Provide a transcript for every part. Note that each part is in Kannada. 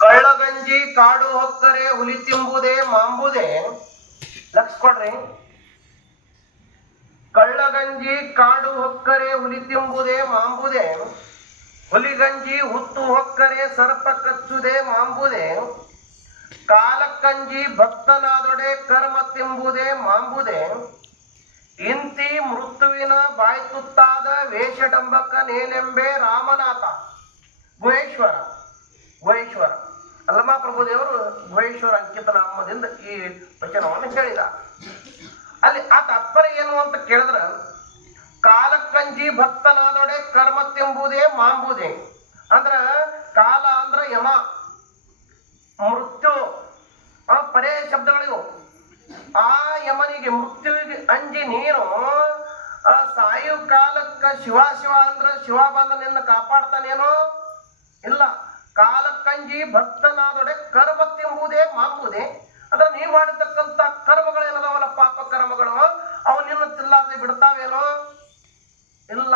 ಕಳ್ಳಗಂಜಿ ಕಾಡು ಹೊಕ್ಕರೆ ಹುಲಿ ತಿಂಬುದೇ ಮಾಂಬುದೇ. ಲಕ್ಷ ಕೊಡ್ರಿ. ಕಳ್ಳಗಂಜಿ ಕಾಡು ಹೊಕ್ಕರೆ ಹುಲಿ ತಿಂಬುದೇ ಮಾಂಬುದೇ. ಹುಲಿಗಂಜಿ ಹುತ್ತು ಹೊಕ್ಕರೆ ಸರ್ಪ ಕಚ್ಚುದೇ ಮಾಂಬುದೇ. ಕಾಲಕ್ಕಂಜಿ ಭಕ್ತನಾದೊಡೆ ಕರ್ಮ ತಿಂಬುದೇ ಮಾಂಬುದೇ. ಇಂತಿ ಮೃತ್ಯುವಿನ ಬಾಯ್ತುತ್ತಾದ ವೇಷಡಂಬಕ ನೇನೆಂಬೆ ರಾಮನಾಥ. ಗುಹೇಶ್ವರ ಗುಹೇಶ್ವರ ಅಲ್ಲಮ ಪ್ರಭುದೇವರು ಗುಹೇಶ್ವರ ಅಂಕಿತ ನಾಮದಿಂದ ಈ ವಚನವನ್ನು ಹೇಳಿದ. ಅಲ್ಲಿ ಆ ತಾತ್ಪರ್ಯ ಏನು ಅಂತ ಕೇಳಿದ್ರ, ಕಾಲಕ್ಕಂಜಿ ಭಕ್ತನಾದೊಡೆ ಕರ್ಮ ತಿಂಬುದೇ ಮಾಂಬುದೇ. ಅಂದ್ರ ಕಾಲ ಅಂದ್ರ ಯಮ, ಮೃತ್ಯು ಪರೇ ಶಬ್ದಗಳಿವು. ಆ ಯಮನಿಗೆ ಮೃತ್ಯುವಿಗೆ ಅಂಜಿ ನೀನು ಸಾಯು ಕಾಲಕ್ಕ ಶಿವ ಶಿವ ಅಂದ್ರ ಶಿವ ಬಂದ ನಿನ್ನ ಕಾಪಾಡ್ತಾನೇನೋ ಇಲ್ಲ. ಕಾಲಕ್ಕಂಜಿ ಭಕ್ತನಾದೊಡೆ ಕರ್ಮ ತಿಂಬುದೇ ಮಾಂಬುದೇ. ಅಂದ್ರೆ ನೀವು ಮಾಡಿರ್ತಕ್ಕಂಥ ಕರ್ಮಗಳೇನದಾವಲ್ಲ, ಪಾಪ ಕರ್ಮಗಳು, ಅವು ನಿನ್ನ ತಿಲ್ಲಾರ್ದೆ ಬಿಡ್ತಾವೇನೋ ಇಲ್ಲ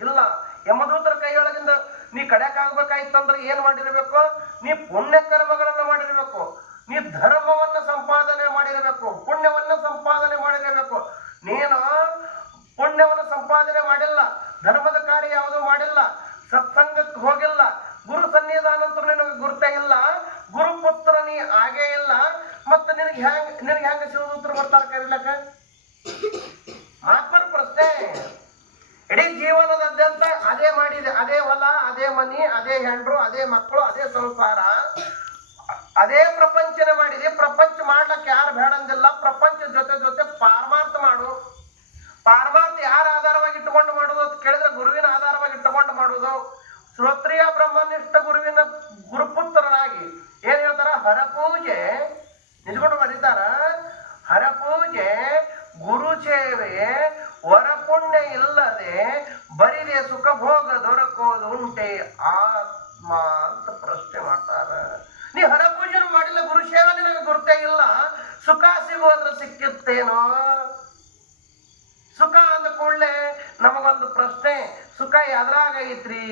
ಇಲ್ಲ. ಯಮದೂತರ ಕೈಯೊಳಗಿಂದ ನೀ ಕಡ್ಯಾಕಾಗ್ಬೇಕಾಯ್ತಂದ್ರೆ ಏನ್ ಮಾಡಿರ್ಬೇಕು? ನೀ ಪುಣ್ಯ ಕರ್ಮಗಳನ್ನ ಮಾಡಿರ್ಬೇಕು, ನೀ ಧರ್ಮವನ್ನ ಸಂಪಾದನೆ ಮಾಡಿರಬೇಕು, ಪುಣ್ಯವನ್ನ ಸಂಪಾದನೆ ಮಾಡಿರಬೇಕು. ನೀನು ಪುಣ್ಯವನ್ನ ಸಂಪಾದನೆ ಮಾಡಿಲ್ಲ, ಧರ್ಮದ ಕಾರ್ಯ ಯಾವುದೂ ಮಾಡಿಲ್ಲ, ಸತ್ಸಂಗಕ್ಕೆ ಹೋಗಿಲ್ಲ, ಗುರು ಸನ್ನಿಧಾನಂತರ ನಿನಗೆ ಗುರುತೇ ಇಲ್ಲ, ಗುರುಪುತ್ರ ನೀ ಆಗೇ ಇಲ್ಲ. ಮತ್ತೆ ನಿನಗೆ ಹೆಂಗ ಶಿವದೂತರು ಬರ್ತಾರ ಕರೀಲಕ್ಕ? ಮಾತ್ಮರ ಪ್ರಶ್ನೆ. ಇಡೀ ಜೀವನದಾದ್ಯಂತ ಅದೇ ಮಾಡಿದೆ, ಅದೇ ಹೊಲ, ಅದೇ ಮನಿ, ಅದೇ ಹೆಂಡ್ರು, ಅದೇ ಮಕ್ಕಳು, ಅದೇ ಸಂಸಾರ, ಅದೇ ಪ್ರಪಂಚನ ಮಾಡಿದೆ. ಪ್ರಪಂಚ ಮಾಡ್ಲಕ್ಕೆ ಯಾರು ಬೇಡಂದಿಲ್ಲ. ಪ್ರಪಂಚ ಜೊತೆ ಜೊತೆ ಪಾರಮಾರ್ಥ ಮಾಡು. ಪಾರಮಾರ್ಥ ಯಾರ ಆಧಾರವಾಗಿ ಇಟ್ಟುಕೊಂಡು ಮಾಡುವುದು ಅಂತ ಕೇಳಿದ್ರೆ ಗುರುವಿನ ಆಧಾರವಾಗಿ ಇಟ್ಟುಕೊಂಡು ಮಾಡುವುದು. ಶ್ರೋತ್ರಿಯ ಬ್ರಹ್ಮನಿಷ್ಠ ಗುರುವಿನ ಗುರುಪುತ್ರರಾಗಿ ಏನ್ ಹೇಳ್ತಾರ? ಹರಪೂಜೆ ನಿಜಕೊಂಡು ಬರೀತಾರ. ಹರಪೂಜೆ ಗುರು ಸೇವೆ ವರಪುಣ್ಯ ಇಲ್ಲದೆ ಬರಿದೆ ಸುಖ ಭೋಗ ದೊರಕೋದು ಉಂಟೆ ಆತ್ಮ ಅಂತ ಪ್ರಶ್ನೆ ಮಾಡ್ತಾರ. ನೀ ಹರಪೂಜೆ ಮಾಡಿಲ್ಲ, ಗುರು ಸೇವೆ ನಿನಗೆ ಗುರುತೇ ಇಲ್ಲ, ಸುಖ ಸಿಗೋದ್ರ ಸಿಕ್ಕಿತ್ತೇನೋ? ಸುಖ ಅಂದ ಕೂಡಲೇ ನಮಗೊಂದು ಪ್ರಶ್ನೆ, ಸುಖ ಎದ್ರಾಗೈತ್ರಿ?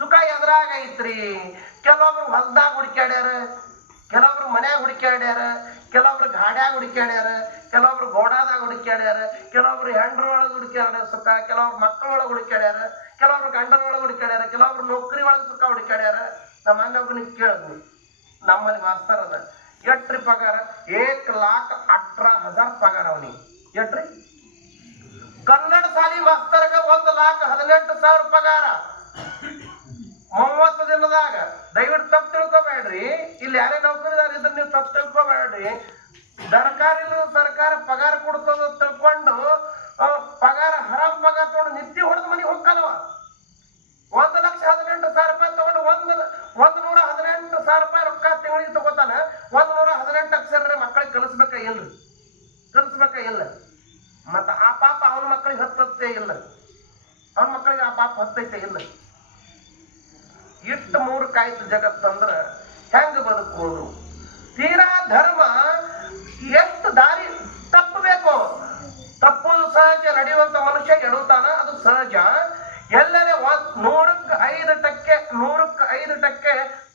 ಸುಖ ಎದ್ರಾಗೈತ್ರಿ? ಕೆಲವೊಬ್ರು ಹೊಲ್ದಾಗ ಹುಡುಕ್ಯಾಡ್ಯಾರ, ಕೆಲವೊಬ್ರು ಮನ್ಯಾಗ ಹುಡುಕ್ಯಾಡ್ಯಾರ, ಕೆಲವೊಬ್ರು ಗಾಡ್ಯಾಗ ಹುಡುಕ್ಯಾಡ್ಯಾರ, ಕೆಲವೊಬ್ರು ಗೋಡಾದಾಗ ಹುಡುಕ್ಯಾಡ್ಯಾರ, ಕೆಲವೊಬ್ರು ಹೆಂಡ್ರೊಳಗೆ ಹುಡುಕ್ಯಾಡ್ಯಾರ ಸುಖ, ಕೆಲವೊಬ್ರು ಮಕ್ಕಳೊಳಗೆ ಹುಡುಕ್ಯಾಡ್ಯಾರ, ಕೆಲವೊಬ್ರು ಗಂಡನೊಳಗೆ ಹುಡುಕ್ಯಾಡ್ಯಾರ, ಕೆಲವೊಬ್ರು ನೌಕರಿ ಒಳಗೆ ಸುಖ ಹುಡುಕ್ಯಾಡ್ಯಾರ. ನಮ್ಮ ಮನೆಯೊಬ್ಬನಿಗೆ ಕೇಳಿದ್ವಿ, ನಮ್ಮಲ್ಲಿ ಮಾಸ್ತರ್ ಅದ, ಎಟ್ರಿ ಪಗಾರ? 1,18,000 ಪಗಾರ ಅವನಿಗೆ. ಎಟ್ರಿ? ಕನ್ನಡ ಶಾಲಿ ಮಾಸ್ತರ್ಗ 1,18,000 ಪಗಾರ 30 ದಿನದಾಗ. ದಯವಿಟ್ಟು ತಪ್ಪು ತಿಳ್ಕೊಬೇಡ್ರಿ. ಇಲ್ಲಿ ಯಾರೇ ನೌಕರಿದಾರ ಇದ್ರೆ ನೀವು ತಪ್ಪು ತಿಳ್ಕೊಬೇಡ್ರಿ. ಸರ್ಕಾರ ಪಗಾರ ಕೊಡ್ತದ ತಿಳ್ಕೊಂಡು ಪಗಾರ ಹರಾಮ್ ಪಗಾರ ತಗೊಂಡು ನಿತ್ಯ ಹೊಡೆದು ಮನೆಗೆ ಹೋಗ್ತಾನವ. 1,18,000 ರೂಪಾಯಿ ತಗೊಂಡು 118,000 ರೂಪಾಯಿ ರೊಕ್ಕ ತಿಂಗಳಿಗೆ ತಗೋತಾನ. 118 ಅಕ್ಷರ ಮಕ್ಕಳಿಗೆ ಕಲಿಸ್ಬೇಕ ಇಲ್ರಿ? ಕಲಿಸ್ಬೇಕ ಇಲ್ಲ? ಮತ್ತ ಆ ಪಾಪ ಅವನ ಮಕ್ಕಳಿಗೆ ಹತ್ತತ್ತೆ ಇಲ್ಲ? ಅವನ ಮಕ್ಕಳಿಗೆ ಆ ಪಾಪ ಹತ್ತೈತೆ ಇಲ್ಲ? ಇಟ್ಟು ಮೂರ್ಖಾಯ್ತು ಜಗತ್ತಂದ್ರ ಹೆಂಗ ಬದುಕೋದು? ತೀರಾ ಧರ್ಮ ಎಷ್ಟು ದಾರಿ ತಪ್ಪಬೇಕು. ತಪ್ಪುದು ಸಹಜ, ನಡೆಯುವಂತ ಮನುಷ್ಯ ಎಡುತ್ತಾನ, ಅದು ಸಹಜ. ಎಲ್ಲರೇ 100%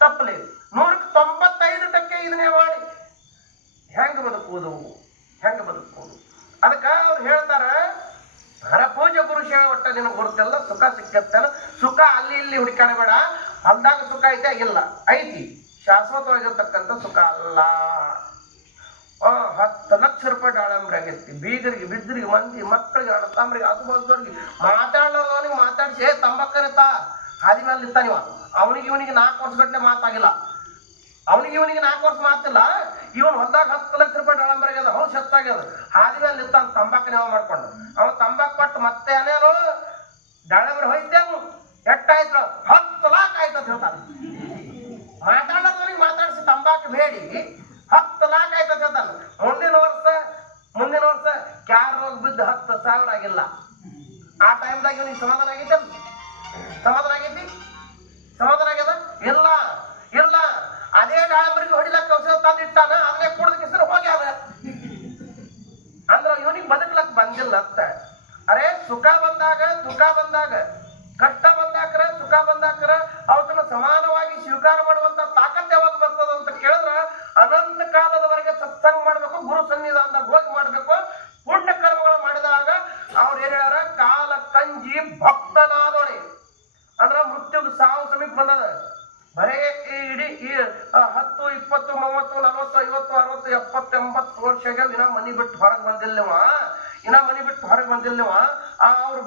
ತಪ್ಪಲಿ, 195% ಇದನ್ನೇ ಮಾಡಿ ಹೆಂಗ ಬದುಕುವುದು? ಹೆಂಗ ಬದುಕುವುದು? ಅದಕ್ಕ ಅವ್ರು ಹೇಳ್ತಾರ, ಹರಪೂಜೆ ಗುರು ಸೇವೆ ಒಟ್ಟ ನಿನಗೆ ಗುರುತೆಲ್ಲ, ಸುಖ ಸಿಕ್ಕತ್ತಲ್ಲ. ಸುಖ ಅಲ್ಲಿ ಇಲ್ಲಿ ಹುಡುಕಾಡಬೇಡ. ಹೊಲ್ದಾಗ ಸುಖ ಐತೆ? ಇಲ್ಲ, ಐತಿ. ಶಾಶ್ವತವಾಗಿರ್ತಕ್ಕಂಥ ಸುಖ ಅಲ್ಲ. 10 ಲಕ್ಷ ರೂಪಾಯಿ ದಾಳಂಬ್ರಿ ಆಗೈತಿ, ಬೀಗರಿಗೆ ಬಿದ್ದರಿಗೆ ಮಂದಿ ಮಕ್ಕಳಿಗೆ ಅಡತಾಂಬ್ರಿಗೆ ಆಜುಬಾಜುದವ್ರಿಗೆ ಮಾತಾಡೋದವನಿಗೆ ಮಾತಾಡಿಸಿ ತಂಬಕ್ಕರಿತ ಹಾದಿ ಮೇಲೆ ಇರ್ತಾನ ಇವ. ಅವನಿಗೆ ಇವನಿಗೆ 4 ವರ್ಷ ಗಟ್ಟಲೆ ಮಾತಾಗಿಲ್ಲ, ಅವನಿಗೆ ಇವನಿಗೆ 4 ವರ್ಷ ಮಾತಿಲ್ಲ. ಇವನ್ ಹೊಲ್ದಾಗ 10 ಲಕ್ಷ ರೂಪಾಯಿ ದಾಳಂಬ್ರಿ ಆಗ್ಯದ, ಹೌದು ಸತ್ತಾಗ್ಯದ, ಹಾದಿ ಮೇಲೆ ಇರ್ತಾನ ತಂಬಾಕು ನೇವ ಮಾಡ್ಕೊಂಡು. ಅವ ತಂಬಾಕು ಕೊಟ್ಟು ಮತ್ತೆ ಏನೇನು ದಾಳಂಬ್ರಿ ಹೋಯ್ತೇನು? ಎಟ್ಟಾಯ್ತು? 10 ಲಕ್ಷ ಆಯ್ತು ಅಂತ ಹೇಳ್ತಾನೆ. ಮಾತಾಡೋದವನಿಗೆ ಮಾತಾಡಿಸಿ ತಂಬಾಕು ಬೇಡಿ 10 ಲಕ್ಷ ಆಯ್ತು ಅಂತ ಹೇಳ್ತಾನೆ. ಮುಂದಿನ ವರ್ಷ ಕ್ಯಾರ್ ರೋಗ ಬಿದ್ದು 10,000 ಆಗಿಲ್ಲ. ಆ ಟೈಮ್ದಾಗ ಇವನಿಗೆ ಸಮಾಧಾನ ಆಗೈತೆ? ಸಮಾಧಾನ ಆಗೈತಿ? ಸಮಾಧಾನ ಆಗ್ಯದ? ಇಲ್ಲ ಇಲ್ಲ. ಅದೇ ದಾಳಂಬರಿಗೆ ಹೊಡಿಲಕ್ಕ ಔಷಧ ತಂದಿಟ್ಟಾನ, ಅದನ್ನೇ ಕುಡಿದ ಹೆಸರು ಹೋಗ್ಯಾದ. ಅಂದ್ರ ಇವನಿಗೆ ಬದುಕ್ಲಕ್ ಬಂದಿಲ್ಲ ಅಂತ. ಅರೆ ಸುಖ ಬಂದಾಗ ದುಃಖ ಬಂದಾಗ ಕಷ್ಟ ಬಂದಾಕ್ರ ಸುಖ ಬಂದಾಕ್ರ ಅವತ್ತನ್ನ ಸಮಾನವಾಗಿ ಸ್ವೀಕಾರ ಉದ್ಧಾರ ಮಾಡುವಂತ ತಾಕತ್ ಯಾವಾಗ ಬರ್ತದ ಅಂತ ಕೇಳಿದ್ರ ಅನಂತ ಕಾಲದವರೆಗೆ ಸತ್ಸಂಗ ಮಾಡ್ಬೇಕು, ಗುರು ಸನ್ನಿಧಾನದಾಗ ಹೋಗಿ ಮಾಡ್ಬೇಕು. ಪುಣ್ಯ ಕರ್ಮಗಳು ಮಾಡಿದಾಗ ಅವ್ರು ಏನ್ ಹೇಳ್ಯಾರ, ಕಾಲ ಕಂಜಿ ಭಕ್ತನಾದೋಣಿ ಅಂದ್ರ ಮೃತ್ಯುಗ್ ಸಾವು ಸಮೀಪ ಬಂದದ. ಬರೇ ಇಡೀ 10, 20, 30, 40, 50, 60, 70, 80 ವರ್ಷಗೆ ಇನ್ನ ಮನಿ ಬಿಟ್ಟು ಹೊರಗೆ ಬಂದಿಲ್ಲವ, ಅವ್ರು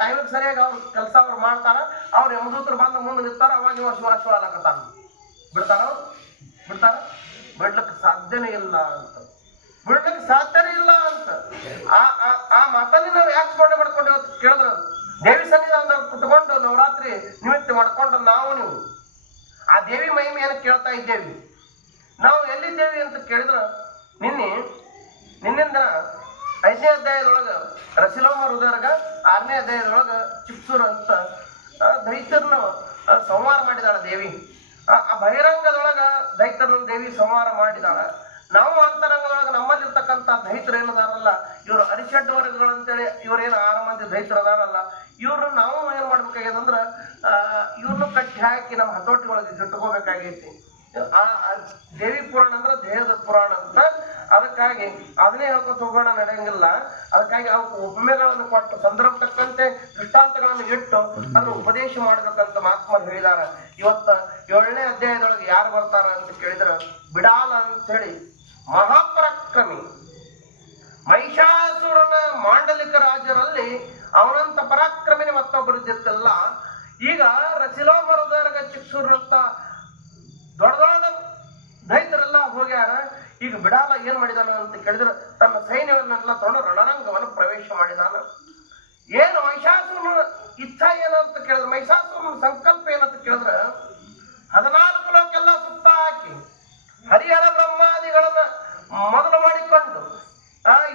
ಟೈಮಿಗೆ ಸರಿಯಾಗಿ ಅವ್ರ ಕೆಲಸ ಅವ್ರು ಮಾಡ್ತಾರ. ಅವ್ರು ಯಮದೂತರು ಬಂದ ಮುಂದೆ ನಿಂತಾರ, ಅವಾಗ ಇವ ಶಿವ ಅಲ್ಲಕತ್ತಾನ. ಬಿಡ್ತಾರ ಬಿಡ್ಲಿಕ್ಕೆ ಸಾಧ್ಯನೇ ಇಲ್ಲ ಅಂತ ಆ ಮಾತಲ್ಲಿ ನಾವು ಯಾಕೆ ಸ್ಮರಣೆ ಮಾಡ್ಕೊಂಡು ಕೇಳಿದ್ರ, ದೇವಿ ಸನ್ನಿಧಾನದಾಗ ಕುತ್ಕೊಂಡು ನವರಾತ್ರಿ ನಿಮಿತ್ತ ಮಾಡ್ಕೊಂಡು ನೀವು ಆ ದೇವಿ ಮಹಿಮೆಯನ್ನು ಕೇಳ್ತಾ ಇದ್ದೇವೆ. ನಾವು ಎಲ್ಲಿದ್ದೇವೆ ಅಂತ ಕೇಳಿದ್ರ, ನಿನ್ನಿಂದ 5ನೇ ಅಧ್ಯಾಯದೊಳಗ ರಸಿಲೋಮ ಹೃದಯರ್ಗ, 6ನೇ ಅಧ್ಯಾಯದೊಳಗ ಚಿಪ್ಸೂರ್ ಅಂತ ದೈತ್ಯರನ್ನ ಸಂಹಾರ ಮಾಡಿದಾಳ ದೇವಿ. ಆ ಬಹಿರಂಗದೊಳಗ ದೈತ್ಯರನ್ನ ದೇವಿ ಸಂಹಾರ ಮಾಡಿದಾಳ. ನಾವು ಅಂತರಂಗದೊಳಗ ನಮ್ಮಲ್ಲಿರ್ತಕ್ಕಂಥ ದೈತ್ಯರು ಏನದಾರಲ್ಲ, ಇವರು ಅರಿಷಡ್ ವರ್ಗಗಳಂತೇಳಿ ಇವ್ರೇನು 6 ಮಂದಿ ದೈತ್ಯರು ಅದಾರಲ್ಲ, ಇವ್ರು ನಾವು ಏನ್ ಮಾಡ್ಬೇಕಾಗ್ಯದಂದ್ರ ಇವ್ರನ್ನು ಕಟ್ಟಿ ಹಾಕಿ ನಮ್ಮ ಹತೋಟಿಗಳಿಗೆ ಇಟ್ಕೋಬೇಕಾಗೈತಿ. ದೇವಿ ಪುರಾಣ ಅಂದ್ರೆ ದೇಹದ ಪುರಾಣ ಅಂತ. ಅದಕ್ಕಾಗಿ ಅದನ್ನೇ ಹೇಳ್ಕೊತ ಹೋಗೋಣ ನಡೆಯಂಗಿಲ್ಲ. ಅದಕ್ಕಾಗಿ ಅವಕ್ಕೆ ಉಪಮೆಗಳನ್ನು ಕೊಟ್ಟು ಸಂದರ್ಭ ತಕ್ಕಂತೆ ದೃಷ್ಟಾಂತಗಳನ್ನು ಇಟ್ಟು ಅದನ್ನು ಉಪದೇಶ ಮಾಡ್ಬೇಕಂತ ಮಹಾತ್ಮರು ಹೇಳಿದಾರ. ಇವತ್ತ 7ನೇ ಅಧ್ಯಾಯದೊಳಗೆ ಯಾರು ಬರ್ತಾರ ಅಂತ ಕೇಳಿದ್ರ, ಬಿಡಾಲ ಅಂತ ಹೇಳಿ ಮಹಾಪರಾಕ್ರಮಿ ಮಹಿಷಾಸುರನ ಮಾಂಡಲಿಕ ರಾಜರಲ್ಲಿ ಅವನಂತ ಪರಾಕ್ರಮಿನಿ ಮತ್ತೊಬ್ಬರಿದ್ದಿತ್ತಲ್ಲ. ಈಗ ರಸಿಲೋಮರದರ್ಗ ಚಿಕ್ಸೂರ್ನಂತ ದೊಡ್ಡ ದೊಡ್ಡ ದೈತರೆಲ್ಲ ಹೋಗ್ಯಾರ. ಈಗ ಬಿಡಾಲ ಏನ್ ಮಾಡಿದಾನ ಅಂತ ಕೇಳಿದ್ರೆ, ತನ್ನ ಸೈನ್ಯವನ್ನೆಲ್ಲ ತಗೊಂಡು ರಣರಂಗವನ್ನು ಪ್ರವೇಶ ಮಾಡಿದಾನ. ಏನು ಮಹಿಷಾಸುರನ ಇಚ್ಛಾ ಏನಂತ ಕೇಳಿದ್ರೆ, ಮಹಿಷಾಸುರನ ಸಂಕಲ್ಪ ಏನಂತ ಕೇಳಿದ್ರೆ, 14 ಲೋಕೆಲ್ಲ ಸುತ್ತ ಹಾಕಿ ಹರಿಹರ ಬ್ರಹ್ಮಾದಿಗಳನ್ನ ಮೊದಲು ಮಾಡಿಕೊಂಡು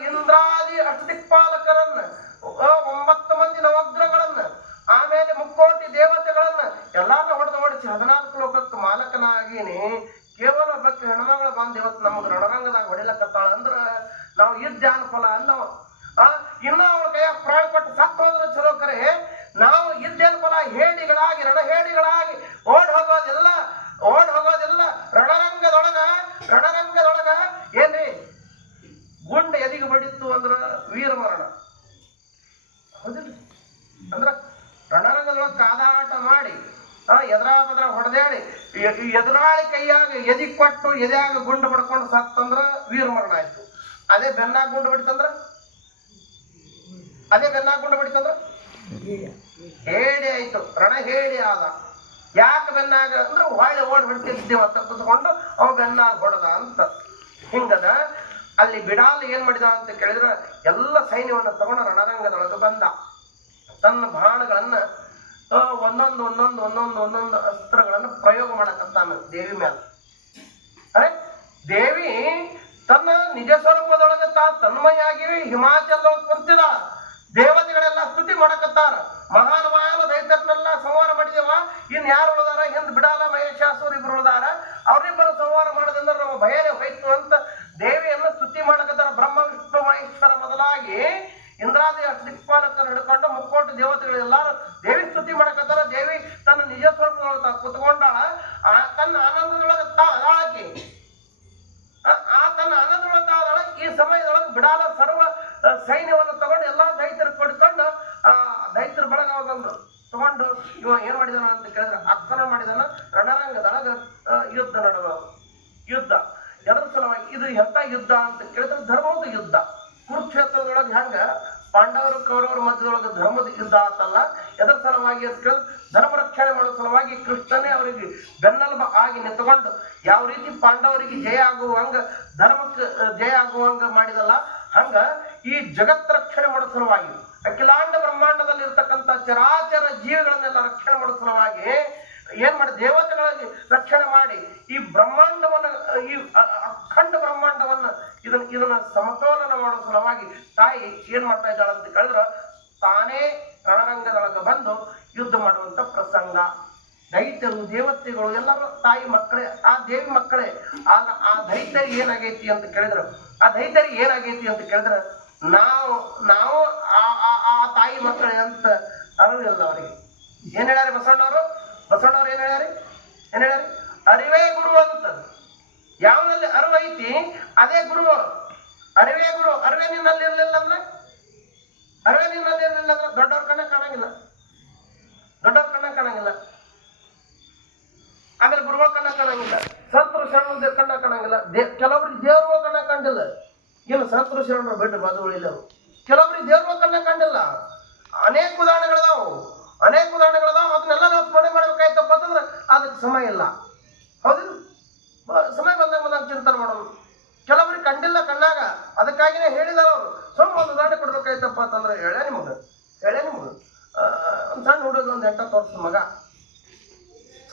ಇಂದ್ರಾದಿ ಅಷ್ಟದಿಕ್ಪಾಲಕರನ್ನ 9 ಮಂದಿ ನವಗ್ರಹಗಳನ್ನ ಆಮೇಲೆ 3 ದೇವತೆಗಳನ್ನ ಎಲ್ಲಾರನ್ನ ಹೊಡೆದು 14 ಲೋಕಕ್ಕೆ ಮಾಲಕನಾಗಿನಿ ಕೇವಲ ಒಬ್ಬಕ್ಕೆ ಹೆಣ್ಮಗಳ ಬಂದು ಇವತ್ತು ನಮಗೆ ರಣರಂಗದಾಗ ಹೊಡಿಲಕತ್ತಾಳ ಅಂದ್ರ ನಾವು ಯುದ್ಧಾನ ಫಲ ಅಲ್ಲವ. ಇನ್ನ ಅವಳ ಕೈಯ ಪ್ರಾಣ ಕೊಟ್ಟು ಸತ್ತು ಹೋದ್ರೆ ಚಲೋ ಕರೆ, ನಾವು ಯುದ್ಧಾನ ಫಲ ಹೇಡಿಗಳಾಗಿ ರಣಹೇಡಿಗಳಾಗಿ ಓಡ್ ಹೋಗೋದೆಲ್ಲ ರಣರಂಗದೊಳಗ ಏನ್ರಿ ಗುಂಡ ಎದಿಗೆ ಬಡಿತ್ತು ಅಂದ್ರ ವೀರ ಮರಣ. ಹೌದಿಲ್ಲ? ಅಂದ್ರ ರಣರಂಗದೊಳಗೆ ಕಾದಾಟ ಮಾಡಿ ಎದುರಾ ಬದ್ರ ಹೊಡೆದೇಳಿ ಎದುರಾಳಿ ಕೈಯಾಗ ಎದಿ ಕೊಟ್ಟು ಎದೆಯಾಗ ಗುಂಡು ಬಡ್ಕೊಂಡು ಸತ್ತಂದ್ರ ವೀರ ಮರಣ ಆಯ್ತು. ಅದೇ ಬೆನ್ನಾಗ ಗುಂಡು ಬಡಿತಂದ್ರ ಹೇಡಿ ಆಯ್ತು, ರಣ ಹೇಡಿ ಆದ. ಯಾಕೆ ಬೆನ್ನಾಗ ಅಂದ್ರೆ ಹೊಳ್ಳಿ ಓಡ್ ಬಿಡ್ತಿದ್ದೇವ ತಪ್ಪಿಸ್ಕೊಂಡು ಅವ ಬೆನ್ನಾಗ ಹೊಡೆದ ಅಂತ. ಹಿಂಗದ ಅಲ್ಲಿ ಬಿಡಾಲ್ ಏನ್ ಮಾಡಿದ ಅಂತ ಕೇಳಿದ್ರ, ಎಲ್ಲ ಸೈನ್ಯವನ್ನ ತಗೊಂಡು ರಣರಂಗದೊಳಗೆ ಬಂದ. ತನ್ನ ಬಾಣಗಳನ್ನ ಒಂದೊಂದು ಅಸ್ತ್ರಗಳನ್ನು ಪ್ರಯೋಗ ಮಾಡಕತ್ತಾನ ದೇವಿ ಮೇಲೆ. ಅರೆ ದೇವಿ ತನ್ನ ನಿಜ ಸ್ವರೂಪದೊಳಗೆ ತನ್ಮಯಾಗಿ ಹಿಮಾಚಲ ಕುಂತಿದ. ದೇವತೆಗಳೆಲ್ಲ ಸ್ತುತಿ ಮಾಡಕತ್ತಾರ. ಮಹಾನ್ ದೈತ್ಯರನ್ನೆಲ್ಲ ಸಂಹಾರ ಮಾಡಿದೇವ. ಇನ್ ಯಾರು ಉಳಿದಾರ? ಹಿಂದ್ ಬಿಡಾಲ ಮಹೇಶಾಸುರ ಇಬ್ರು ಉಳಿದಾರ. ಅವ್ರಿಬ್ಬರು ಸಂಹಾರ ಮಾಡೋದಂದ್ರೆ ನಮ್ಮ ಭಯನೇ ಹೋಯ್ತು ಅಂತ ದೇವಿಯನ್ನ ಸ್ತುತಿ ಮಾಡಕತ್ತಾರ. ಬ್ರಹ್ಮ ವಿಷ್ಣು ಮಹೇಶ್ವರ ಮೊದಲಾಗಿ ಇಂದ್ರಾದಿ ದಿಕ್ಪಾಲಕರು ಹಿಡ್ಕೊಂಡು 3 ದೇವತೆಗಳೆಲ್ಲಾರು ದೇವಿ ಸ್ತುತಿ ಮಾಡಕತ್ತಾರ. ದೇವಿ ತನ್ನ ನಿಜ ಸ್ವರೂಪದೊಳಗೆ ಕುತ್ಕೊಂಡಾಳ. ತನ್ನ ಆನಂದದೊಳಗೆ ಅದಾಳಕಿ. ತನ್ನ ಆನಂದದೊಳಗೆ ಅದಾಳಕಿ. ಈ ಸಮಯದೊಳಗೆ ಬಿಡಾಲ ಸರ್ವ ಸೈನ್ಯವನ್ನು ತಗೊಂಡು ಎಲ್ಲಾ ದೈತ್ಯರು ಕೊಡ್ಕೊಂಡು ದೈತ್ಯರ ಬಳಗ ಬಂದ್ರು ತಗೊಂಡು ಇವ ಏನ್ ಮಾಡಿದಾನ ಅಂತ ಕೇಳಿದ್ರೆ, ಅರ್ಥನ ಮಾಡಿದಾನ. ರಣರಂಗದೊಳಗ ಯುದ್ಧ ನಡೆದ. ಯುದ್ಧ ಎದ್ರ ಸಲುವಾಗಿ? ಇದು ಎಂತ ಯುದ್ಧ ಅಂತ ಕೇಳಿದ್ರೆ ಧರ್ಮದ ಯುದ್ಧ. ಕುರುಕ್ಷೇತ್ರದೊಳಗೆ ಹೆಂಗ ಪಾಂಡವರು ಕೌರವರ ಮಧ್ಯದೊಳಗೆ ಧರ್ಮದ ಯುದ್ಧ ಆತಲ್ಲ, ಎದರ ಸಲುವಾಗಿ ಅಂತ ಕೇಳಿದ್ರೆ ಧರ್ಮ ರಕ್ಷಣೆ ಮಾಡೋ ಸಲುವಾಗಿ ಕೃಷ್ಣನೇ ಅವರಿಗೆ ಬೆನ್ನೆಲುಬು ಆಗಿ ನಿಂತುಕೊಂಡು ಯಾವ ರೀತಿ ಪಾಂಡವರಿಗೆ ಜಯ ಆಗುವಂಗ ಧರ್ಮಕ್ಕೆ ಜಯ ಆಗುವಂಗ ಮಾಡಿದಲ್ಲ, ಹಂಗ ಈ ಜಗತ್ ರಕ್ಷಣೆ ಮಾಡೋ ಸಲುವಾಗಿ ಅಖಿಲಾಂಡ ಬ್ರಹ್ಮಾಂಡದಲ್ಲಿ ಇರ್ತಕ್ಕಂಥ ಚರಾಚರ ಜೀವಿಗಳನ್ನೆಲ್ಲ ರಕ್ಷಣೆ ಮಾಡೋ ಸಲುವಾಗಿ ಏನ್ ಮಾಡಿ ದೇವತೆಗಳಿಗೆ ರಕ್ಷಣೆ ಮಾಡಿ ಈ ಬ್ರಹ್ಮಾಂಡವನ್ನ, ಈ ಅಖಂಡ ಬ್ರಹ್ಮಾಂಡವನ್ನ ಇದನ್ನ ಸಮತೋಲನ ಮಾಡೋ ಸಲುವಾಗಿ ತಾಯಿ ಏನ್ ಮಾಡ್ತಾ ಇದ್ದಾಳ ಅಂತ ಕೇಳಿದ್ರ, ತಾನೇ ರಣರಂಗದೊಳಗೆ ಬಂದು ಯುದ್ಧ ಮಾಡುವಂತ ಪ್ರಸಂಗ. ದೈತ್ಯರು ದೇವತೆಗಳು ಎಲ್ಲರೂ ತಾಯಿ ಮಕ್ಕಳೇ, ಆ ದೇವಿ ಮಕ್ಕಳೇ. ಆಗ ಆ ದೈತ್ಯರಿಗೆ ಏನಾಗೈತಿ ಅಂತ ಕೇಳಿದ್ರು, ನಾವು ಆ ತಾಯಿ ಮಕ್ಕಳೇ ಅಂತ ಅರಿವಿಲ್ಲ ಅವರಿಗೆ. ಏನ್ ಹೇಳ್ಯಾರಿ ಬಸವಣ್ಣವ್ರು ಏನ್ ಹೇಳ್ಯಾರಿ? ಅದೇ ಗುರು ಅರಿವೇ ಗುರು. ಅರಿವೇ ನಿನ್ನಲ್ಲಿ ಇರ್ಲಿಲ್ಲ ಅಂದ್ರೆ ದೊಡ್ಡವ್ರ ಕಣ್ಣ ಕಾಣಂಗಿಲ್ಲ, ದೊಡ್ಡವ್ರ ಕಣ್ಣ ಕಾಣಂಗಿಲ್ಲ. ಆಮೇಲೆ ಗುರುಗಳ ಕಣ್ಣ ಕಾಣಂಗಿಲ್ಲ, ಸಂತರು ಶರಣರ ಕಣ್ಣ ಕಾಣಂಗಿಲ್ಲ. ಕೆಲವರಿಗೆ ದೇವ್ರ ಕಣ್ಣ ಕಂಡಿಲ್ಲ. ಏನು ಸಂತರು ಶರಣರು ಬಿಟ್ಟು ಬಾಜುಗಳಿಲ್ಲ. ಕೆಲವರಿಗೆ ದೇವ್ರ ಕಣ್ಣ ಕಂಡಿಲ್ಲ. ಅನೇಕ ಉದಾಹರಣೆಗಳದಾವು. ಅದನ್ನೆಲ್ಲ ನಾವು ಸ್ಮರಣೆ ಮಾಡ್ಬೇಕಾಯ್ತಪ್ಪ ಅಂತಂದ್ರೆ ಅದಕ್ಕೆ ಸಮಯ ಇಲ್ಲ. ಹೌದಿಲ್ಲ? ಸಮಯ ಬಂದಾಗ ಚಿಂತನೆ ಮಾಡೋಣ. ಕೆಲವರಿಗೆ ಕಂಡಿಲ್ಲ ಕಣ್ಣಾಗ, ಅದಕ್ಕಾಗಿನೇ ಹೇಳಿದಾರ ಅವರು. ಸ್ವಲ್ಪ ಒಂದು ಉದಾಹರಣೆ ಕೊಡ್ಬೇಕಾಯ್ತಪ್ಪ ಅಂತಂದ್ರೆ ಹೇಳೇ ನಿಮ್ಗೆ ಒಂದು ಸಣ್ಣ ಹುಡುಗ, ಒಂದು 8 ವರ್ಷದ ಮಗ,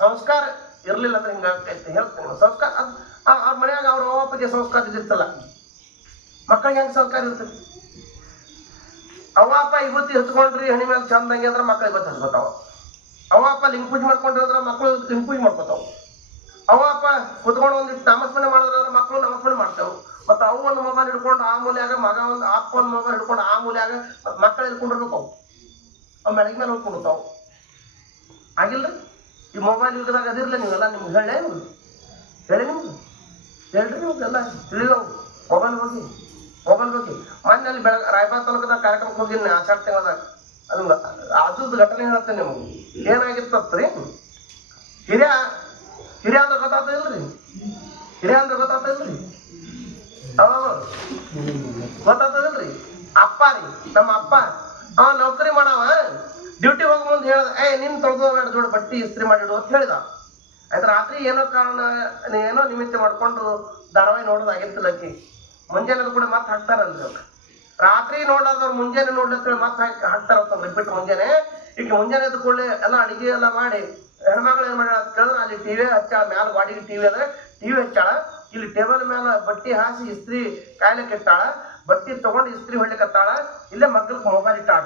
ಸಂಸ್ಕಾರ ಇರ್ಲಿಲ್ಲ ಅಂದ್ರೆ ಹಿಂಗಾಗ್ತೈತೆ ಹೇಳ್ತೀನಿ. ಸಂಸ್ಕಾರ ಅವ್ರ ಮನ್ಯಾಗ ಅವ್ರ ಅವ್ವಪ್ಪಗೆ ಸಂಸ್ಕಾರ ಇದ್ದಿರ್ತಲ್ಲ, ಮಕ್ಕಳಿಗೆ ಹೆಂಗೆ ಸಂಸ್ಕಾರ ಇರ್ತೈತಿ? ಅವ್ವ ಅಪ್ಪ ಇವತ್ತಿ ಹಚ್ಕೊಂಡ್ರಿ ಹಣಿ ಮೇಲೆ ಚಂದಂಗೆ ಅಂದ್ರೆ ಮಕ್ಕಳು ಇವತ್ತು ಹಚ್ಕೋತಾವ. ಅವ್ವ ಅಪ್ಪ ಲಿಂಗ ಪೂಜೆ ಮಾಡ್ಕೊಂಡ್ರಿ ಅಂದ್ರೆ ಮಕ್ಕಳು ಲಿಂಗ ಪೂಜೆ ಮಾಡ್ಕೋತಾವ. ಅವ್ವ ಅಪ್ಪ ಕುತ್ಕೊಂಡು ಒಂದಿಟ್ಟು ನಾಮಸ್ಮರಣೆ ಮಾಡಿದ್ರೆ ಮಕ್ಕಳು ನಾಮಸ್ಮರಣೆ ಮಾಡ್ತಾವೆ. ಮತ್ತು ಅವು ಒಂದು ಮೊಬೈಲ್ ಹಿಡ್ಕೊಂಡು ಆ ಮೂಲೆಯಾಗ, ಮಗ ಒಂದು ಅಪ್ಪ ಒಂದು ಮೊಬೈಲ್ ಹಿಡ್ಕೊಂಡು ಆ ಮೂಲೆಯಾಗ, ಮತ್ತು ಮಕ್ಕಳು ಹಿಡ್ಕೊಂಡಿರ್ಬೇಕು. ಅವು ಬೆಳಗ್ಗೆ ಮೇಲೆ ಹೋಗ್ಕೊಂಡಿರ್ತಾವೆ. ಆಗಿಲ್ರಿ? ಈ ಮೊಬೈಲ್ ಯುಗದಾಗ ಅದಿರಲ್ಲ. ನೀವೆಲ್ಲ ನಿಮ್ಗೆ ಹೇಳ್ರಿ ನಿಮ್ಗೆಲ್ಲ ತಿಳಿದವು ಮೊಬೈಲ್ ಬಗ್ಗೆ. ಮೊನ್ನೆ ಅಲ್ಲಿ ರಾಯಬಾಗ್ ತಾಲೂಕದಾಗ ಕಾರ್ಯಕ್ರಮಕ್ಕೆ ಹೋಗಿನಿ ಆಷಾಢ ತಿಂಗಳದಾಗ. ಅದ್ರದ್ದು ಘಟನೆ ಹೇಳ್ತೇನೆ ನಿಮ್ಗೆ. ಏನಾಗಿತ್ತತ್ರಿ, ಹಿರಿಯ ಅಂದ್ರೆ ಗೊತ್ತಾಗ್ತದಿಲ್ರಿ? ಗೊತ್ತಾಗ್ತದಿಲ್ರಿ? ಅಪ್ಪ ರೀ, ನಮ್ಮ ಅಪ್ಪ ನೌಕರಿ ಮಾಡವ ಡ್ಯೂಟಿ ಹೋಗಿ ಮುಂದೆ ಹೇಳ್ದ, ನಿನ್ ತೊಳೆದು ಜೋಡಿ ಬಟ್ಟಿ ಇಸ್ತ್ರಿ ಮಾಡಿಡು ಅಂತ ಹೇಳಿದ. ಆಯ್ತು, ರಾತ್ರಿ ಏನೋ ನಿಮಿತ್ತ ಮಾಡ್ಕೊಂಡು ಧಾರಾವಾಹಿ ನೋಡೋದಾಗಿರ್ತಿಲ್ಲ ಆಕಿ. ಮುಂಜಾನೆ ಕೂಡ ಮತ್ತೆ ಹಾಕ್ತಾರಲ್ರಿ ಅವ್ರು. ರಾತ್ರಿ ನೋಡ್ಲಾರ್ದವ್ರು ಮುಂಜಾನೆ ನೋಡ್ಲತ್ತೇಳಿ ಮತ್ತೆ ಹಾಕ್ತಾರಂತ ರಿಪೀಟ್. ಮುಂಜಾನೆ ಈಗ ಮುಂಜಾನೆ ಎದ್ದು ಕೂಡಲೇ ಎಲ್ಲ ಅಡಿಗೆ ಎಲ್ಲ ಮಾಡಿ ಹೆಣ್ಮಗಳು ಏನ್ ಮಾಡ್ಯಾಳ ಅಂತ ಕೇಳಿದ್ರೆ ಅಲ್ಲಿ ಟಿವಿ ಹಚ್ಚಾಳ. ಮ್ಯಾಲ ಗಾಡಿಗೆ ಟಿವಿ ಅದ, ಟಿವಿ ಹಚ್ಚಾಳ. ಇಲ್ಲಿ ಟೇಬಲ್ ಮೇಲೆ ಬಟ್ಟಿ ಹಾಸಿ ಇಸ್ತ್ರಿ ಕಾಯ್ಲಿಕ್ಕೆ ಇಟ್ಟಾಳ. ಬಟ್ಟಿ ತಗೊಂಡು ಇಸ್ತ್ರಿ ಹೊಡ್ಲಿಕ್ಕತ್ತಾಳ. ಇಲ್ಲೇ ಮಗ್ಗಲ್ಗೆ ಮೊಬೈಲ್ ಇಟ್ಟಾಳ.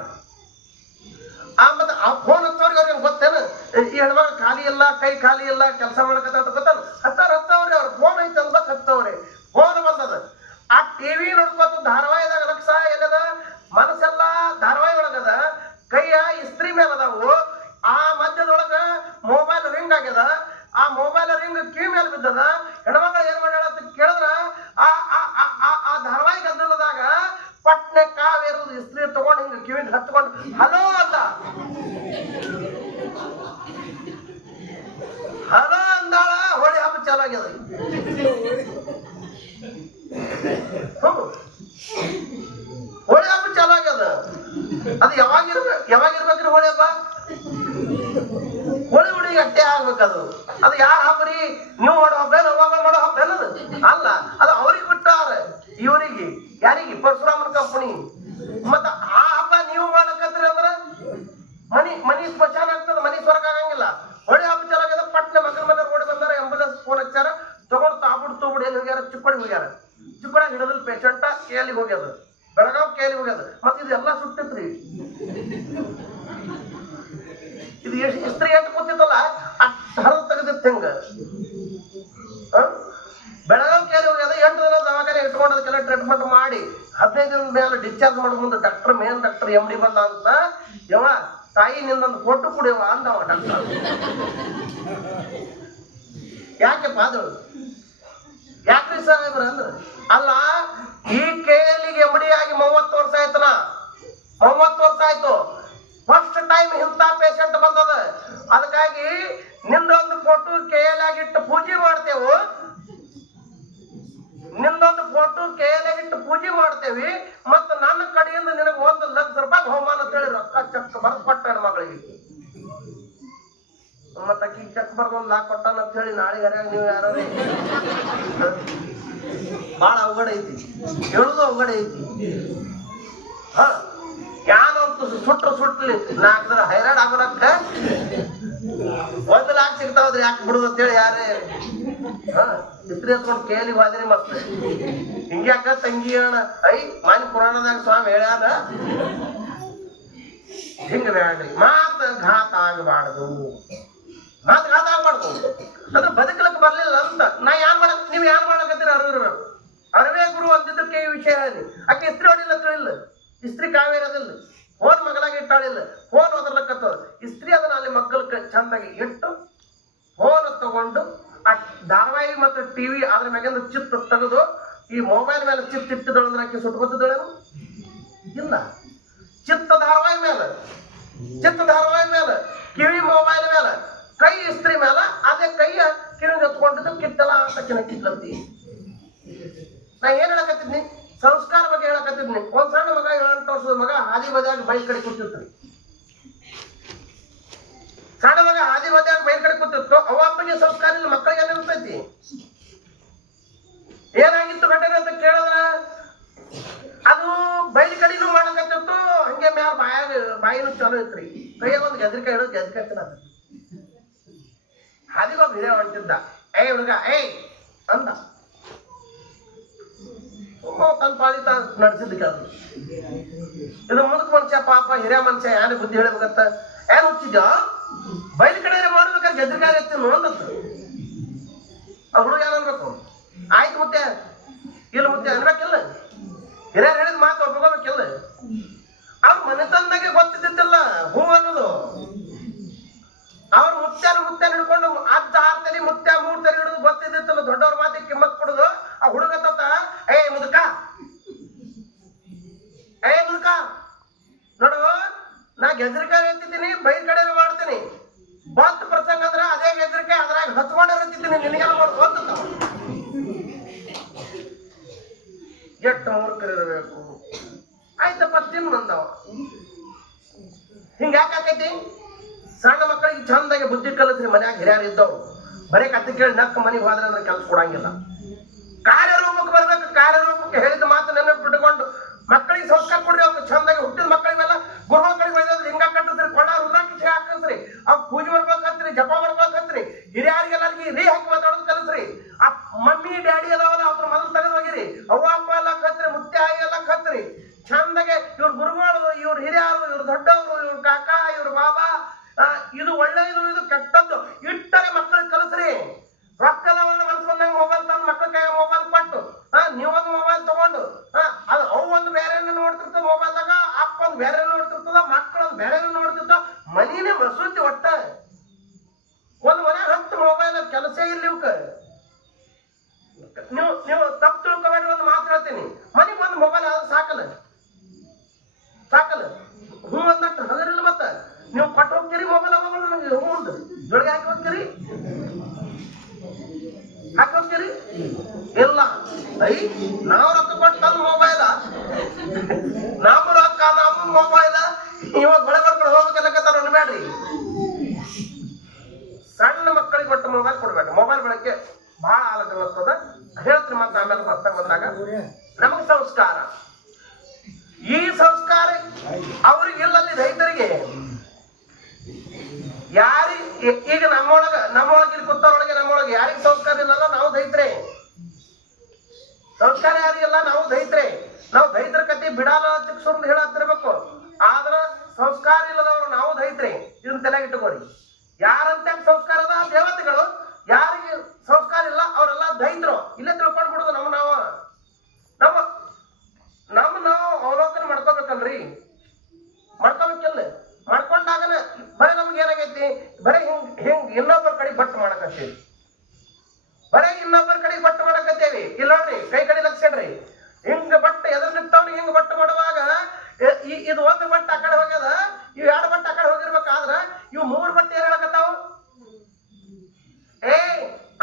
ಮತ್ತೆ ಆ ಫೋನ್ ಹತ್ತವ್ರಿಗೆ ಅವ್ರಿಗೆ ಗೊತ್ತೇನು? ಈ ಹೆಣ್ಮಗ ಖಾಲಿ ಇಲ್ಲ, ಕೈ ಖಾಲಿ ಇಲ್ಲ, ಕೆಲಸ ಮಾಡಕತ್ತ ಗೊತ್ತಾನ. ಹತ್ತವ್ರಿ ಅವ್ರ ಫೋನ್ ಐತೆ ಅನ್ಬೇಕು. ಹತ್ತವ್ರಿ ಫೋನ್ ಬಂದದ. ಆ ಟಿವಿ ನೋಡ್ಕೋತ ಧಾರಾವಾಹಿದಾಗ ಲಕ್ಷ ಎಲ್ಲದ, ಮನಸ್ಸೆಲ್ಲ ಧಾರಾವಾಹಿ ಒಳಗದ, ಕೈಯ ಇಸ್ತ್ರಿ ಮೇಲೆ ಅದಾವು. ಆ ಮಧ್ಯದೊಳಗ ಮೊಬೈಲ್ ರಿಂಗ್ ಆಗ್ಯದ. ಆ ಮೊಬೈಲ್ ರಿಂಗ್ ಕಿವಿ ಮೇಲೆ ಬಿದ್ದದ. ಹೆಣ್ಮಕ್ಳು ಏನ್ ಮಾಡ್ಯಾಳ ಅಂತ ಕೇಳಿದ್ರ ಆ ಧಾರಾವಾಹಿ ಗದ್ದಲದಾಗ ಪಟ್ನೆ ಕಾವೇರುದು ಇಸ್ತ್ರಿ ತಗೊಂಡು ಹಿಂಗ ಕಿವಿಗೆ ಹತ್ಕೊಂಡು ಹಲೋ ಅಂದ. ಹಲೋ ಅಂದಾಳ. ಹೋಳಿ ಹಬ್ಬ ಚಾಲು ಆಗ್ಯದ. ಹೋಳಿ ಹಬ್ಬ ಚಾಲು ಆಗ್ಯದ. ಅದು ಯಾವಾಗಿರ್ಬೇಕ್ರಿ ಹೋಳಿ ಹಬ್ಬ? ಹೋಳಿ ಹುಡುಗಿ ಅಟ್ಟೆ ಆಗ್ಬೇಕದು. ಅದು ಯಾರ ಹಬ್ಬರಿ? ನೀವು ಮಾಡೋ ಹಬ್ಬ ಏನು, ಅವಾಗ ಮಾಡೋ ಹಬ್ಬ ಏನದು ಅಲ್ಲ. ಅದು ಅವ್ರಿಗೆ ಬಿಟ್ಟಾರ. ಇವರಿಗೆ ಯಾರಿಗೆ? ಪರಶುರಾಮನ ಕಂಪನಿ. ಮತ್ತ ಆ ಹಬ್ಬ ನೀವು ಮಾಡಕತ್ರಿ ಅಂದ್ರ ಮನಿ ಸ್ಮಶಾನ ಆಗ್ತದ, ಮನಿ ಸ್ವರ್ಗ ಆಗಂಗಿಲ್ಲ. ಹೋಳಿ ಹಬ್ಬ ಚಾಲಾಗ್ಯದ. ಪಟ್ನೆ ಮಕ್ಕಳ ಮನೆ ಓಡಿ ಬಂದಾರ. ಆಂಬುಲೆನ್ಸ್ ಫೋನ್ ಹಚ್ಚಾರ. ತಗೊಂಡು ತೋಬಿಡ್ ಎಲ್ಲಿ ಹೋಗ್ಯಾರ? ಚಿಕ್ಕೋಡಿ ಹೋಗ್ಯಾರ. ಚಿಕ್ಕೋಡಿಗೆ ಹಿಡಿದ್ರು ಪೇಷಂಟ ಕೇಳಿಗೆ ಹೋಗ್ಯದ. ಬೆಳಗಾವ್ ಕೇಳಿ ಹೋಗ್ಯದ. ಮತ್ತೆ ಇದೆಲ್ಲ ಸುಟ್ಟಿತ್ರಿ. ಇದು ಇಸ್ತ್ರಿ ಎಷ್ಟು ಕೂತಿತ್ತಲ್ಲ ಅಷ್ಟು ಹರಿದು ತೆಗೆದಿತ್ತು ಹೆಂಗ. ಬೆಳಗಾವ್ ಕೇಳಿ ಹೋಗ್ಯದ. 8 ದಿನ ದವಾಖಾನೆ ಇಟ್ಕೊಂಡದಕ್ಕೆಲ್ಲ ಟ್ರೀಟ್ಮೆಂಟ್ ಮಾಡಿ 15 ದಿನದ ಮೇಲೆ ಡಿಸ್ಚಾರ್ಜ್ ಮಾಡೋ ಮುಂದೆ ಮೇನ್ ಡಾಕ್ಟರ್ MD ಬಂದ ಅಂತ, ಯವ ತಾಯಿ ನಿಂದೊಂದು ಫೋಟೋ ಕುಡಿಯವ ಅಂದವ ಡಾಕ್ಟರ್. ಯಾಕೆಪ್ಪ ಅದು? ಯಾಕ್ರಿ ಸಾಹೇಬ್ರ ಅಂದ್ರ ಅಲ್ಲ, ಈ ಕೇಳಿಗೆ MD ಆಗಿ 30 ವರ್ಷ ಆಯ್ತನ. 30 ವರ್ಷ ಆಯ್ತು. ಫಸ್ಟ್ ಟೈಮ್ ಇಂಥ ಪೇಷಂಟ್ ಬಂದದ. ಅದಕ್ಕಾಗಿ ನಿಂದೊಂದು ಫೋಟೋ KL ಪೂಜೆ ಮಾಡ್ತೇವೆ. ಮಾಡ್ತೇವಿ. ಮತ್ತು ನನ್ನ ಕಡೆಯಿಂದ ನಿನಗೆ 1 ಲಕ್ಷ ರೂಪಾಯಿ ಬಹುಮಾನ ಅಂತ ಹೇಳಿ ರೊಕ್ಕ ಚೆಕ್ ಬರ್ದು ಕೊಟ್ಟ ಹೆಣ್ಮಗಳಿಗೆ. ಮತ್ತ ಅಕ್ಕಿ ಚೆಕ್ ಬರ್ದು 1 ಲಕ್ಷ ಕೊಟ್ಟಾನ ಅಂತ ಹೇಳಿ ನಾಳೆ ಹರ್ಯಾಗ ನೀವು ಯಾರು ಬಾಳ ಅವಘಡ ಐತಿ. ಹೇಳುದು ಅವಘಡ ಐತಿ. ಯಾನಂತೂ ಸುಟ್ಲಿ ನಾಲ್ಕರ ಹೈರಾಣ ಆಗೋರಕ್ಕ 1 ಲಕ್ಷ ಸಿಗ್ತಾವದ್ರಿ. ಯಾಕೆ ಬಿಡುದು ಅಂತೇಳಿ ಯಾರೇ ಇಸ್ತ್ರಿ ಹತ್ಕೊಂಡು ಕೇಳಿ ಹೋದ್ರಿ. ಮತ್ತೆ ಹಿಂಗ್ಯಾಕ ತಂಗಿ ಅಣ್ಣ ಮಾನಿ ಪುರಾಣದಾಗ ಸ್ವಾಮಿ ಹೇಳ್ಯಾರ, ಹಿಂಗ ಬೇಡ್ರಿ, ಮಾತು ಘಾತ ಆಗಬಾರ್ದು. ಅದ್ರ ಬದುಕಲಕ್ಕೆ ಬರ್ಲಿಲ್ಲ ಅಂತ ನಾ ನೀವ್ ಯಾರು ಮಾಡಕತ್ತೀರಿ? ಅರಿವಿರ್ಬೇಕು. ಅರಿವೇ ಗುರು ಅಂದಿದ್ದಕ್ಕೆ ಈ ವಿಷಯ ಹೇಳಿ. ಆಕೆ ಇಸ್ತ್ರಿ ಹೊಡಿಲ್ಲ ತಿಳಿಲ್ಲ, ಇಸ್ತ್ರಿ ಕಾವೇರದಿಲ್ಲ, ಫೋನ್ ಮಗಲಾಗಿ ಇಟ್ಟಾಳಿಲ್ಲ, ಫೋನ್ ಓದರ್ಲಕ್ಕತ್ತದ. ಇಸ್ತ್ರಿ ಅದನ್ನ ಅಲ್ಲಿ ಮಗ್ಗಲಕ್ಕೆ ಚಂದಾಗಿ ಇಟ್ಟು ಫೋನ್ ತಗೊಂಡು ಆ ಧಾರಾವಾಹಿ ಮತ್ತು TV ಅದ್ರ ಮ್ಯಾಗಿಂದ ಚಿತ್ತ ತೆಗೆದು ಈ ಮೊಬೈಲ್ ಮೇಲೆ ಚಿತ್ತ ಇಟ್ಟಿದಳಂದ್ರೆ ಆಕೆ ಸುಟ್ಕೊತಿದ್ದಳೇನು? ಇಲ್ಲ. ಚಿತ್ತ ಧಾರಾವಾಹಿ ಮೇಲೆ, ಕಿವಿ ಮೊಬೈಲ್ ಮೇಲೆ, ಕೈ ಇಸ್ತ್ರಿ ಮೇಲೆ, ಅದೇ ಕೈಯ ಕಿವಿಗೆ ಹತ್ಕೊಂಡಿದ್ದು ಕಿತ್ತಲ್ಲ ಅಂತ ಕಿತ್ತಂತಿ. ನಾ ಏನ್ ಹೇಳಕತ್ತಿದ್ನಿ? ಸಂಸ್ಕಾರ ಬಗ್ಗೆ ಹೇಳಕತ್ತಿದ್ನಿ. ಒಂದ್ ಸಣ್ಣ ಮಗ 8 ವರ್ಷದ ಮಗ ಹಾದಿ ಬದಿಯಾಗ ಬೈಕ್ ಕಡೆ ಕೂತಿರ್ತಾನೆ. ಸಣ್ಣ ಮಗ ಹಾದಿ ಬದಿಯಾಗ ಬೈಕ್ ಕಡೆ ಕೂತಿರ್ತು. ಅವ ಅಪ್ಪಗೆ ಸಂಸ್ಕಾರ ಇಲ್ಲ, ಮಕ್ಕಳಿಗೆ ಏನಿರ್ತೈತಿ? ಏನಾಗಿತ್ತು ಘಟನೆ ಅಂತ ಕೇಳಿದ್ರ ಅದು ಬೈಲ್ ಕಡಿನೂ ಮಾಡಕತ್ತಿತ್ತು, ಹಂಗೆ ಮ್ಯಾಲ ಬಾಯಿನೂ ಚಲೋ ಇತ್ರಿ. ಕೈಯಾಗ ಒಂದು ಗದ್ರಿಕಾಯಿ ಹಿಡಿದು ಗದ್ರಿಕಾಯಿ ತಿನ್ನದ. ಹಾದಿಗೊಬ್ಬ ಹಿರಿಯ ಹೊಂಟಿದ್ದ. ಏ ಹುಡುಗ ಏಯ್ ಅಂದ. ತನ್ನ ಪಾಳಿ ನಡೆಸಿದ್ದು ಕೆಲಸ. ಇದು ಮುದುಕ ಮನುಷ್ಯ ಪಾಪ, ಹಿರಿಯ ಮನುಷ್ಯ, ಯಾರು ಬುದ್ಧಿ ಹೇಳ್ಬೇಕಂತ ಏನ್ ಹುಚ್ಚಿದ್ಯ? ಬೈಲ್ ಕಡೆ ಮಾಡ್ಬೇಕಾದ್ರೆ ಗದ್ರಿಕಾಯಿ ಎತ್ತೀನಿ ಅಂದತ್ತು. ಆ ಹುಡುಗ ಏನನ್ಬೇಕು? ಆಯ್ತು ಮುತ್ತೆ ಇಲ್ಲ ಮುತ್ತೆ ಅನ್ಬೇಕಿಲ್ಲ. ಹಿರಿಯರು ಹೇಳಿದ ಮಾತು ಒಪ್ಕೋಬೇಕಿಲ್ಲ. ಅವ್ರ ಮನೆತನದಾಗೆ ಗೊತ್ತಿದ್ದಿಲ್ಲ ಹೂ ಅನ್ನೋದು. ಅವ್ರ ಮುತ್ಯ ಹಿಡ್ಕೊಂಡು ಅಜ್ಜ 6 ತಲೆ, ಮುತ್ಯ 3 ತಲೆ ಹಿಡಿದು ಗೊತ್ತಿದ್ದಿತ್ತಲ್ಲ. ದೊಡ್ಡವ್ರ ಮಾತಿಗೆ ಕಿಮ್ಮತ್ ಕೊಡುದು. ಆ ಹುಡುಗ ತತ್ತ ಏ ಮುದುಕ ನೋಡು, ನಾ ಗೆದ್ರಿಕಾಯಿ ಎತ್ತಿದ್ದೀನಿ, ಬೈಲ್ ಕಡೆ ಮಾಡ್ತೀನಿ. ಬಂತ ಪ್ರಸಂಗ ಅಂದ್ರ ಅದೇ ಗೆದ್ರಿಕಾಯಿ ಅದ್ರಾಗ ಹತ್ಕೊಂಡಿರ್ತಿದ್ದೀನಿ. ನಿನಗೆಲ್ಲ ಮಾಡಿ ಗೊತ್ತ ಎಷ್ಟು ಮೂರ್ಖರಿರಬೇಕು. ಆಯ್ತಪ್ಪ ತಿನ್ನಂದವ. ಹಿಂಗ ಯಾಕಾಕೈತಿ? ಸಣ್ಣ ಮಕ್ಕಳಿಗೆ ಚಂದಾಗಿ ಬುದ್ಧಿ ಕಲಿಸ್ರಿ. ಮನ್ಯಾಗ ಹಿರಿಯರು ಇದ್ದವ್ರು ಬರೀ ಕತ್ತಿ ಕೇಳಿ ನಕ್ಕ ಮನೆಗೆ ಹೋದ್ರೆ ಅಂದ್ರೆ ಕೆಲಸ ಕೊಡಂಗಿಲ್ಲ. ಕಾರ್ಯರೂಪಕ್ಕೆ ಬರ್ಬೇಕು. ಕಾರ್ಯರೂಪಕ್ಕೆ ಹೇಳಿದ ಮಾತು ನೆನಪು ಬಿಟ್ಕೊಂಡು ಮಕ್ಕಳಿಗೆ ಸಂಸ್ಕಾರ ಕೊಡ್ರಿ. ಅವ್ರು ಚಂದಾಗಿ ಹುಟ್ಟಿದ ಮಕ್ಕಳಿಗೆಲ್ಲ ಗುರುಮಕ್ಕಳಿಗೆ ಒಯ್ದಾದ್ರೆ ಹಿಂಗ ಕಟ್ಟಿಸ್ರಿ, ಕೊಂಡ ರುದ್ರಾಕ್ಷಿ ಹಾಕಿಸ್ರಿ, ಅವ್ರು ಪೂಜೆ ಮಾಡ್ಬೇಕಂತ್ರಿ, ಜಪ ಮಾಡ್ಬೇಕಂತ್ರಿ, ಹಿರಿಯರಿಗೆಲ್ಲರಿಗೆ ರೀ ಹಾಕಿ ಮಾತಾಡೋದು ಕಲಿಸ್ರಿ. ಆ ಮಮ್ಮಿ ಡ್ಯಾಡಿ ಅದಾವಲ್ಲ ಅವ್ರ ಮೊದಲು ತೆಗೆದು ಹೋಗಿರಿ. ಅವ್ವ ಅಪ್ಪ ಎಲ್ಲ ಕತ್ರಿ, ಮುತ್ಯ ಆಯಿ ಎಲ್ಲ ಕತ್ರಿ. ಚಂದಾಗೆ ಇವ್ರ ಗುರುಗಳು, ಇವ್ರ ಹಿರಿಯರು, ಇವ್ರ ದೊಡ್ಡವರು, ಇವ್ರ ಕಾಕ, ಇವ್ರ ಬಾಬಾ, ಇದು ಒಳ್ಳೆಯದು, ಇದು ಕೆಟ್ಟದ್ದು ಇಟ್ಟರೆ ಮಕ್ಕಳಿಗೆ ಕಲಿಸ್ರಿ. ರೊಕ್ಕದವನ್ನ ಮನಸ್ಸು ಬಂದಂಗ ಮೊಬೈಲ್ ತಂದು ಮಕ್ಕಳ ಕೈ ಮೊಬೈಲ್ ಕೊಟ್ಟು ನೀವೊಂದು ಮೊಬೈಲ್ ತಗೊಂಡು ಅದು ಅವು ಒಂದು ಬೇರೆನೇ ನೋಡ್ತಿರ್ತದ ಮೊಬೈಲ್ದಾಗ, ಅಪ್ಪ ಒಂದು ಬೇರೆ ನೋಡ್ತಿರ್ತದ, ಮಕ್ಕಳೊಂದು ಬೇರೆ ನೋಡ್ತಿರ್ತಾವ. ಮನಿನೇ ಮಸೂತಿ ಒಟ್ಟ. ಒಂದ್ ಮನೆ 10 ಮೊಬೈಲ್ ಕೆಲಸ ಇಲ್ಲ ಇವಕ್ಕ. ನೀವು ತಪ್ಪು ತಿಳ್ಕೊಬೇಡಿ. ಒಂದು ಮಾತು ಹೇಳ್ತೀನಿ, ಮನೆಗೆ ಒಂದು ಮೊಬೈಲ್ ಆದ್ರೆ ಸಾಕಲ್ಲ. ಹೂ ಅಂದಟ್ಟು ಹಗರಿಲ್ಲ. ಮತ್ತ ನೀವು ಕೊಟ್ಟು ಹೋಗ್ತೀರಿ ಮೊಬೈಲ್ ಅವಾಗ ನನಗೆ ಹೂಂದು ಜೊಳಗೆ ಹಾಕಿ ಹೋಗ್ತೀರಿ ಇಲ್ಲ. ಐ ನಾವು ರೊಕ್ಕ ಕೊಟ್ಟು ತಂದು ಮೊಬೈಲ, ನಮ್ಮ ರೊಕ್ಕ ನಮ್ಮ ಮೊಬೈಲ ಇವಾಗ ಬಳೆ ಬರ್ಕೊಂಡು ಹೋಗ್ಬೇಕಲ್ಲಕತ್ತಾರ. ಅನ್ಬೇಡ್ರಿ. ಸಣ್ಣ ಮಕ್ಕಳಿಗೆ ಕೊಟ್ಟು ಮೊಬೈಲ್ ಕೊಡ್ಬೇಡ್ರಿ. ಮೊಬೈಲ್ ಬಳಕೆ ಬಹಳ ಆಲಕತ್ತದ. ಹೇಳ್ತೀನಿ ಮತ್ತೆ ಆಮೇಲೆ ಬರ್ತಾ ಬಂದಾಗ. ನಮಗೆ ಸಂಸ್ಕಾರ, ಈ ಸಂಸ್ಕಾರ ಅವ್ರಿಗೆ ಇಲ್ಲಲ್ಲಿ ರೈತರಿಗೆ ಈಗ ನಮ್ಮೊಳಗೆ ಇಲ್ಲಿ ಕೂತವ್ರೊಳಗೆ ನಮ್ಮೊಳಗೆ ಯಾರಿಗೆ ಸಂಸ್ಕಾರ ಇಲ್ಲಲ್ಲ, ನಾವು ದೈತ್ರೆ. ಸಂಸ್ಕಾರ ಯಾರಿಗಿಲ್ಲ, ನಾವು ದೈತ್ರೆ. ನಾವು ದೈತ್ರ ಕತಿ ಬಿಡಾಲ ಸುರ್ದು ಹೇಳತ್ತಿರ್ಬೇಕು. ಆದ್ರ ಸಂಸ್ಕಾರ ಇಲ್ಲದವ್ರು ನಾವು ದೈತ್ರೆ. ಇದನ್ನ ತಲೆಗೆ ಇಟ್ಟುಕೊಳ್ಳಿ. ಯಾರಂತ ಸಂಸ್ಕಾರ ಅದ ದೇವತೆಗಳು, ಯಾರಿಗೆ ಸಂಸ್ಕಾರ ಇಲ್ಲ ಅವರೆಲ್ಲ ದೈತ್ರು. ಇಲ್ಲೇ ತಿಳ್ಕೊಂಡ್ಬಿಡುದು. ನಾವು ಅವಲೋಕನ ಮಾಡ್ಕೋಬೇಕಲ್ರಿ. ಮಾಡ್ಕೋಬೇಕಿಲ್ಲ. ಮಾಡ್ಕೊಂಡಾಗನ ಬರೀ ನಮ್ಗೆ ಏನಾಗೈತಿ, ಬರೀ ಹಿಂಗ್ ಇನ್ನೊಬ್ಬರ ಕಡೆ ಬಟ್ಟು ಮಾಡಕತ್ತೀವಿ. ಇಲ್ಲಿ ನೋಡ್ರಿ, ಕೈ ಕಡೆ ಲಕ್ಷಣ್ರಿ. ಹಿಂಗ ಬಟ್ಟೆ ಎದುರು ನಿಂತವ್ನಿಗೆ ಹಿಂಗ ಬಟ್ಟು ಮಾಡುವಾಗ ಇದು ಒಂದು ಬಟ್ಟೆ ಆ ಕಡೆ ಹೋಗ್ಯದ, ಇವ್ 2 ಬಟ್ಟೆ ಆ ಕಡೆ ಹೋಗಿರ್ಬೇಕಾದ್ರ ಇವ್ 3 ಬಟ್ಟೆ ಏನ್ ಹೇಳಕತ್ತಾವ?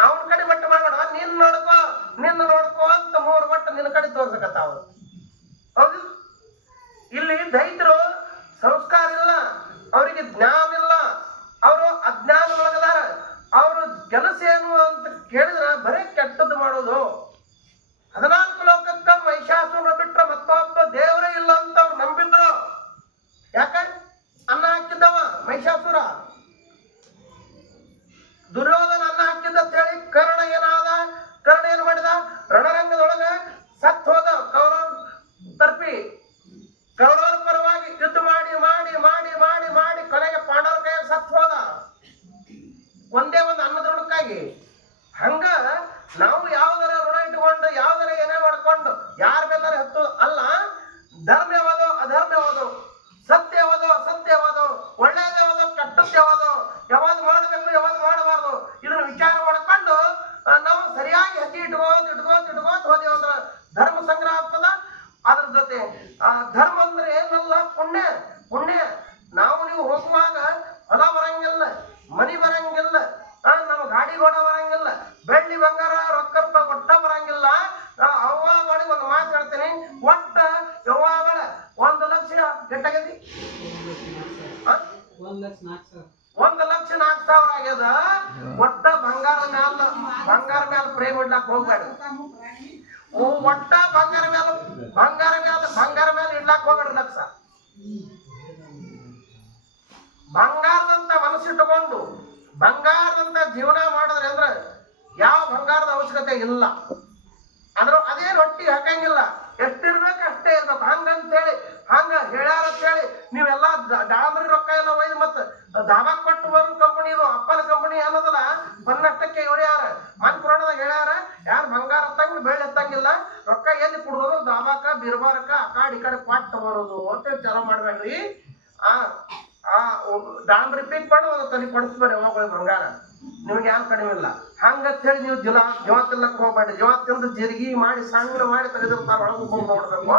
ಅವನ ಕಡೆ ಬಟ್ಟೆ ಮಾಡ್ಬೇಡ, ನಿನ್ನ ನೋಡ್ಕೋ ಅಂತ 3 ಬಟ್ಟೆ ನಿನ್ನ ಕಡೆ ತೋರ್ಸಕತ್ತಾವ. ಹೌದು. ಇಲ್ಲಿ ದೈತರು ಸಂಸ್ಕಾರ ಇಲ್ಲ, ಅವರಿಗೆ ಜ್ಞಾನ ಇಲ್ಲ, ಅವರು ಅಜ್ಞಾನ ಒಳಗದಾರ. ಅವರು ಕೆಲಸ ಏನು ಅಂತ ಕೇಳಿದ್ರ ಬರೀ ಕೆಟ್ಟದ್ದು ಮಾಡೋದು. 14 ಲೋಕಕ್ಕ ಮಹಿಷಾಸುರ ಬಿಟ್ರ ಮತ್ತೊಬ್ಬ ದೇವರೇ ಇಲ್ಲ ಅಂತ ಅವ್ರು ನಂಬಿದ್ರು. ಯಾಕ? ಅನ್ನ ಹಾಕಿದ್ದವ ಮಹಿಷಾಸುರ. ದುರ್ಯೋಧನ ಅನ್ನ ಹಾಕಿದ್ದ ಬಂಗಾರ ರೊಕ್ಕ ಒಟ್ಟ ಬರಂಗಿಲ್ಲ. ಅವ್ವಗಳಿಗೆ ಒಂದು ಮಾತು ಹೇಳ್ತೀನಿ, ಒಟ್ಟ ಯವ್ವಗಳ 1,00,000 ಎಷ್ಟಾಗೈತಿ? 1,04,000 ಆಗ್ಯದ. ಒಟ್ಟ ಬಂಗಾರ ಮ್ಯಾಲ ಪ್ರೇಮ್ ಇಡ್ಲಾಕ್ ಹೋಗ್ಬೇಡ. ಒಟ್ಟ ಬಂಗಾರ ಮ್ಯಾಲ ಇಡ್ಲಾಕ್ ಹೋಗ್ಬೇಡ. ಲಕ್ಷ ಬಂಗಾರದಂತ ಮನಸ್ಸಿಟ್ಟುಕೊಂಡು ಬಂಗಾರದಂತ ಜೀವನ ಮಾಡಿದ್ರೆ ಅಂದ್ರೆ ಯಾವ ಬಂಗಾರದ ಅವಶ್ಯಕತೆ ಇಲ್ಲ. ಅದೇನು ಹೊಟ್ಟಿಗೆ ಹಾಕಂಗಿಲ್ಲ. ಎಷ್ಟಿರ್ಬೇಕು ಅಷ್ಟೇ ಇರ್ಬೇಕು. ಹಂಗಂತೇಳಿ ಹಂಗ ಹೇಳ್ಯಾರಂತೇಳಿ ನೀವೆಲ್ಲ ಡಾಂಬರಿ ರೊಕ್ಕ ಎಲ್ಲ ಒಯ್ದು ಮತ್ತೆ ದಾಬಾ ಕೊಟ್ಟು ಬರೋ ಕಂಪನಿ ಇದು ಅಪ್ಪನ ಕಂಪನಿ ಅನ್ನೋದಲ್ಲ. ಬನ್ನಷ್ಟಕ್ಕೆ ಹೇಳ್ಯಾರ, ಮನ್ ಪುರಾಣದಾಗ ಹೇಳ್ಯಾರ, ಯಾರು ಬಂಗಾರ ಎತ್ತಂಗಿಲ್ಲ, ಬೆಳ್ಳಿ ಎತ್ತಂಗಿಲ್ಲ, ರೊಕ್ಕ ಎಲ್ಲಿ ಕುಡ್ದು ದಾಬಾಕ ಬಿರ್ಬಾರಕ ಆ ಕಾಡ್ ಈ ಕಡೆ ಕೊಟ್ಟು ಬರೋದು ಅಂತೇಳಿ ಚಾಲೂ ಮಾಡ್ಬೇಡ್ರಿ. ಡಾಂಬರಿ ಪೀಕ್ ಮಾಡಿ ಒಂದು ತಲೆ ಕೊಡಿಸ್ಬೇಡಿ ಯಾವಾಗ ಬಂಗಾರ. ನಿಮ್ಗೆ ಯಾರು ಕಡಿಮೆ ಇಲ್ಲ. ಹಂಗಂತ ಹೇಳಿ ನೀವು ಜೀವ ತಿನ್ನಕ್ ಹೋಗ್ಬೇಡಿ. ಜೀವ ತಿಂದು ಜೀರಿಗೆ ಮಾಡಿ ಸಣ್ಣ ಮಾಡಿ ತೆಗೆದಿರ್ತಾರ. ಒಳಗೆ ಹೋಗಿ ನೋಡ್ಬೇಕು.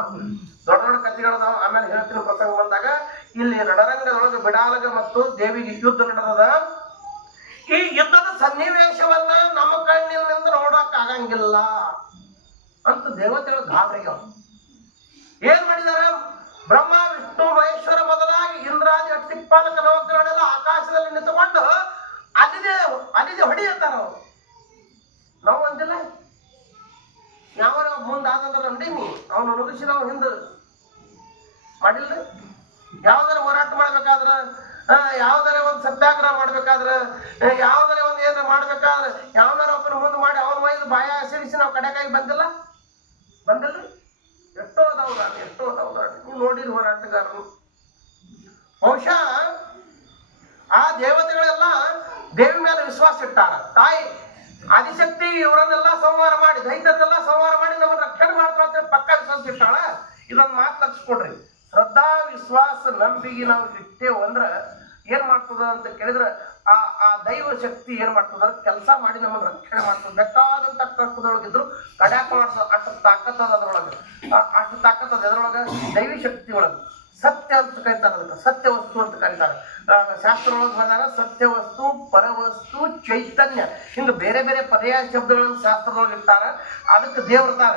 ದೊಡ್ಡ ದೊಡ್ಡ ಕಥೆಗಳದಾವ, ಆಮೇಲೆ ಹೇಳ್ತೀನಿ ಪ್ರಸಂಗ ಬಂದಾಗ. ಇಲ್ಲಿ ರಣರಂಗದೊಳಗೆ ಬಿಡಾಲಗ ಮತ್ತು ದೇವಿಗೆ ಯುದ್ಧ ನಡೆದದ. ಈ ಯುದ್ಧದ ಸನ್ನಿವೇಶವನ್ನ ನಮ್ಮ ಕಣ್ಣಿನಿಂದ ನೋಡಕ್ ಆಗಂಗಿಲ್ಲ ಅಂತ ದೇವತೆಗಳು ಗಾಬರಿಗ ಏನ್ ಮಾಡಿದಾರ? ಬ್ರಹ್ಮ ವಿಷ್ಣು ಮಹೇಶ್ವರ ಮೊದಲಾಗಿ ಇಂದ್ರಾದಿ ಅಷ್ಟಿಪಾಲಕ ನವಗ್ರಹಗಳೆಲ್ಲ ಆಕಾಶದಲ್ಲಿ ನಿಂತುಕೊಂಡು ಅಲ್ಲಿದೆ ಹೊಡಿಯತ್ತಾರ. ನಾವು ಅಂದಿಲ್ಲ, ಯಾವ ಮುಂದಾದಂದ್ರ ಅಂದೀನಿ, ಅವನು ನುಗ್ಗಿಸಿ ನಾವು ಹಿಂದೆ ಮಾಡಿಲ್ಲ. ಯಾವ್ದಾರ ಹೋರಾಟ ಮಾಡ್ಬೇಕಾದ್ರ, ಯಾವ್ದಾರ ಒಂದು ಸತ್ಯಾಗ್ರಹ ಮಾಡ್ಬೇಕಾದ್ರ, ಯಾವ್ದಾರ ಒಂದು ಏನಾರ ಮಾಡ್ಬೇಕಾದ್ರೆ ಯಾವ್ದಾರ ಒಬ್ಬನ ಮುಂದೆ ಮಾಡಿ ಅವನ ಒಯ್ದು ಬಾಯ ಸಿಡಿಸಿ ನಾವು ಕಡೆಕಾಗಿ ಬಂದಿಲ್ಲ. ಎಷ್ಟೋ ಅದಾವ್ರ ನೀವು ನೋಡಿರಿ ಹೋರಾಟಗಾರರು. ಬಹುಶಃ ಆ ದೇವತೆಗಳೆಲ್ಲ ದೇವಿ ಮೇಲೆ ವಿಶ್ವಾಸ ಇಟ್ಟಾರ. ತಾಯಿ ಆದಿಶಕ್ತಿ ಇವರನ್ನೆಲ್ಲ ಸಂಹಾರ ಮಾಡಿ, ದೈತ್ಯರೆಲ್ಲ ಸಂಹಾರ ಮಾಡಿ ನಮ್ಮನ್ನ ರಕ್ಷಣೆ ಮಾಡ್ತಾರ ಪಕ್ಕ ವಿಶ್ವಾಸ ಇಟ್ಟಾಳ. ಇದೊಂದು ಮಾತು ಲಕ್ಷಿಸ್ಕೊಡ್ರಿ. ಶ್ರದ್ಧಾ ವಿಶ್ವಾಸ ನಂಬಿಕೆ ನಾವು ಇಟ್ಟೇವು ಅಂದ್ರ ಏನ್ ಮಾಡ್ತದ ಅಂತ ಕೇಳಿದ್ರೆ ಆ ದೈವ ಶಕ್ತಿ ಏನ್ ಮಾಡ್ತದ ಕೆಲಸ ಮಾಡಿ ನಮ್ಮನ್ನ ರಕ್ಷಣೆ ಮಾಡ್ತದ. ಬೇಕಾದಂತ ಕಷ್ಟದೊಳಗಿದ್ರು ಕಡ್ಯಾಕ ಮಾಡ್ತದ. ಅಷ್ಟು ತಾಕತ್ತದ ಅದ್ರೊಳಗೆ, ಅಷ್ಟು ತಾಕತ್ತದ ಎದ್ರೊಳಗ ದೈವಿ ಶಕ್ತಿ ಒಳಗ. ಸತ್ಯ ಅಂತ ಕರೀತಾರ, ಅದಕ್ಕೆ ಸತ್ಯ ವಸ್ತು ಅಂತ ಕರೀತಾರ. ಶಾಸ್ತ್ರ ಒಳಗೆ ಬಂದಾಗ ಸತ್ಯ ವಸ್ತು, ಪರವಸ್ತು, ಚೈತನ್ಯ, ಹಿಂಗ ಬೇರೆ ಬೇರೆ ಪರ್ಯಾಯ ಶಬ್ದಗಳನ್ನು ಶಾಸ್ತ್ರದೊಳಗೆ ಇರ್ತಾರ. ಅದಕ್ಕೆ ದೇವರತಾರ.